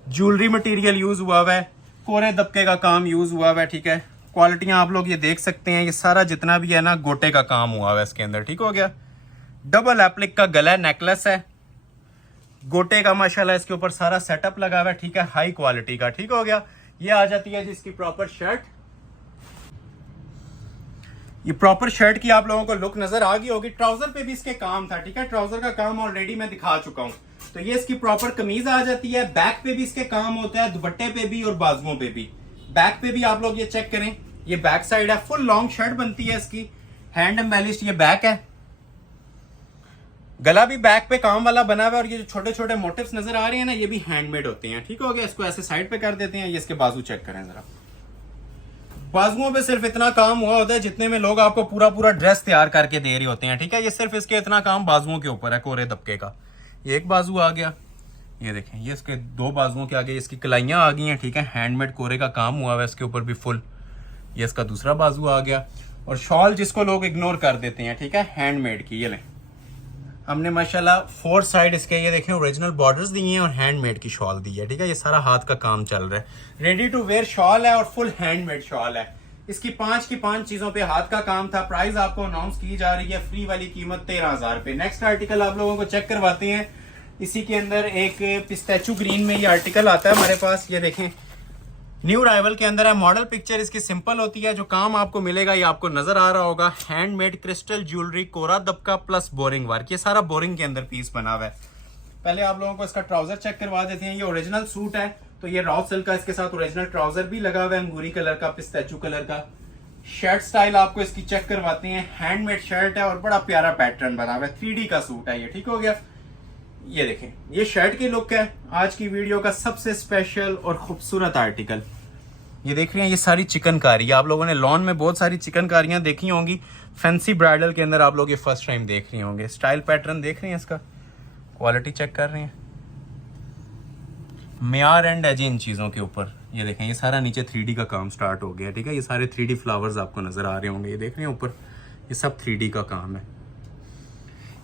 ज्वेलरी मटेरियल यूज हुआ हुआ है। कोरे दबके का काम यूज हुआ हुआ है, ठीक है। क्वालिटियां आप लोग ये देख सकते हैं, ये सारा जितना भी है ना गोटे का काम हुआ हुआ है इसके अंदर, ठीक हो गया। डबल एप्लिक का गला नेकलेस है, गोटे का माशाल्लाह इसके ऊपर सारा सेटअप लगा हुआ है, ठीक है, हाई क्वालिटी का, ठीक हो गया। ये आ जाती है जिसकी प्रॉपर शर्ट। ये प्रॉपर शर्ट की आप लोगों को लुक नजर आ गई होगी। ट्राउजर पे भी इसके काम था, ठीक है, ट्राउजर का काम ऑलरेडी मैं दिखा चुका हूं। तो ये इसकी प्रॉपर कमीज आ जाती है। बैक पे भी इसके काम होता है, दुपट्टे पे भी और बाजुओं पे भी। बैक पे भी आप लोग ये चेक करें, ये बैक साइड है, फुल लॉन्ग शर्ट बनती है इसकी, हैंड एम्बेलिश्ड ये बैक है। गला भी बैक पे काम वाला बना हुआ है, और ये जो छोटे छोटे मोटिव्स नजर आ रहे हैं ना, ये भी हैंडमेड होते हैं, ठीक हो गया। इसको ऐसे साइड पे कर देते हैं। ये इसके बाजू चेक करें जरा, बाजुओं पे सिर्फ इतना काम हुआ होता है जितने में लोग आपको पूरा पूरा ड्रेस तैयार करके दे रहे होते हैं, ठीक है। ये सिर्फ इसके इतना काम बाजुओं के ऊपर है, कोरे दबके का। ये एक बाजू आ गया, ये देखें, ये इसके दो बाजुओं के आगे इसकी कलाइयां आ गई हैं, ठीक है, हैंडमेड कोरे का काम हुआ है इसके ऊपर भी फुल। ये इसका दूसरा बाजू आ गया। और शॉल जिसको लोग इग्नोर कर देते हैं, ठीक है, हैंडमेड की, ये लें, हमने माशाल्लाह 4 साइड इसके ये देखें ओरिजिनल बॉर्डर्स दिए हैं और हैंडमेड की शॉल दी है, ठीक है। ये सारा हाथ का काम चल रहा है, रेडी टू वेयर शॉल है और फुल हैंडमेड शॉल है। इसकी 5 की 5 चीजों पे हाथ का काम था। प्राइस आपको अनाउंस की जा रही है, फ्री वाली कीमत 13,000 रुपए। नेक्स्ट आर्टिकल आप लोगों को चेक करवाते हैं। इसी के अंदर एक पिस्ताचू ग्रीन में ये आर्टिकल आता है हमारे पास, ये देखें, न्यू अराइवल के अंदर है। मॉडल पिक्चर इसकी सिंपल होती है। जो काम आपको मिलेगा ये आपको नजर आ रहा होगा, हैंडमेड क्रिस्टल ज्वेलरी, कोरा दबका प्लस बोरिंग वर्क। ये सारा बोरिंग के अंदर पीस बना हुआ है। पहले आप लोगों को इसका ट्राउजर चेक करवा देते हैं। ये ओरिजिनल सूट है, तो ये रॉ सिल्क का इसके साथ ओरिजिनल ट्राउजर भी लगा हुआ है, अंगूरी कलर का, पिस्ताचू कलर का। शर्ट स्टाइल आपको इसकी चेक करवाते हैं। हैंडमेड शर्ट है और बड़ा प्यारा पैटर्न बना हुआ है, 3D का सूट है ये, ठीक हो गया। ये देखें, ये शर्ट की लुक है। आज की वीडियो का सबसे स्पेशल और खूबसूरत आर्टिकल, ये देख रहे हैं, ये सारी चिकनकारी। आप लोगों ने लॉन में बहुत सारी चिकनकारियां देखी होंगी, फैंसी ब्राइडल के अंदर आप लोग ये फर्स्ट टाइम देख रहे होंगे। स्टाइल पैटर्न देख रहे हैं, इसका क्वालिटी चेक कर रहे हैं, म्यार एंड है जी इन चीज़ों के ऊपर। ये देखें, ये सारा नीचे 3D का काम स्टार्ट हो गया, ठीक है। ये सारे 3D फ्लावर्स आपको नजर आ रहे होंगे, ये देख रहे हैं ऊपर, ये सब 3D का काम है।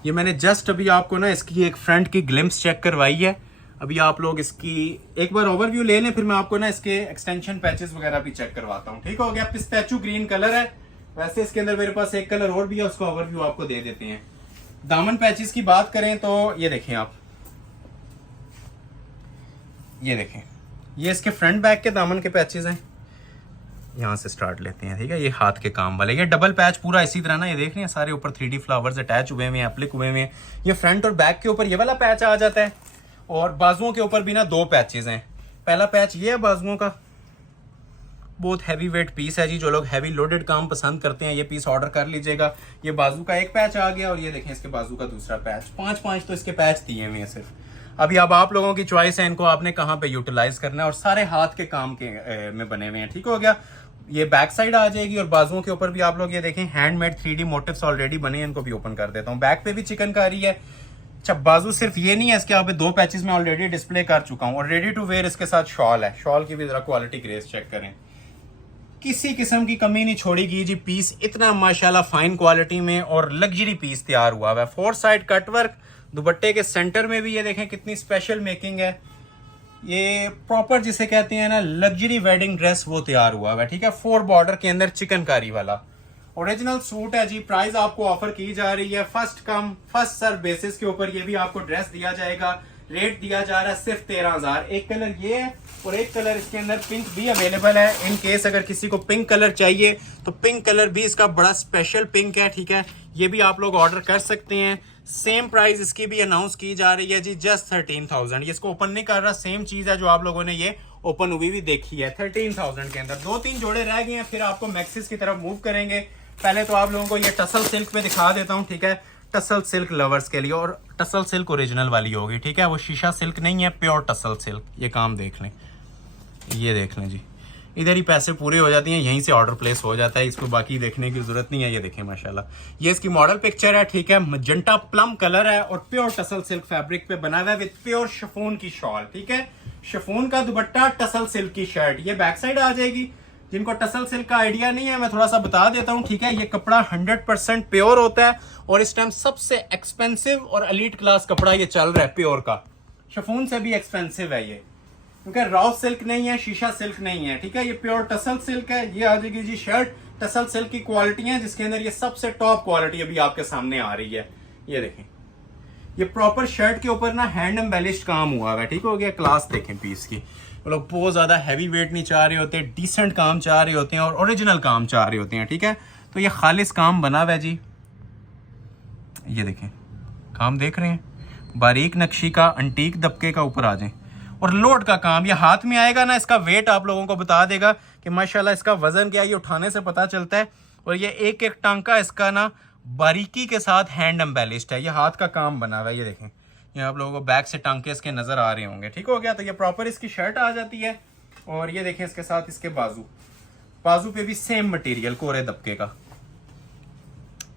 ये मैंने जस्ट अभी आपको ना इसकी एक फ्रंट की ग्लिम्स चेक करवाई है। अभी आप लोग इसकी एक बार ओवरव्यू ले लें, फिर मैं आपको ना इसके एक्सटेंशन पैचेस वगैरह भी चेक करवाता हूँ, ठीक हो गया। पिस्ताचू ग्रीन कलर है। वैसे इसके अंदर मेरे पास एक कलर और भी है, उसका ओवरव्यू आपको दे देते हैं। दामन पैचेस की बात करें तो ये देखें आप, ये देखें, ये इसके फ्रंट बैक के दामन के पैचेस हैं। यहाँ से स्टार्ट लेते हैं, ठीक है। ये हाथ के काम वाले, ये डबल पैच पूरा इसी तरह ना, ये देख रहे हैं, सारे ऊपर 3D फ्लावर्स अटैच हुए हुए हैं, एप्लिक हुए हुए हैं। ये फ्रंट और बैक के ऊपर ये वाला पैच आ जाता है, और बाजुओं के ऊपर भी ना 2 पैचेस हैं। पहला पैच ये है बाजुओं का, बहुत हैवी वेट पीस है जी। जो लोग हैवी लोडेड काम पसंद करते हैं ये पीस ऑर्डर कर लीजिएगा। ये बाजू का एक पैच आ गया, और ये देखें इसके बाजू का दूसरा पैच। 5 तो इसके पैच दिए हुए हैं सिर्फ। अभी अब आप लोगों की चॉइस है, इनको आपने कहाँ पे यूटिलाइज करना है, और सारे हाथ के काम के में बने हुए हैं, ठीक हो गया। ये बैक साइड आ जाएगी, और बाजुओं के ऊपर भी आप लोग ये देखें, हैंडमेड 3D मोटिव्स ऑलरेडी बने हैं। इनको भी ओपन कर देता हूँ। बैक पे भी चिकनकारी है। अच्छा, बाजू सिर्फ ये नहीं है, इसके यहाँ पे 2 पैचेस में ऑलरेडी डिस्प्ले कर चुका हूँ, और रेडी टू वेयर इसके साथ शॉल है। शॉल की भी जरा क्वालिटी ग्रेस चेक करें, किसी किस्म की कमी नहीं छोड़ी गई जी। पीस इतना माशाल्लाह फाइन क्वालिटी में और लग्जरी पीस तैयार हुआ है। 4 साइड कटवर्क, दुपट्टे के सेंटर में भी ये देखें कितनी स्पेशल मेकिंग है। ये प्रॉपर जिसे कहते हैं ना लग्जरी वेडिंग ड्रेस, वो तैयार हुआ है, ठीक है। 4 बॉर्डर के अंदर चिकनकारी वाला ओरिजिनल सूट है जी। प्राइस आपको ऑफर की जा रही है first come first serve basis के ऊपर। ये भी आपको ड्रेस दिया जाएगा, रेट दिया जा रहा है सिर्फ 13,000। एक कलर ये है, और एक कलर इसके अंदर पिंक भी अवेलेबल है। इन केस अगर किसी को पिंक कलर चाहिए तो पिंक कलर भी इसका बड़ा स्पेशल पिंक है, ठीक है। ये भी आप लोग ऑर्डर कर सकते हैं। सेम प्राइस इसकी भी अनाउंस की जा रही है जी, जस्ट 13,000। ये इसको ओपन नहीं कर रहा, सेम चीज है जो आप लोगों ने ये ओपन हुई भी देखी है। 13,000 के अंदर 2-3 जोड़े रह गए हैं, फिर आपको मैक्सिस की तरफ मूव करेंगे। पहले तो आप लोगों को ये टसल सिल्क पे दिखा देता हूँ, ठीक है। टसल सिल्क लवर्स के लिए, और टसल सिल्क ओरिजिनल वाली होगी, ठीक है। वो शीशा सिल्क नहीं है, प्योर टसल सिल्क। ये काम देख लें, ये देख लें जी, इधर ही पैसे पूरे हो जाते हैं, यहीं से ऑर्डर प्लेस हो जाता है। इसको बाकी देखने की जरूरत नहीं है। ये देखें माशाल्लाह, ये इसकी मॉडल पिक्चर है, ठीक है। मजेंटा प्लम कलर है और प्योर टसल सिल्क फैब्रिक पे बना हुआ है, विद प्योर शिफॉन की शॉल, ठीक है। शिफॉन का दुपट्टा, टसल सिल्क की शर्ट। ये बैक साइड आ जाएगी। जिनको टसल सिल्क का आइडिया नहीं है, मैं थोड़ा सा बता देता हूँ, ठीक है। ये कपड़ा 100% प्योर होता है, और इस टाइम सबसे एक्सपेंसिव और एलीट क्लास कपड़ा ये चल रहा है प्योर का। शिफॉन से भी एक्सपेंसिव है ये। क्योंकि रॉ सिल्क नहीं है, शीशा सिल्क नहीं है, ठीक है। ये प्योर टसल सिल्क है। ये आ जाएगी जी शर्ट, टसल सिल्क की क्वालिटी है, जिसके अंदर ये सबसे टॉप क्वालिटी अभी आपके सामने आ रही है। ये देखें, ये प्रॉपर शर्ट के ऊपर ना हैंड एम्बेलिश्ड काम हुआ है, ठीक हो गया। क्लास देखें पीस की, वो लोग बहुत ज्यादा हैवी वेट नहीं चाह रहे होते, डिसेंट काम चाह रहे होते हैं और ओरिजिनल काम चाह रहे होते हैं, ठीक है। तो ये खालिस काम बना हुआ है जी। ये देखें, काम देख रहे हैं, बारीक नक्शी का, अंटीक दबके का, ऊपर आ जाए और लोड का काम। ये हाथ में आएगा ना, इसका वेट आप लोगों को बता देगा कि माशाल्लाह इसका वजन क्या है, ये उठाने से पता चलता है। और ये एक एक टांका इसका ना बारीकी के साथ हैंड एम्बेलिश्ड है, ये हाथ का काम बना हुआ है। ये देखें, ये आप लोगों को बैक से टांके इसके नजर आ रहे होंगे, ठीक हो गया। तो ये प्रॉपर इसकी शर्ट आ जाती है। और ये देखें इसके साथ इसके बाजू पे भी सेम मटेरियल, कोरे दबके का,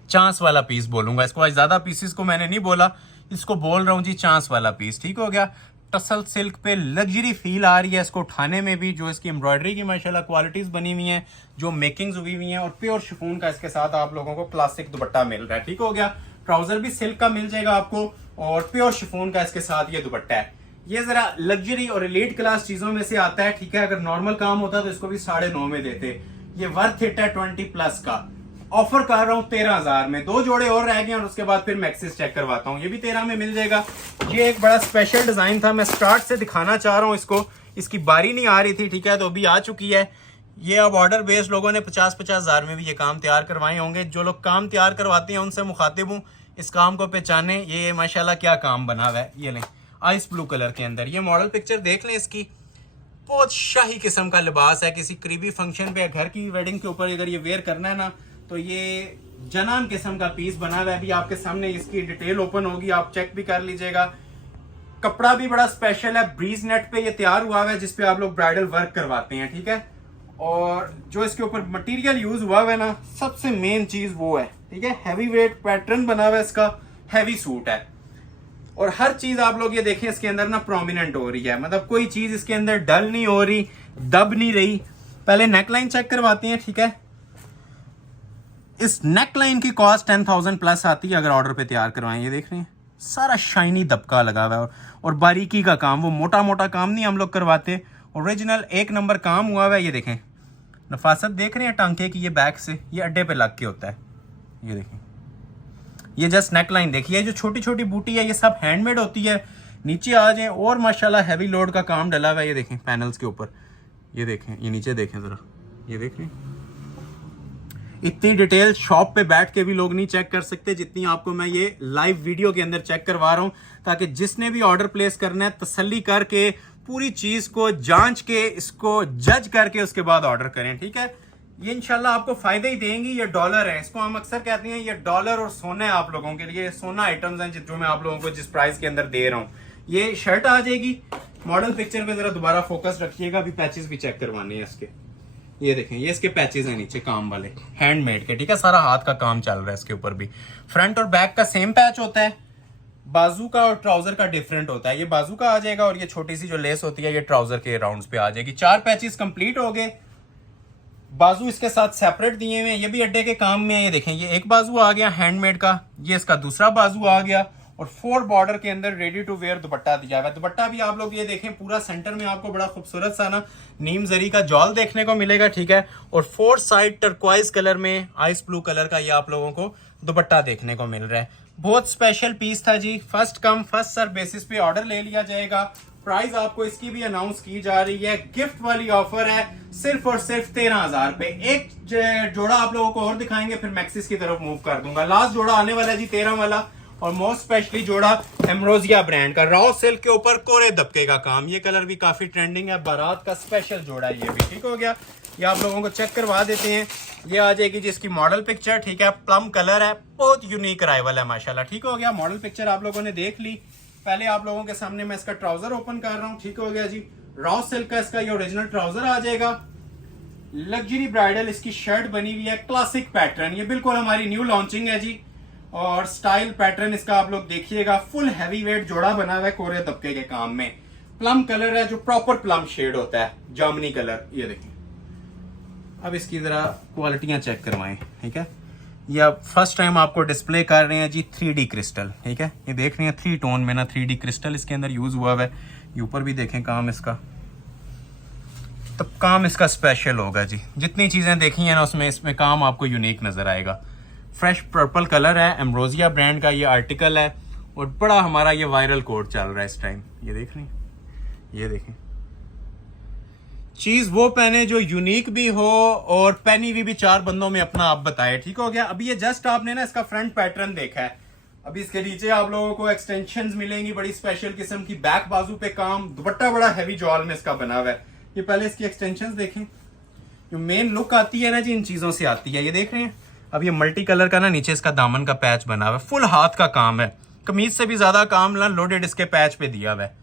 चांस वाला पीस बोलूंगा इसको। आज ज्यादा पीसेस को मैंने नहीं बोला, इसको बोल रहा हूँ जी चांस वाला पीस, ठीक हो गया। टसल सिल्क पे लग्जरी फील आ रही है इसको उठाने में भी। जो इसकी एम्ब्रॉयडरी की माशाल्लाह क्वालिटीज बनी हुई हैं, जो मेकिंग्स हुई हुई हैं, और प्योर शिफॉन का इसके साथ आप लोगों को क्लासिक दुपट्टा मिल रहा है, ठीक हो गया। ट्राउजर भी सिल्क का मिल जाएगा आपको और प्योर शिफॉन का इसके साथ ये दुपट्टा है। ये जरा लग्जरी और एलीट क्लास चीजों में से आता है, ठीक है। अगर नॉर्मल काम होता तो इसको भी 9.5 में देते। ये वर्थ इट है 20+ का। ऑफर कर रहा हूँ 13,000 में। 2 जोड़े और रह गए और उसके बाद फिर मैक्सिस चेक करवाता हूँ, ये भी 13 में मिल जाएगा। ये एक बड़ा स्पेशल डिजाइन था, मैं स्टार्ट से दिखाना चाह रहा हूँ इसको। इसकी बारी नहीं आ रही थी, ठीक है, तो अभी आ चुकी है। ये अब ऑर्डर बेस्ड लोगों ने 50-50 हज़ार में भी ये काम तैयार करवाए होंगे। जो लोग काम तैयार करवाते हैं उनसे मुखातिब हूँ, इस काम को पहचाने। ये माशाल्लाह क्या काम बना हुआ है। ये लें, आइस ब्लू कलर के अंदर। ये मॉडल पिक्चर देख लें इसकी, बहुत शाही किस्म का लिबास है। किसी करीबी फंक्शन पे, घर की वेडिंग के ऊपर अगर ये वेयर करना है ना, तो ये जनान किस्म का पीस बना हुआ है। अभी आपके सामने इसकी डिटेल ओपन होगी, आप चेक भी कर लीजिएगा। कपड़ा भी बड़ा स्पेशल है, ब्रीज नेट पे ये तैयार हुआ है, जिसपे आप लोग ब्राइडल वर्क करवाते हैं, ठीक है। और जो इसके ऊपर मटेरियल यूज हुआ है ना, सबसे मेन चीज वो है, ठीक है। हैवी वेट पैटर्न बना हुआ है इसका, हैवी सूट है। और हर चीज आप लोग ये देखें इसके अंदर ना प्रोमिनेंट हो रही है, मतलब कोई चीज इसके अंदर डल नहीं हो रही, दब नहीं रही। पहले नेकलाइन चेक करवाते हैं, ठीक है। इस नेकलाइन की कॉस्ट 10,000+ आती है अगर ऑर्डर पे तैयार करवाएं। ये देख रहे हैं, सारा शाइनी दबका लगा हुआ है और बारीकी का काम, वो मोटा मोटा काम नहीं हम लोग करवाते, ओरिजिनल 1 नंबर काम हुआ हुआ है। ये देखें, नफासत देख रहे हैं टांके की, ये बैक से ये अड्डे पे लग के होता है। ये देखें, ये जस्ट नेकलाइन देखिए, जो छोटी छोटी बूटी है ये सब हैंडमेड होती है। नीचे आ जाए और माशाल्लाह हैवी लोड का काम डला हुआ है। ये देखें पैनल्स के ऊपर, ये देखें, ये नीचे देखें जरा, ये देख रहे हैं। इतनी डिटेल शॉप पे बैठ के भी लोग नहीं चेक कर सकते जितनी आपको मैं ये लाइव वीडियो के अंदर चेक करवा रहा हूं, ताकि जिसने भी ऑर्डर प्लेस करना है तसल्ली करके पूरी चीज को जांच के, इसको जज करके उसके बाद ऑर्डर करें, ठीक है। ये इंशाल्लाह आपको फायदे ही देंगी। ये डॉलर है, इसको हम अक्सर कहते हैं ये डॉलर और सोना है आप लोगों के लिए। सोना आइटम्स हैं जो मैं आप लोगों को जिस प्राइस के अंदर दे रहा हूँ। ये शर्ट आ जाएगी। मॉडल पिक्चर पे जरा दोबारा फोकस रखिएगा, अभी पैचेस भी चेक करवाने हैं इसके। ये देखें, ये इसके पैचेस हैं नीचे काम वाले, हैंडमेड के, ठीक है। सारा हाथ का काम चल रहा है इसके ऊपर भी। फ्रंट और बैक का सेम पैच होता है, बाजू का और ट्राउजर का डिफरेंट होता है। ये बाजू का आ जाएगा और ये छोटी सी जो लेस होती है ये ट्राउजर के राउंड्स पे आ जाएगी। 4 पैचेस कंप्लीट हो गए। बाजू इसके साथ सेपरेट दिए हुए हैं, ये भी अड्डे के काम में है। ये देखें, ये एक बाजू आ गया हैंडमेड का, ये इसका दूसरा बाजू आ गया और 4 बॉर्डर के अंदर रेडी टू वेयर दुपट्टा दिया हुआ है। दुपट्टा भी आप लोग ये देखें, पूरा सेंटर में आपको बड़ा खूबसूरत सा ना नीम जरी का जॉल देखने को मिलेगा, ठीक है। और 4 साइड टर्क्वाइज कलर में आइस ब्लू कलर का ये आप लोगों को दुपट्टा देखने को मिल रहा है। बहुत स्पेशल पीस था जी, first come first serve basis पे ऑर्डर ले लिया जाएगा। प्राइस आपको इसकी भी अनाउंस की जा रही है, गिफ्ट वाली ऑफर है, सिर्फ और सिर्फ 13,000 पे। एक जोड़ा आप लोगों को और दिखाएंगे, फिर मैक्सिस की तरफ मूव कर दूंगा। लास्ट जोड़ा आने वाला है जी 13 वाला, और मोस्ट स्पेशली जोड़ा एम्ब्रोसिया ब्रांड का, रॉ सिल्क के ऊपर कोरे दबके का काम। ये कलर भी काफी ट्रेंडिंग है, बारात का स्पेशल जोड़ा है ये भी, ठीक हो गया। ये आप लोगों को चेक करवा देते हैं। ये आ जाएगी जिसकी मॉडल पिक्चर, ठीक है। प्लम कलर है, बहुत यूनिक अराइवल है माशाल्लाह, ठीक हो गया। मॉडल पिक्चर आप लोगों ने देख ली। पहले आप लोगों के सामने मैं इसका ट्राउजर ओपन कर रहा हूँ, ठीक हो गया जी। रॉ सिल्क का इसका ये ओरिजिनल ट्राउजर आ जाएगा। लग्जरी ब्राइडल इसकी शर्ट बनी हुई है, क्लासिक पैटर्न, ये बिल्कुल हमारी न्यू लॉन्चिंग है जी। और स्टाइल पैटर्न इसका आप लोग देखिएगा, फुल हैवी वेट जोड़ा बना हुआ है कोरे दबके के काम में। प्लम कलर है, जो प्रॉपर प्लम शेड होता है, जामनी कलर। ये देखिए, अब इसकी जरा क्वालिटियां चेक करवाएं, ठीक है। ये अब फर्स्ट टाइम आपको डिस्प्ले कर रहे हैं जी 3D क्रिस्टल, ठीक है। ये देख रहे हैं 3 टोन में ना 3D क्रिस्टल इसके अंदर यूज हुआ है। ये ऊपर भी देखें काम इसका, तो काम इसका स्पेशल होगा जी। जितनी चीज़ें देखी हैं ना उसमें इसमें काम आपको यूनिक नज़र आएगा। फ्रेश पर्पल कलर है, एम्ब्रोजिया ब्रांड का ये आर्टिकल है और बड़ा हमारा ये वायरल कोड चल रहा है इस टाइम। ये देख रही, ये देखें, चीज़ वो पहने जो यूनिक भी हो और पहनी हुई भी चार बंदों में अपना आप बताए। ठीक हो गया। अभी ये जस्ट आपने ना इसका फ्रंट पैटर्न देखा है, अभी इसके नीचे आप लोगों को एक्सटेंशंस मिलेंगी बड़ी स्पेशल किस्म की, बैक बाजू पे काम, दुपट्टा बड़ा हैवी जॉल में इसका बना हुआ है। ये पहले इसकी एक्सटेंशंस देखें, जो मेन लुक आती है ना जी इन चीजों से आती है। ये देख रहे हैं, अब ये मल्टी कलर का ना नीचे इसका दामन का पैच बना हुआ है, फुल हाथ का काम है, कमीज से भी ज्यादा काम ना लोडेड इसके पैच पे दिया हुआ है।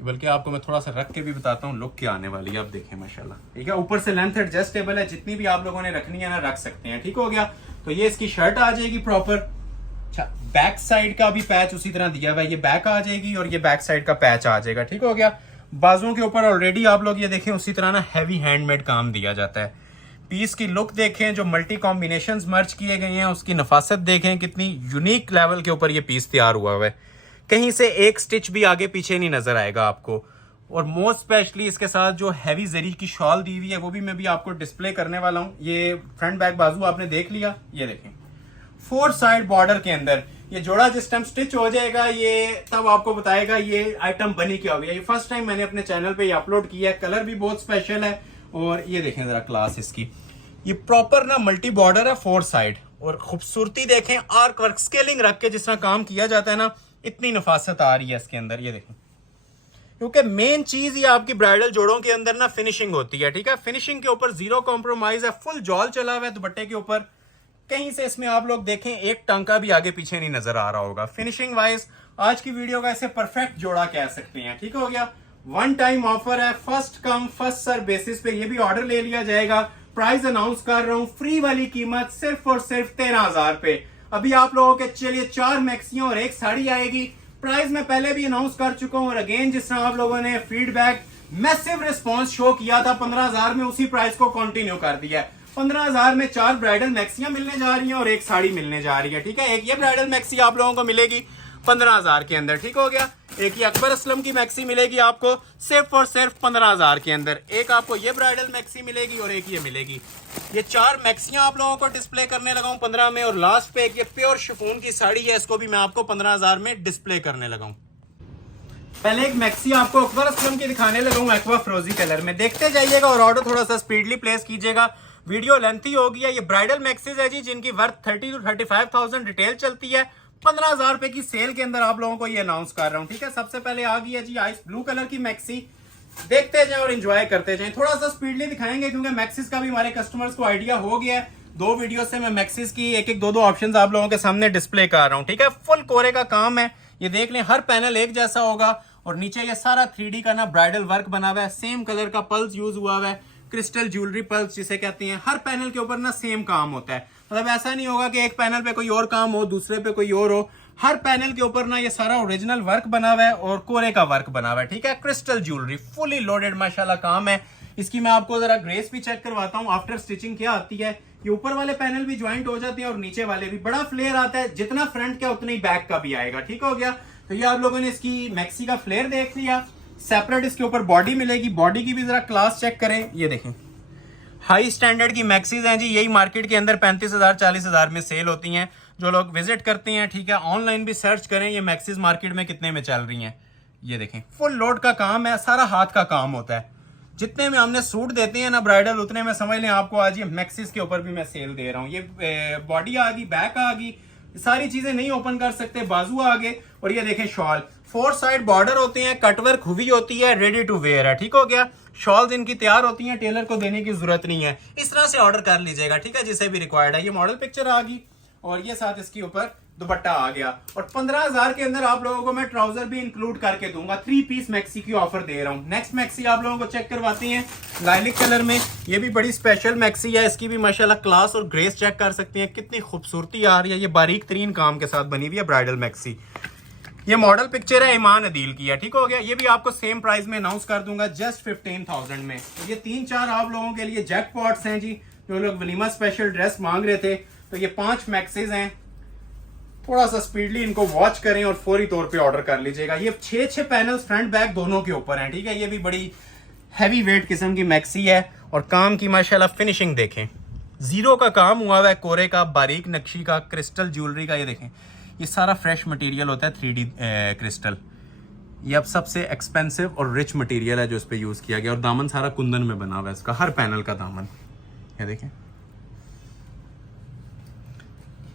बल्कि आपको मैं थोड़ा सा रख के भी बताता हूँ लुक क्या आने वाली है, आप देखें माशाल्लाह। ठीक है, ऊपर से लेंथ एडजस्टेबल है, जितनी भी आप लोगों ने रखनी है ना रख सकते हैं। ठीक हो गया। तो ये इसकी शर्ट आ जाएगी प्रॉपर। अच्छा, बैक साइड का भी पैच उसी तरह दिया हुआ है, ये बैक आ जाएगी और ये बैक साइड का पैच आ जाएगा। ठीक हो गया। बाजुओं के ऊपर ऑलरेडी आप लोग ये देखें उसी तरह ना हैवी हैंडमेड काम दिया जाता है। पीस की लुक देखें, जो मल्टी कॉम्बिनेशंस मर्ज किए गए हैं उसकी नफासत देखें, कितनी यूनिक लेवल के ऊपर ये पीस तैयार हुआ है। कहीं से एक स्टिच भी आगे पीछे नहीं नजर आएगा आपको। और मोस्ट स्पेशली इसके साथ जो हैवी जरी की शॉल दी हुई है वो भी मैं भी आपको डिस्प्ले करने वाला हूँ। ये फ्रंट बैक बाजू आपने देख लिया, ये देखें 4 साइड बॉर्डर के अंदर ये जोड़ा जिस टाइम स्टिच हो जाएगा ये तब आपको बताएगा ये आइटम बनी क्या हुई है। ये फर्स्ट टाइम मैंने अपने चैनल पे अपलोड किया है, कलर भी बहुत स्पेशल है। और ये देखें जरा क्लास इसकी, ये प्रॉपर ना मल्टी बॉर्डर है 4 साइड, और खूबसूरती देखें, आर्क वर्क स्केलिंग रख के जिस तरह काम किया जाता है ना, इतनी नफासत आ रही है इसके अंदर। ये देखें, क्योंकि मेन चीज ये आपकी ब्राइडल जोड़ों के अंदर ना फिनिशिंग होती है। ठीक है, फिनिशिंग के ऊपर जीरो कॉम्प्रोमाइज है, फुल जॉल चला हुआ है दुपट्टे के ऊपर। कहीं से इसमें आप लोग देखें एक टांका भी आगे पीछे नहीं नजर आ रहा होगा। फिनिशिंग वाइज आज की वीडियो का इसे परफेक्ट जोड़ा कह सकते हैं। ठीक हो गया। 1 टाइम ऑफर है, first come first serve basis पे ये भी ऑर्डर ले लिया जाएगा। प्राइस अनाउंस कर रहा हूं, फ्री वाली कीमत सिर्फ और सिर्फ 13,000 पे। अभी आप लोगों के चलिए 4 मैक्सियां और 1 साड़ी आएगी। प्राइस मैं पहले भी अनाउंस कर चुका हूं और अगेन जिस तरह आप लोगों ने फीडबैक मैसिव रिस्पांस शो किया था 15,000 में, उसी प्राइस को कंटिन्यू कर दिया है। 15,000 में 4 ब्राइडल मैक्सियां मिलने जा रही हैं और 1 साड़ी मिलने जा रही है। ठीक है, एक ये ब्राइडल मैक्सी आप लोगों को मिलेगी 15,000 के अंदर। ठीक हो गया। एक ये अकबर असलम की मैक्सी मिलेगी आपको सिर्फ और सिर्फ 15,000 के अंदर। एक आपको ये ब्राइडल मैक्सी मिलेगी और एक ये मिलेगी। ये 4 मैक्सियां आप लोगों को डिस्प्ले करने लगा हूं 15 में, और लास्ट पे एक ये प्योर शिफॉन की साड़ी है, इसको भी मैं आपको 15,000 में डिस्प्ले करने लगा हूं। पहले एक मैक्सी आपको अकबर असलम की दिखाने लगा हूं एक्वा फ्रोजी कलर में, देखते जाइएगा और ऑर्डर थोड़ा सा स्पीडली प्लेस कीजिएगा, वीडियो लेंथी होगी। ये ब्राइडल मैक्सीज है जी, जिनकी वर्थ 30 to 35,000 रिटेल चलती है। 15,000 रुपए की सेल के अंदर आप लोगों को ये अनाउंस कर रहा हूं। ठीक है, सबसे पहले आ गई है जी आइस ब्लू कलर की मैक्सी। देखते जाएं और एंजॉय करते जाएं। थोड़ा सा स्पीडली दिखाएंगे क्योंकि मैक्सिस का भी हमारे कस्टमर्स को आइडिया हो गया है। 2 वीडियो से मैं मैक्सिस की एक 2 ऑप्शंस आप लोगों के सामने डिस्प्ले कर रहा हूं। ठीक है, फुल कोरे का काम है। ये देख लें, हर पैनल एक जैसा होगा और नीचे ये सारा 3D का ना ब्राइडल वर्क बना हुआ है। सेम कलर का पल्स यूज हुआ हुआ है, क्रिस्टल ज्वेलरी पल्स जिसे कहते हैं। हर पैनल के ऊपर ना सेम काम होता है, मतलब ऐसा नहीं होगा कि एक पैनल पे कोई और काम हो दूसरे पे कोई और हो। हर पैनल के ऊपर ना ये सारा ओरिजिनल वर्क बना हुआ है और कोरे का वर्क बना हुआ है। ठीक है, क्रिस्टल ज्वेलरी फुली लोडेड माशाल्लाह काम है। इसकी मैं आपको जरा ग्रेस भी चेक करवाता हूँ आफ्टर स्टिचिंग क्या आती है। ये ऊपर वाले पैनल भी ज्वाइंट हो जाते हैं और नीचे वाले भी। बड़ा फ्लेयर आता है, जितना फ्रंट का उतना ही बैक का भी आएगा। ठीक हो गया। तो ये आप लोगों ने इसकी मैक्सी का फ्लेयर देख लिया। सेपरेट इसके ऊपर बॉडी मिलेगी, बॉडी की भी जरा क्लास चेक करें। ये देखें, हाई स्टैंडर्ड की मैक्सीज हैं जी, यही मार्केट के अंदर 35,000 40,000 में सेल होती हैं। जो लोग विजिट करते हैं, ठीक है, ऑनलाइन भी सर्च करें ये मैक्सीज मार्केट में कितने में चल रही हैं। ये देखें, फुल लोड का काम है, सारा हाथ का काम होता है। जितने में हमने सूट देते हैं ना ब्राइडल, उतने में समझ लें आपको आज ये मैक्सीज के ऊपर भी मैं सेल दे रहा हूँ। ये बॉडी आ गई, बैक आ गई, सारी चीजें नहीं ओपन कर सकते, बाजू आ गए। और ये देखें शॉल, 4 साइड बॉर्डर होते हैं, कटवर्क हुई होती है, रेडी टू वेयर है। ठीक हो गया। शॉल्स इनकी तैयार होती हैं, टेलर को देने की जरूरत नहीं है। इस तरह से ऑर्डर कर लीजिएगा। ठीक है, जिसे भी रिक्वायर्ड है। ये मॉडल पिक्चर आ गई और ये साथ इसके ऊपर दुपट्टा आ गया। और 15,000 के अंदर आप लोगों को मैं ट्राउजर भी इंक्लूड करके दूंगा। 3 पीस मैक्सी की ऑफर दे रहा हूँ। नेक्स्ट मैक्सी आप लोगों को चेक करवाते हैं लाइलिक कलर में। ये भी बड़ी स्पेशल मैक्सी है, इसकी भी माशाल्लाह क्लास और ग्रेस चेक कर सकते हैं, कितनी खूबसूरती आ रही है। ये बारीक तरीन काम के साथ बनी हुई है ब्राइडल मैक्सी। ये मॉडल पिक्चर है, ईमान अदील की है। ठीक हो गया। ये भी आपको सेम प्राइस में अनाउंस कर दूंगा, जस्ट 15,000 में। तो ये 3-4 आप लोगों के लिए जैकपॉट्स हैं जी, जो लोग वलीमा स्पेशल ड्रेस मांग रहे थे। तो ये 5 मैक्सीज हैं, थोड़ा सा स्पीडली इनको वॉच करें और फौरी तौर पे ऑर्डर कर लीजिएगा। ये 6 पैनल्स फ्रंट बैक दोनों के ऊपर हैं। ठीक है, ये भी बड़ी हैवी वेट किस्म की मैक्सी है और काम की माशाल्लाह फिनिशिंग देखें, जीरो का काम हुआ हुआ है, कोरे का, बारीक नक्शी का, क्रिस्टल ज्वेलरी का। ये देखें, ये सारा फ्रेश मटेरियल होता है 3D क्रिस्टल। ये अब सबसे एक्सपेंसिव और रिच मटेरियल है जो इस पे यूज़ किया गया, और दामन सारा कुंदन में बना हुआ है इसका, हर पैनल का दामन। ये देखें,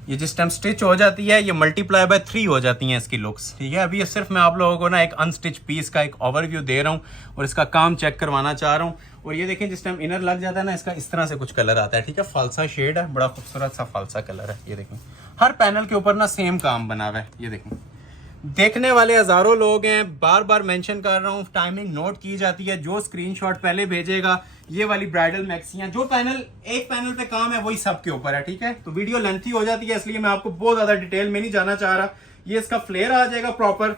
ये जिस टाइम स्टिच हो जाती है ये मल्टीप्लाई बाय 3 हो जाती हैं इसकी लुक्स। ठीक है, अभी ये सिर्फ मैं आप लोगों को ना एक अनस्टिच पीस का एक ओवरव्यू दे रहा हूँ और इसका काम चेक करवाना चाह रहा हूँ। और ये देखें, जिस टाइम इनर लग जाता है ना, इसका इस तरह से कुछ कलर आता है। ठीक है, फालसा शेड है, बड़ा खूबसूरत सा फालसा कलर है। ये देखें, हर पैनल के ऊपर ना सेम काम बना हुआ है। ये देखें, देखने वाले हजारों लोग हैं, बार बार मेंशन कर रहा हूँ, टाइमिंग नोट की जाती है। जो स्क्रीनशॉट पहले भेजेगा, ये वाली ब्राइडल मैक्सियां, जो पैनल एक पैनल पे काम है वही सबके ऊपर है। ठीक है, तो वीडियो लेंथी हो जाती है, इसलिए मैं आपको बहुत ज्यादा डिटेल में नहीं जाना चाह रहा। ये इसका फ्लेयर आ जाएगा प्रॉपर।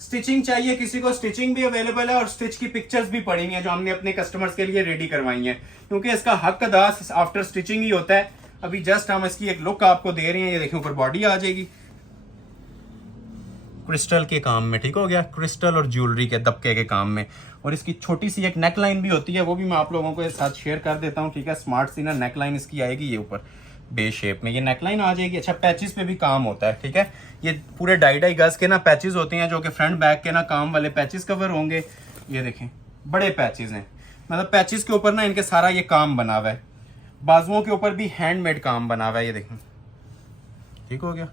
स्टिचिंग चाहिए किसी को, स्टिचिंग भी अवेलेबल है और स्टिच की पिक्चर्स भी पड़ी हुई है जो हमने अपने कस्टमर्स के लिए रेडी करवाई है, क्योंकि इसका हक अदा आफ्टर स्टिचिंग ही होता है। अभी जस्ट हम इसकी एक लुक आपको दे रहे हैं। ये देखिए, ऊपर बॉडी आ जाएगी क्रिस्टल के काम में। ठीक हो गया, क्रिस्टल और ज्वेलरी के दबके के काम में। और इसकी छोटी सी एक नेक लाइन भी होती है, वो भी मैं आप लोगों को साथ शेयर कर देता हूँ। ठीक है, स्मार्ट सी ना नेक लाइन इसकी आएगी, ये ऊपर बे शेप में ये नेक लाइन आ जाएगी। अच्छा, पैचेस पे भी काम होता है। ठीक है, ये पूरे 2.5 गज के ना पैचेस होते हैं, जो कि फ्रंट बैक के ना काम वाले पैचेस कवर होंगे। ये देखें, बड़े पैचेस हैं, मतलब पैचेस के ऊपर ना इनके सारा ये काम बना हुआ है। बाजुओं के ऊपर भी हैंडमेड काम बना हुआ है। ये देखें, ठीक हो गया।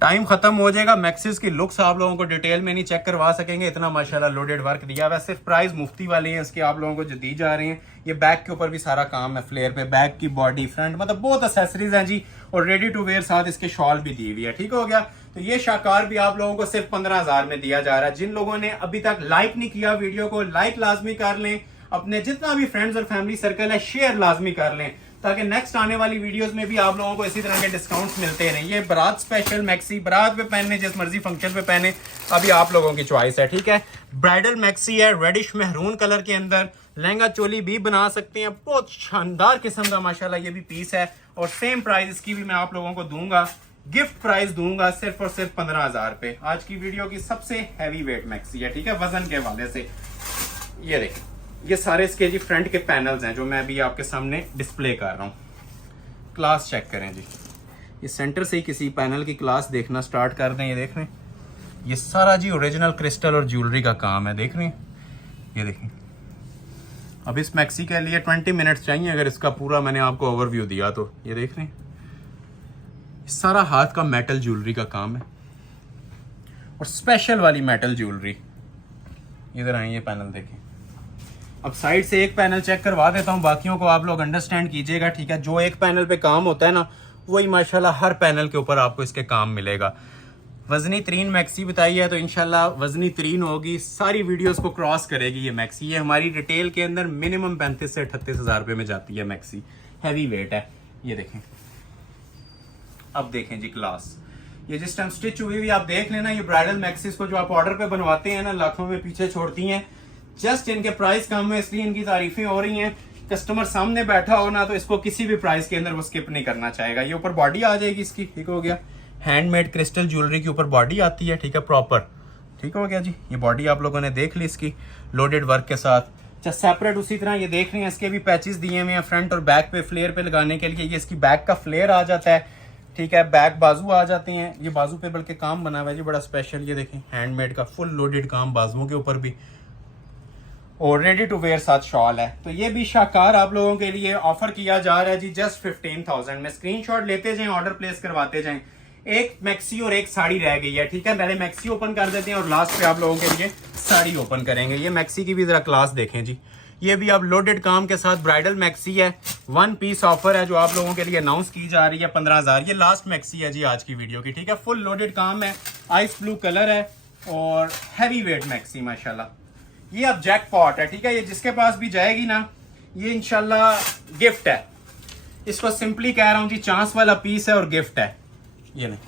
टाइम खत्म हो जाएगा, मैक्सिस की लुक्स आप लोगों को डिटेल में नहीं चेक करवा सकेंगे, इतना माशाल्लाह लोडेड वर्क दिया हुआ है। सिर्फ प्राइस मुफ्ती वाली है इसकी आप लोगों को जो दी जा रही हैं। ये बैक के ऊपर भी सारा काम है, फ्लेयर पे, बैक की बॉडी, फ्रंट, मतलब बहुत एक्सेसरीज हैं जी। और रेडी टू वेयर साथ इसके शॉल भी दी हुई है। ठीक हो गया, तो ये शाकार भी आप लोगों को सिर्फ 15,000 में दिया जा रहा है। जिन लोगों ने अभी तक लाइक नहीं किया वीडियो को, लाइक लाजमी कर लें, अपने जितना भी फ्रेंड्स और फैमिली सर्कल है शेयर लाजमी कर लें, ताकि नेक्स्ट आने वाली वीडियोस में भी आप लोगों को इसी तरह के डिस्काउंट्स मिलते रहें। ये बारात स्पेशल मैक्सी, बारात पे पहनने, जिस मर्जी फंक्शन पे पहने, अभी आप लोगों की चॉइस है। ठीक है, ब्राइडल मैक्सी है, रेडिश मेहरून कलर के अंदर, लहंगा चोली भी बना सकते हैं। बहुत शानदार किस्म का माशाल्लाह ये भी पीस है, और सेम प्राइस इसकी भी मैं आप लोगों को दूंगा, गिफ्ट प्राइस दूंगा सिर्फ और सिर्फ 15,000 पे। आज की वीडियो की सबसे हैवी वेट मैक्सी है। ठीक है, वजन के हवाले से ये देखिए, ये सारे इसके जी फ्रंट के पैनल्स हैं जो मैं अभी आपके सामने डिस्प्ले कर रहा हूँ। क्लास चेक करें जी, ये सेंटर से ही किसी पैनल की क्लास देखना स्टार्ट कर दें। ये देख रहे हैं, ये सारा जी ओरिजिनल क्रिस्टल और ज्वेलरी का काम है। देख रहे हैं, ये देखें। अब इस मैक्सी के लिए 20 मिनट्स चाहिए अगर इसका पूरा मैंने आपको ओवरव्यू दिया तो। ये देख रहे हैं, सारा हाथ का मेटल ज्वेलरी का काम है और स्पेशल वाली मेटल ज्वेलरी। इधर आए, ये पैनल देखें। अब साइड से एक पैनल चेक करवा देता हूँ, बाकियों को आप लोग अंडरस्टैंड कीजिएगा। ठीक है, जो एक पैनल पे काम होता है ना, वही माशाल्लाह हर पैनल के ऊपर आपको इसके काम मिलेगा। वजनी तरीन मैक्सी बताई है, तो इंशाल्लाह वजनी तरीन होगी, सारी वीडियोस को क्रॉस करेगी ये मैक्सी। ये हमारी रिटेल के अंदर मिनिमम 35 से 38 हज़ार रुपये में जाती है मैक्सी, हैवी वेट है। ये देखें, अब देखें जी क्लास, ये जिस टाइम स्टिच हुई हुई आप देख लेना। ये ब्राइडल मैक्सीज को जो आप ऑर्डर पे बनवाते हैं ना, लाखों में पीछे छोड़ती हैं। जस्ट इनके प्राइस कम है, इसलिए इनकी तारीफें हो रही हैं। कस्टमर सामने बैठा हो ना, तो इसको किसी भी प्राइस के अंदर वो स्किप नहीं करना चाहेगा। ये ऊपर बॉडी आ जाएगी इसकी, ठीक हो गया। हैंडमेड क्रिस्टल ज्वेलरी के ऊपर बॉडी आती है। ठीक है, प्रॉपर, ठीक हो गया जी। ये बॉडी आप लोगों ने देख ली इसकी लोडेड वर्क के साथ। अच्छा, सेपरेट उसी तरह ये देख रहे हैं, इसके भी पैचेस दिए हुए हैं फ्रंट और बैक पे फ्लेयर पे लगाने के लिए। ये इसकी बैक का फ्लेयर आ जाता है। ठीक है, बैक बाजू आ जाते हैं। ये बाजू पे बल्कि काम बना हुआ है जी बड़ा स्पेशल। ये देखें, हैंडमेड का फुल लोडेड काम बाजुओं के ऊपर भी, और रेडी टू वेयर साथ शॉल है। तो ये भी शाकार आप लोगों के लिए ऑफर किया जा रहा है जी, जस्ट 15,000 में। स्क्रीनशॉट लेते जाएं, ऑर्डर प्लेस करवाते जाएं। एक मैक्सी और एक साड़ी रह गई है। ठीक है, पहले मैक्सी ओपन कर देते हैं और लास्ट पे आप लोगों के लिए साड़ी ओपन करेंगे। ये मैक्सी की भी जरा क्लास देखें जी, ये भी अब लोडेड काम के साथ ब्राइडल मैक्सी है। 1 पीस ऑफर है जो आप लोगों के लिए अनाउंस की जा रही है, 15,000। ये लास्ट मैक्सी है जी आज की वीडियो की। ठीक है, फुल लोडेड काम है, आइस ब्लू कलर है और हैवी वेट मैक्सी माशाल्लाह। ये अब जैकपॉट है। ठीक है, ये जिसके पास भी जाएगी ना, ये इंशाल्लाह गिफ्ट है। इसको सिंपली कह रहा हूं जी, चांस वाला पीस है और गिफ्ट है। ये नहीं,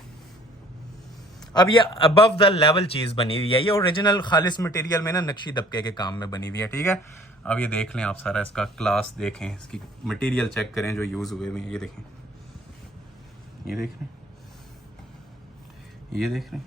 अब ये अबव द लेवल चीज बनी हुई है। ये ओरिजिनल खालिस मटेरियल में ना नक्शी दबके के काम में बनी हुई है। ठीक है, अब ये देख लें आप, सारा इसका क्लास देखें, इसकी मटेरियल चेक करें जो यूज हुए हुए हैं। ये देखें, ये देख रहे हैं, ये देख रहे हैं,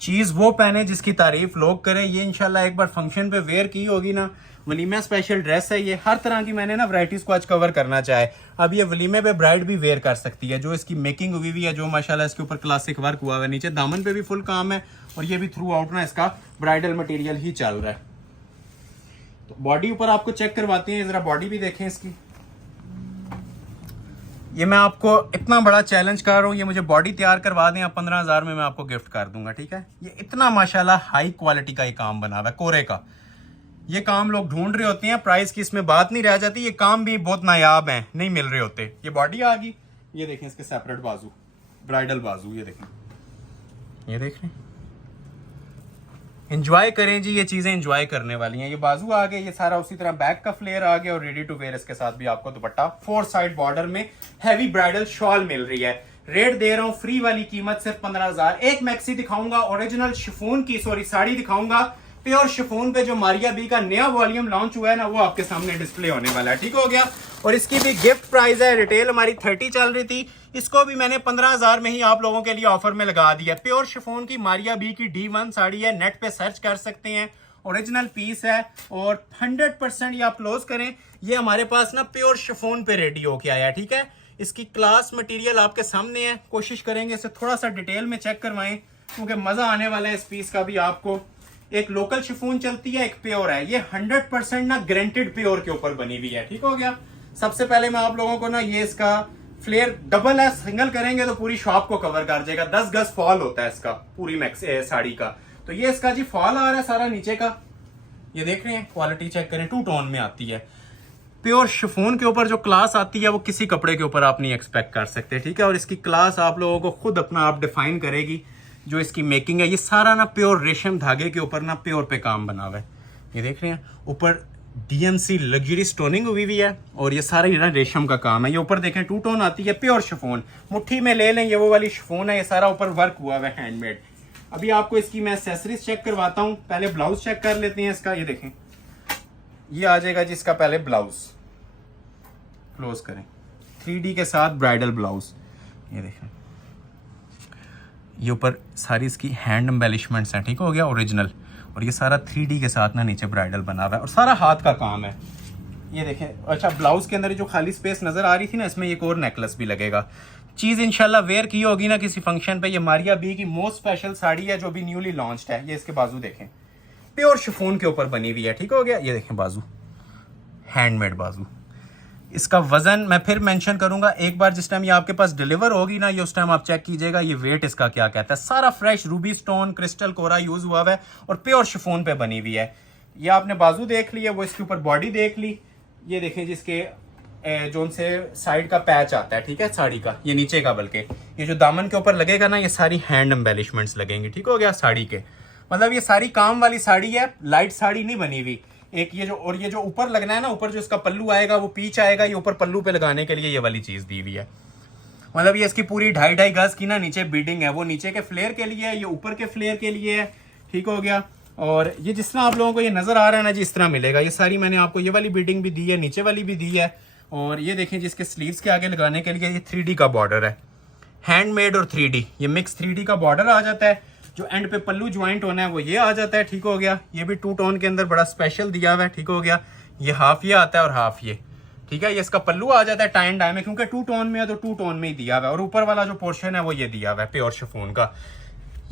चीज़ वो पहने जिसकी तारीफ लोग करें। ये इंशाल्लाह एक बार फंक्शन पे वेयर की होगी ना, वलीमा स्पेशल ड्रेस है ये। हर तरह की मैंने ना वैरायटीज़ को आज कवर करना चाहे। अब ये वलीमे पे ब्राइड भी वेयर कर सकती है, जो इसकी मेकिंग हुई हुई है, जो माशाल्लाह इसके ऊपर क्लासिक वर्क हुआ है, नीचे दामन पे भी फुल काम है और ये भी थ्रू आउट ना इसका ब्राइडल मटेरियल ही चल रहा है। तो बॉडी ऊपर आपको चेक करवाते हैं, जरा बॉडी भी देखें इसकी। ये मैं आपको इतना बड़ा चैलेंज कर रहा हूँ, ये मुझे बॉडी तैयार करवा दें आप 15,000 में, मैं आपको गिफ्ट कर दूंगा, ठीक है। ये इतना माशाल्लाह हाई क्वालिटी का ये काम बना हुआ है, कोरे का। ये काम लोग ढूंढ रहे होते हैं, प्राइस की इसमें बात नहीं रह जाती, ये काम भी बहुत नायाब है, नहीं मिल रहे होते। ये बॉडी आ गई, ये देखें इसके सेपरेट बाजू, ब्राइडल बाजू, ये देखें, ये देख रहे हैं। इंजॉय करें जी, ये चीजें इंजॉय करने वाली हैं। ये बाजू आ गए, ये सारा उसी तरह बैक का फ्लेयर आ गया और रेडी टू वेयर इसके साथ भी आपको दुपट्टा 4 साइड बॉर्डर में हैवी ब्राइडल शॉल मिल रही है। रेट दे रहा हूं फ्री वाली कीमत सिर्फ 15,000। एक मैक्सी दिखाऊंगा ओरिजिनल शिफॉन की, सॉरी साड़ी दिखाऊंगा प्योर शिफॉन पे, जो मारिया बी का नया वॉल्यूम लॉन्च हुआ है ना, वो आपके सामने डिस्प्ले होने वाला है, ठीक हो गया। और इसकी भी गिफ्ट प्राइस है, रिटेल हमारी 30 चल रही थी, इसको भी मैंने 15,000 में ही आप लोगों के लिए ऑफर में लगा दिया। प्योर शिफॉन की मारिया बी की D1 साड़ी है, नेट पे सर्च कर सकते हैं, ओरिजिनल पीस है और 100% ये आप क्लोज करें, ये हमारे पास ना प्योर शिफॉन पे रेडी होके आया है, ठीक है। इसकी क्लास मटेरियल आपके सामने है, कोशिश करेंगे इसे थोड़ा सा डिटेल में चेक करवाएं, क्योंकि मजा आने वाला है इस पीस का भी आपको। एक लोकल शिफॉन चलती है, एक प्योर है, ये 100% ना ग्रेंटेड प्योर के ऊपर बनी हुई है, ठीक हो गया। सबसे पहले मैं आप लोगों को ना ये इसका फ्लेयर डबल है, सिंगल करेंगे तो पूरी शॉप को कवर कर जाएगा। 10 गज फॉल होता है इसका पूरी मैक्स साड़ी का, तो ये इसका जी फॉल आ रहा है सारा नीचे का, ये देख रहे हैं। क्वालिटी चेक करें, 2 टोन में आती है। प्योर शिफॉन के ऊपर जो क्लास आती है वो किसी कपड़े के ऊपर आप नहीं एक्सपेक्ट कर सकते, ठीक है। और इसकी क्लास आप लोगों को खुद अपना आप डिफाइन करेगी। जो इसकी मेकिंग है, ये सारा ना प्योर रेशम धागे के ऊपर ना प्योर पे काम बना हुआ है, ये देख रहे हैं। ऊपर DMC लग्जरी स्टोनिंग हुई हुई है और ये सारा ना रेशम का काम है। ये ऊपर देखें 2 टोन आती है, प्योर शिफॉन, मुट्ठी में ले लें, ये वो वाली शिफॉन है, ये सारा ऊपर वर्क हुआ हुआ है हैंडमेड। अभी आपको इसकी मैं एक्सेसरीज चेक करवाता हूँ, पहले ब्लाउज चेक कर लेते हैं इसका। ये देखें, ये आ जाएगा जी इसका पहले ब्लाउज, क्लोज करें, 3D के साथ ब्राइडल ब्लाउज, ये देखें। ये ऊपर सारी इसकी हैंड एम्बेलिशमेंट्स हैं, ठीक हो गया, ओरिजिनल। और ये सारा 3D के साथ ना नीचे ब्राइडल बना हुआ है और सारा हाथ का काम है, ये देखें। अच्छा, ब्लाउज के अंदर जो खाली स्पेस नजर आ रही थी ना, इसमें एक और नेकलेस भी लगेगा। चीज इंशाल्लाह वेयर की होगी ना किसी फंक्शन पे। ये मारिया बी की मोस्ट स्पेशल साड़ी है जो भी न्यूली लॉन्च्ड है। ये इसके बाजू देखें, प्योर शिफॉन के ऊपर बनी हुई है, ठीक हो गया। ये देखें बाजू, हैंडमेड बाजू। इसका वजन मैं फिर मेंशन करूंगा एक बार, जिस टाइम ये आपके पास डिलीवर होगी ना, ये उस टाइम आप चेक कीजिएगा ये वेट इसका क्या कहता है। सारा फ्रेश रूबी स्टोन क्रिस्टल कोरा यूज हुआ है और प्योर शिफॉन पे बनी हुई है। ये आपने बाजू देख ली है, वो इसके ऊपर बॉडी देख ली। ये देखें जिसके जो से साइड का पैच आता है, ठीक है, साड़ी का, ये नीचे का, बल्कि ये जो दामन के ऊपर लगेगा ना, ये सारी हैंड एम्बेलिशमेंट्स लगेंगी, ठीक हो गया साड़ी के। मतलब ये सारी काम वाली साड़ी है, लाइट साड़ी नहीं बनी हुई। एक ये जो, और ये जो ऊपर लगना है ना, ऊपर जो इसका पल्लू आएगा वो पीच आएगा, ये ऊपर पल्लू पे लगाने के लिए ये वाली चीज दी हुई है। मतलब ये इसकी पूरी 2.5 गज की ना नीचे बीडिंग है, वो नीचे के फ्लेयर के लिए है, ये ऊपर के फ्लेयर के लिए है, ठीक हो गया। और ये जिस तरह आप लोगों को ये नजर आ रहा है ना जी, इस तरह मिलेगा। ये सारी मैंने आपको ये वाली बीडिंग भी दी है, नीचे वाली भी दी है। और ये देखें जिसके स्लीव्स के आगे लगाने के लिए ये 3D का बॉर्डर है, हैंडमेड और 3D, ये मिक्स 3D का बॉर्डर आ जाता है। जो एंड पे पल्लू ज्वाइंट होना है वो ये आ जाता है, ठीक हो गया। ये भी 2 टोन के अंदर बड़ा स्पेशल दिया हुआ है, ठीक हो गया। ये हाफ ये आता है और हाफ ये, ठीक है। ये इसका पल्लू आ जाता है टाई एंड डाई में, क्योंकि 2 टोन में है तो 2 टोन में ही दिया हुआ है। और ऊपर वाला जो पोर्शन है वो ये दिया हुआ है प्योर शिफॉन का।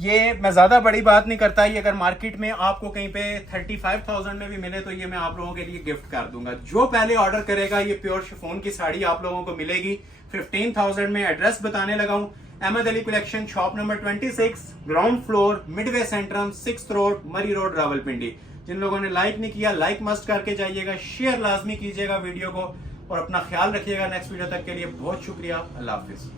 ये मैं ज्यादा बड़ी बात नहीं करता, ये अगर मार्केट में आपको कहीं पे 35,000 में भी मिले तो ये मैं आप लोगों के लिए गिफ्ट कर दूंगा। जो पहले ऑर्डर करेगा ये प्योर शिफॉन की साड़ी आप लोगों को मिलेगी 15,000 में। एड्रेस बताने लगा हूं, Ahmad Ali collection, shop number 26, ground floor, midway centrum, 6th road, Murree road, Rawalpindi. जिन लोगों ने लाइक नहीं किया, लाइक मस्ट करके जाइएगा, शेयर लाजमी कीजिएगा वीडियो को और अपना ख्याल रखिएगा। नेक्स्ट वीडियो तक के लिए बहुत शुक्रिया, अल्लाह हाफिज।